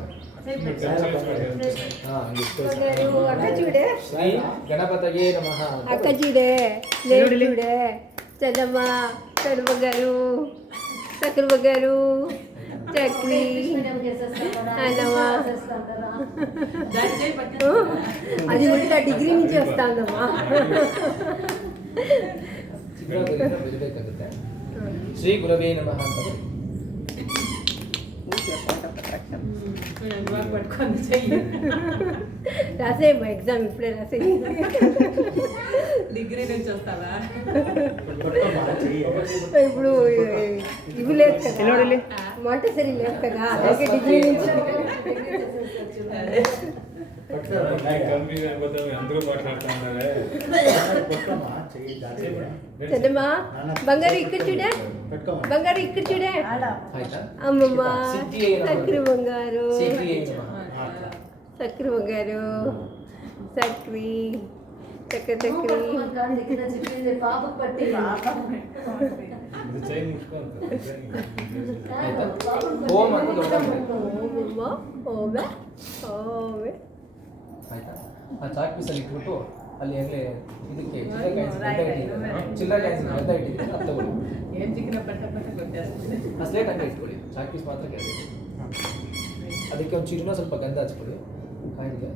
ಶ್ರೀ ಗಣಪತಿಗೆ ನಮಃ. ಅಕ್ಕಜಿಡೆ ಲೇಡುಡೆ ಚಲಮ್ಮ ಕಡುಬಗರು ಸಕ್ಕರೆಬಗರು ಚಕ್ರಿ అన్నమా అది కూడా డిగ్రీ నుంచి వస్తానమ్మా. ಬರಬೇಕಾಗುತ್ತೆ. ಶ್ರೀ ಗುರವೇ ನಮಃ ಅಂತ రాసేమ్మా ఎగ్జామ్ ఇప్పుడే రాసే. డిగ్రీ నుంచి వస్తావా? ఇప్పుడు ఇవి లేదు కదా, మాంటెసరీ లేదు కదా, అలాగే డిగ్రీ నుంచి చదమ్మా. బంగారు ఇక్కడ చూడే, బంగారు ఇక్కడ చూడే. అమ్మమ్మ చక్రి బంగారు, చక్రి బంగారు, చక్రి చక్రి చక్రి ಓಂ ಅಂತ ದೊಡ್ಡ ಓಮೆ ಓಮೆ. ಆಯ್ತಾ? ಆ ಚಾಕ್ ಪೀಸಲ್ಲಿ ಇಟ್ಬಿಟ್ಟು ಅಲ್ಲಿ ಆಗಲೇ ಇದಕ್ಕೆ ಚಿಲ್ಲರೆ ಕಾಯಿನ್ಸ್ ಅಂತ ಇಟ್ಟಿದ್ದೀನಿ, ಅದು ತಗೊಳ್ಳಿ. ಏನು ಚಿಕ್ಕನ ಪಟ್ಟ ಪಟ್ಟ ಕೊಟ್ಟೆ ಆ ಸ್ಲೇಟ್ ಹಂಗೆ ಇಟ್ಕೊಳ್ಳಿ, ಚಾಕ್ ಪೀಸ್ ಮಾತ್ರ ಕೆಳಗೆ. ಅದಕ್ಕೆ ಒಂದು ಚೂರಿನ ಸ್ವಲ್ಪ ಗಂಧ ಹಚ್ಕೊಳ್ಳಿ ಕಾಯಿಗೆ.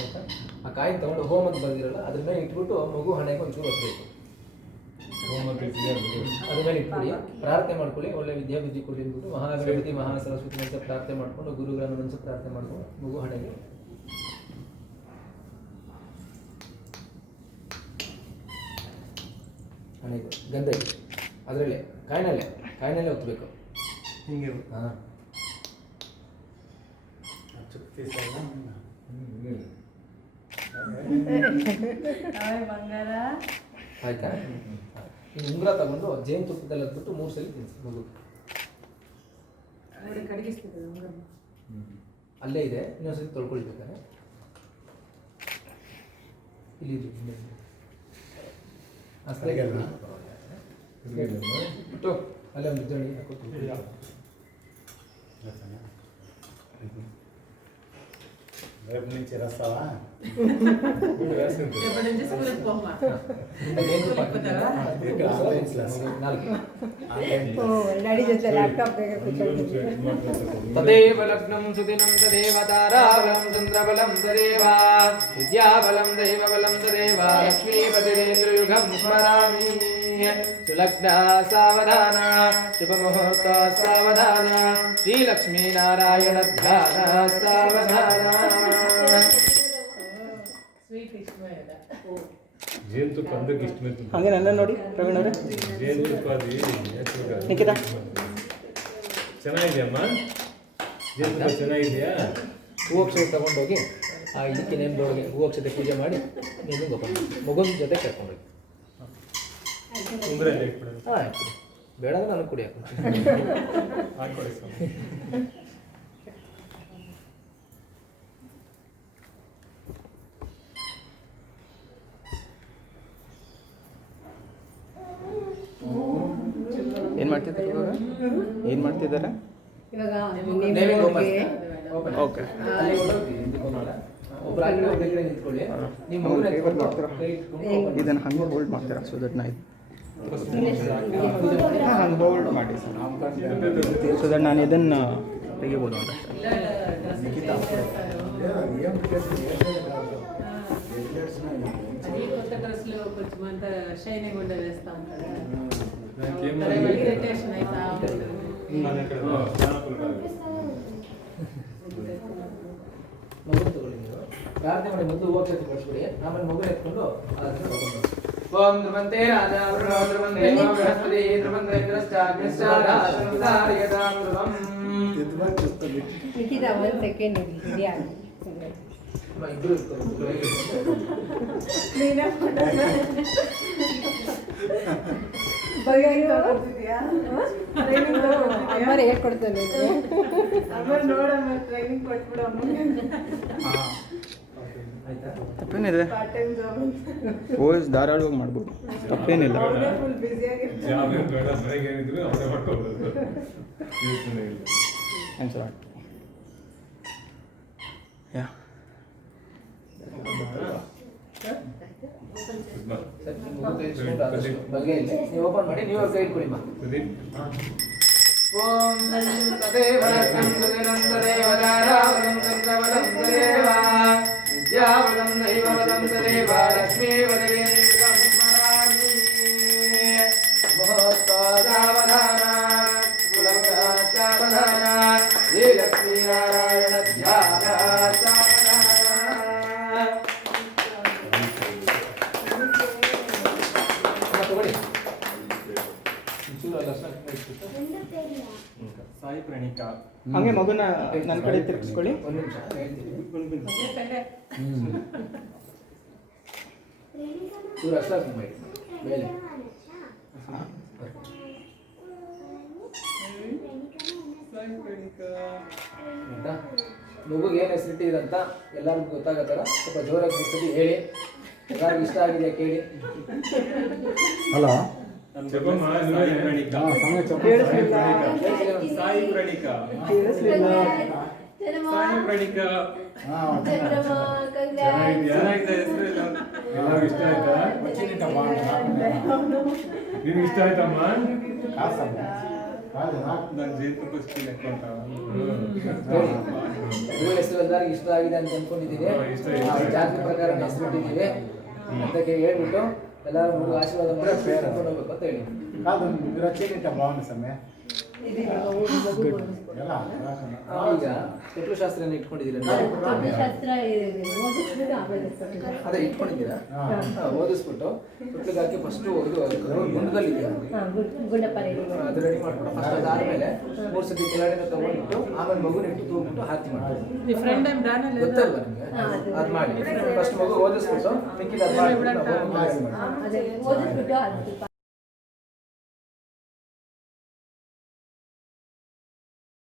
ಆಯ್ತಾ? ಆ ಕಾಯಿ ತಗೊಂಡು ಹೋಮ್ ಅಂತ ಬಂದಿರಲ್ಲ ಅದ್ರ ಮೇಲೆ ಇಟ್ಬಿಟ್ಟು ಮಗು ಹಣೆಗೆ ಒಂಚೂರು ಒತ್ತಬೇಕು. ಅದ್ರ ಮೇಲೆ ಇಟ್ಕೊಳ್ಳಿ, ಪ್ರಾರ್ಥನೆ ಮಾಡ್ಕೊಳ್ಳಿ, ಒಳ್ಳೆ ವಿದ್ಯಾಬುದ್ಧಿ ಕೊಡಿ ಅಂದ್ಬಿಟ್ಟು ಮಹಾಗಣಪತಿ ಮಹಾ ಸರಸ್ವತಿ ಅಂತ ಪ್ರಾರ್ಥನೆ ಮಾಡ್ಕೊಂಡು ಗುರುಗಳನ್ನು ಮನಸ್ಸು ಪ್ರಾರ್ಥನೆ ಮಾಡ್ಕೊಂಡು ಮಗು ಹಣೆಗೆ ಹಣೆಗೆ ಗಂಧ ಇಟ್ಟು ಅದರಲ್ಲೇ ಕಾಯಿನಲ್ಲೇ ಒತ್ತಬೇಕು. ಹಿಂಗೆ ಹಾಂ ಬಂಗಾರ ಆಯ್ತಾ? ಈ ಉಂಗುರ ತಗೊಂಡು ಜೇನುತುಪ್ಪದಲ್ಲಿ ಹತ್ಬಿಟ್ಟು 3 ಸಲ ತಿನ್ನಿಸಿ ಮಗು. ಕಡಗಿಸ್ತಿದ್ರು ಅಲ್ಲೇ ಇದೆ, ಇನ್ನೊಂದ್ಸತಿ ತೊಳ್ಕೊಳ್ಬೇಕಾದ್ರೆ ಇಲ್ಲಿ ಬಿಟ್ಟು ಅಲ್ಲೇ ಒಂದು ಜೋಡಿ ಹಾಕೋತೀವಿ. రేపు నుంచి రస్తావా तदेव लग्नं सुदिनं तदेव ताराबलं चन्द्रबलं तदेव विद्याबलं दैवबलं तदेव लक्ष्मीपतिरेन्द्रयुगं स्मरामि सुलग्ना सावधान शुभमुहूर्ता सावधान श्रीलक्ष्मीनारायण ध्यान सावधान ಜೇನುತುಪ್ಪ ಅಂದಕ್ಕೆ ಇಷ್ಟ ಮೇಲೆ ಹಾಗೆ ನನ್ನ ನೋಡಿ ಪ್ರವೀಣ್ ಅವರೇ ಜೇನುತುಪ್ಪ ಅದು ನಿಖಿತಾ ಚೆನ್ನಾಗಿದೆಯಮ್ಮ, ಜೇನುತುಪ್ಪ ಚೆನ್ನಾಗಿದೆಯಾ? ಹೂವಕ್ಷತೆ ತಗೊಂಡೋಗಿ ಆ ಇದಕ್ಕೆ ನೇಮ್ದೊಳಗೆ ಹೂವಕ್ಷತೆ ಪೂಜೆ ಮಾಡಿ ನೀವು ಮಗುನ ಜೊತೆ ಕರ್ಕೊಂಡೋಗಿ. ಉಂಗುರ ಎಲ್ಲ ಇಟ್ಬಿಡೋದು. ಹಾಂ ಆಯ್ತು, ಬೇಡ ಅಂದ್ರೆ ನನಗೆ ಕುಡಿಯಾಕ ಹಾಕ್ಕೊಳ್ಳಿ ಸ್ವಾಮಿ. ಏನು ಮಾಡ್ತಿದ್ದಾರೆ ಇವಾಗ? ಏನು ಮಾಡ್ತಿದ್ದಾರೆ? ಇವಾಗ ಓಕೆ ಇದನ್ನು ಹಂಗೆ ಹೋಲ್ಡ್ ಮಾಡ್ತೀರಾ ಸೊ ದಟ್ ನಾ ಹಂಗೆ ಹೋಲ್ಡ್ ಮಾಡಿ ಸೊ ದಟ್ ನಾನು ಇದನ್ನು ತೆಗಿಬೋದು ಅಂತ. కొత్త డ్రెస్సులు కొంచెం అంత షైనింగ్ ఉండే వేస్తా ఉంటారు నాకేం ఇరిటేషన్ అవుతా ఉంటుంది మన ఇక్కడ ಜ್ಞಾನಪುರ ಮಗು ತಗೊಳ್ಳಿ ನೀವು ಪ್ರಾರ್ಥನೆ ಮಾಡಿ ಮೊದಲು ಹೂವಕ್ಷತೆ ಪಡಿಸ್ಬಿಡಿ, ಆಮೇಲೆ ಮಗು ಎತ್ಕೊಂಡು ಓಂ ಧ್ರುವಂತೆ ರಾಜಾ ಧ್ರುವಂತೆ ಬೃಹಸ್ಪತಿ ಧ್ರುವಂತೆ ಇಂದ್ರಶ್ಚಾಗ್ನಿಶ್ಚಾರಾಶಂಸಾರ್ಯತಾಂ ಧ್ರುವಂ. Nikita, 1 second. Yeah. ಇಬ್ಬರು ಇರ್ತಾರೆ. ಅಮ್ಮ ಹೇಳ್ಕೊಡ್ತಾನೆ ಟ್ರೈನಿಂಗ್ ಕೊಟ್ಬಿಡಮ್ಮ ಆಯ್ತಾ? ತಪ್ಪೇನಿದೆ, ಪಾರ್ಟ್ ಟೈಮ್ ಜಾಬ್ ಓಸ್ ಧಾರಾಳವಾಗಿ ಮಾಡ್ಬೋದು, ತಪ್ಪೇನಿಲ್ಲ. ಫುಲ್ ಬ್ಯುಸಿ ಆಗಿರ್ತಾರೆ ಜಾಬ್ ಏನು ಬೇಡ, ಮನೆಗೆ ಏನಿದ್ರು ಅವರೇ ಮಾಡ್ಕೊಬೋದು. ಯೋಚನೆ ಇಲ್ಲ. Thanks lot. ಯಾ ಸರಿ, ನಿಮ್ಮ ಮಗು ಕೈ ಇಟ್ಕೊಂಡು ಆದಷ್ಟು ಬಲಗೈ ಇಲ್ಲಿ ನೀವು ಓಪನ್ ಮಾಡಿ, ನೀವು ಕೈ ಇಟ್ಕೊಳ್ಳಿಮ್ಮ. ಸುದೀಪ್ ಓಂ ತದೇವ ಲಗ್ನಂ ಸುದಿನಂ ತದೇವ ತಾರಾಬಲಂ ಚಂದ್ರಬಲಂ ತದೇವ ವಿದ್ಯಾಬಲಂ ದೈವಬಲಂ ತದೇವ ಲಕ್ಷ್ಮೀಪತಿರೇಂದ್ರಯುಗಂ ಸ್ಮರಾಮಿ ಮುಹೂರ್ತಾ ಸಾವಧಾನ ಸುಲಗ್ನಾ ಸಾವಧಾನ ಶ್ರೀಲಕ್ಷ್ಮೀನಾರಾಯಣ ಧ್ಯಾನ ಸಾವಧಾನ. ತಗೊಳ್ಳಿ ಒಂಚೂರು ಅಲ್ಲ ಸ್ವಲ್ಪ ಇಟ್ಬಿಟ್ಟು. ಸಾಯಿ ಪ್ರಣೀಕಾ ಹಂಗೆ ಮಗುನ ನನ್ನ ಕಡೆ ತಿರ್ಗಿಸ್ಕೊಳ್ಳಿ. ಒಂದು ನಿಮಿಷ ಹೇಳ್ತೀನಿ. ಚೂರು ಅಷ್ಟ ಮಾಡಿ ಮೇಲೆ ಆಯ್ತಾ? ಮಗುಗೆ ಏನು ಹೆಸರಿಟ್ಟಿರಂತ ಎಲ್ಲರಿಗೂ ಗೊತ್ತಾಗೋ ಥರ ಸ್ವಲ್ಪ ಜೋರಾಗಿ ಒಂದ್ಸತಿ ಹೇಳಿ, ಎಲ್ಲರಿಗೂ ಇಷ್ಟ ಆಗಿದೆಯಾ ಕೇಳಿ. ಹಲೋ ಜಪಮ್ಮ ಸಾಯಿ ಪ್ರಣೀಕಾ ಸಮಯ ಸಾಯಿ ಪ್ರಣೀಕಾ ಸಾಯಿ ಪ್ರಣೀಕ ಚೆನ್ನಾಗಿದೆ ಹೆಸರು ಎಲ್ಲರಿಗೂ ಇಷ್ಟ ಆಯ್ತಾ? ನಿಮ್ಗೆ ಇಷ್ಟ ಆಯ್ತಮ್ಮ? ನಾನು ಜೇನುತುಪ್ಪ ಸ್ಕೀಲ್ ಹಾಕೊಂಡ ಹೆಸರು ಎಲ್ಲರಿಗೂ ಇಷ್ಟ ಆಗಿದೆ ಅಂತ ಅನ್ಕೊಂಡಿದ್ದೀನಿ. ಇಷ್ಟ ಆಯ್ತು. ಜಾತಿ ಪ್ರಕಾರ ಹೆಸರಿಟ್ಟಿದ್ದೀವಿ ಅದಕ್ಕೆ ಹೇಳ್ಬಿಟ್ಟು ಎಲ್ಲರೂ ಆಶೀರ್ವಾದ ಮಾಡಿ ಕರ್ಕೊಂಡು ಹೋಗ್ಬೇಕು ಅಂತ ಹೇಳಿ. కాదు మీరు వచ్చేటంటే బాగుంది సమ్మె ఎలా ಈಗ ತೊಟ್ಲು ಶಾಸ್ತ್ರನ ಇಟ್ಕೊಂಡಿದ್ದೀರಾ? ಅದೇ ಇಟ್ಕೊಂಡಿದ್ದೀರಾ? ಓದಿಸ್ಬಿಟ್ಟು ತೊಟ್ಲಿಗೆ ಹಾಕಿ ಫಸ್ಟ್ ಇದು ಗುಂಡದಲ್ಲಿದೆಯಾ ಅದು ರೆಡಿ ಮಾಡ್ಕೊಂಡು ಫಸ್ಟ್ ಅದಾದ್ಮೇಲೆ 3 ಸತಿ ಕೆಳಗಡೆ ತಗೊಂಡಿಟ್ಟು ಆಮೇಲೆ ಮಗುನ ಇಟ್ಟು ತಗೊಂಡ್ಬಿಟ್ಟು ಹಾಕಿ ಮಾಡಿ ಗೊತ್ತಲ್ವಾ ನಿಮಗೆ? ಅದು ಮಾಡಿ ಫಸ್ಟ್ ಮಗು ಓದಿಸ್ಬಿಟ್ಟು ಮಿಕ್ಕಿದ ಅದು ಮಾಡಿ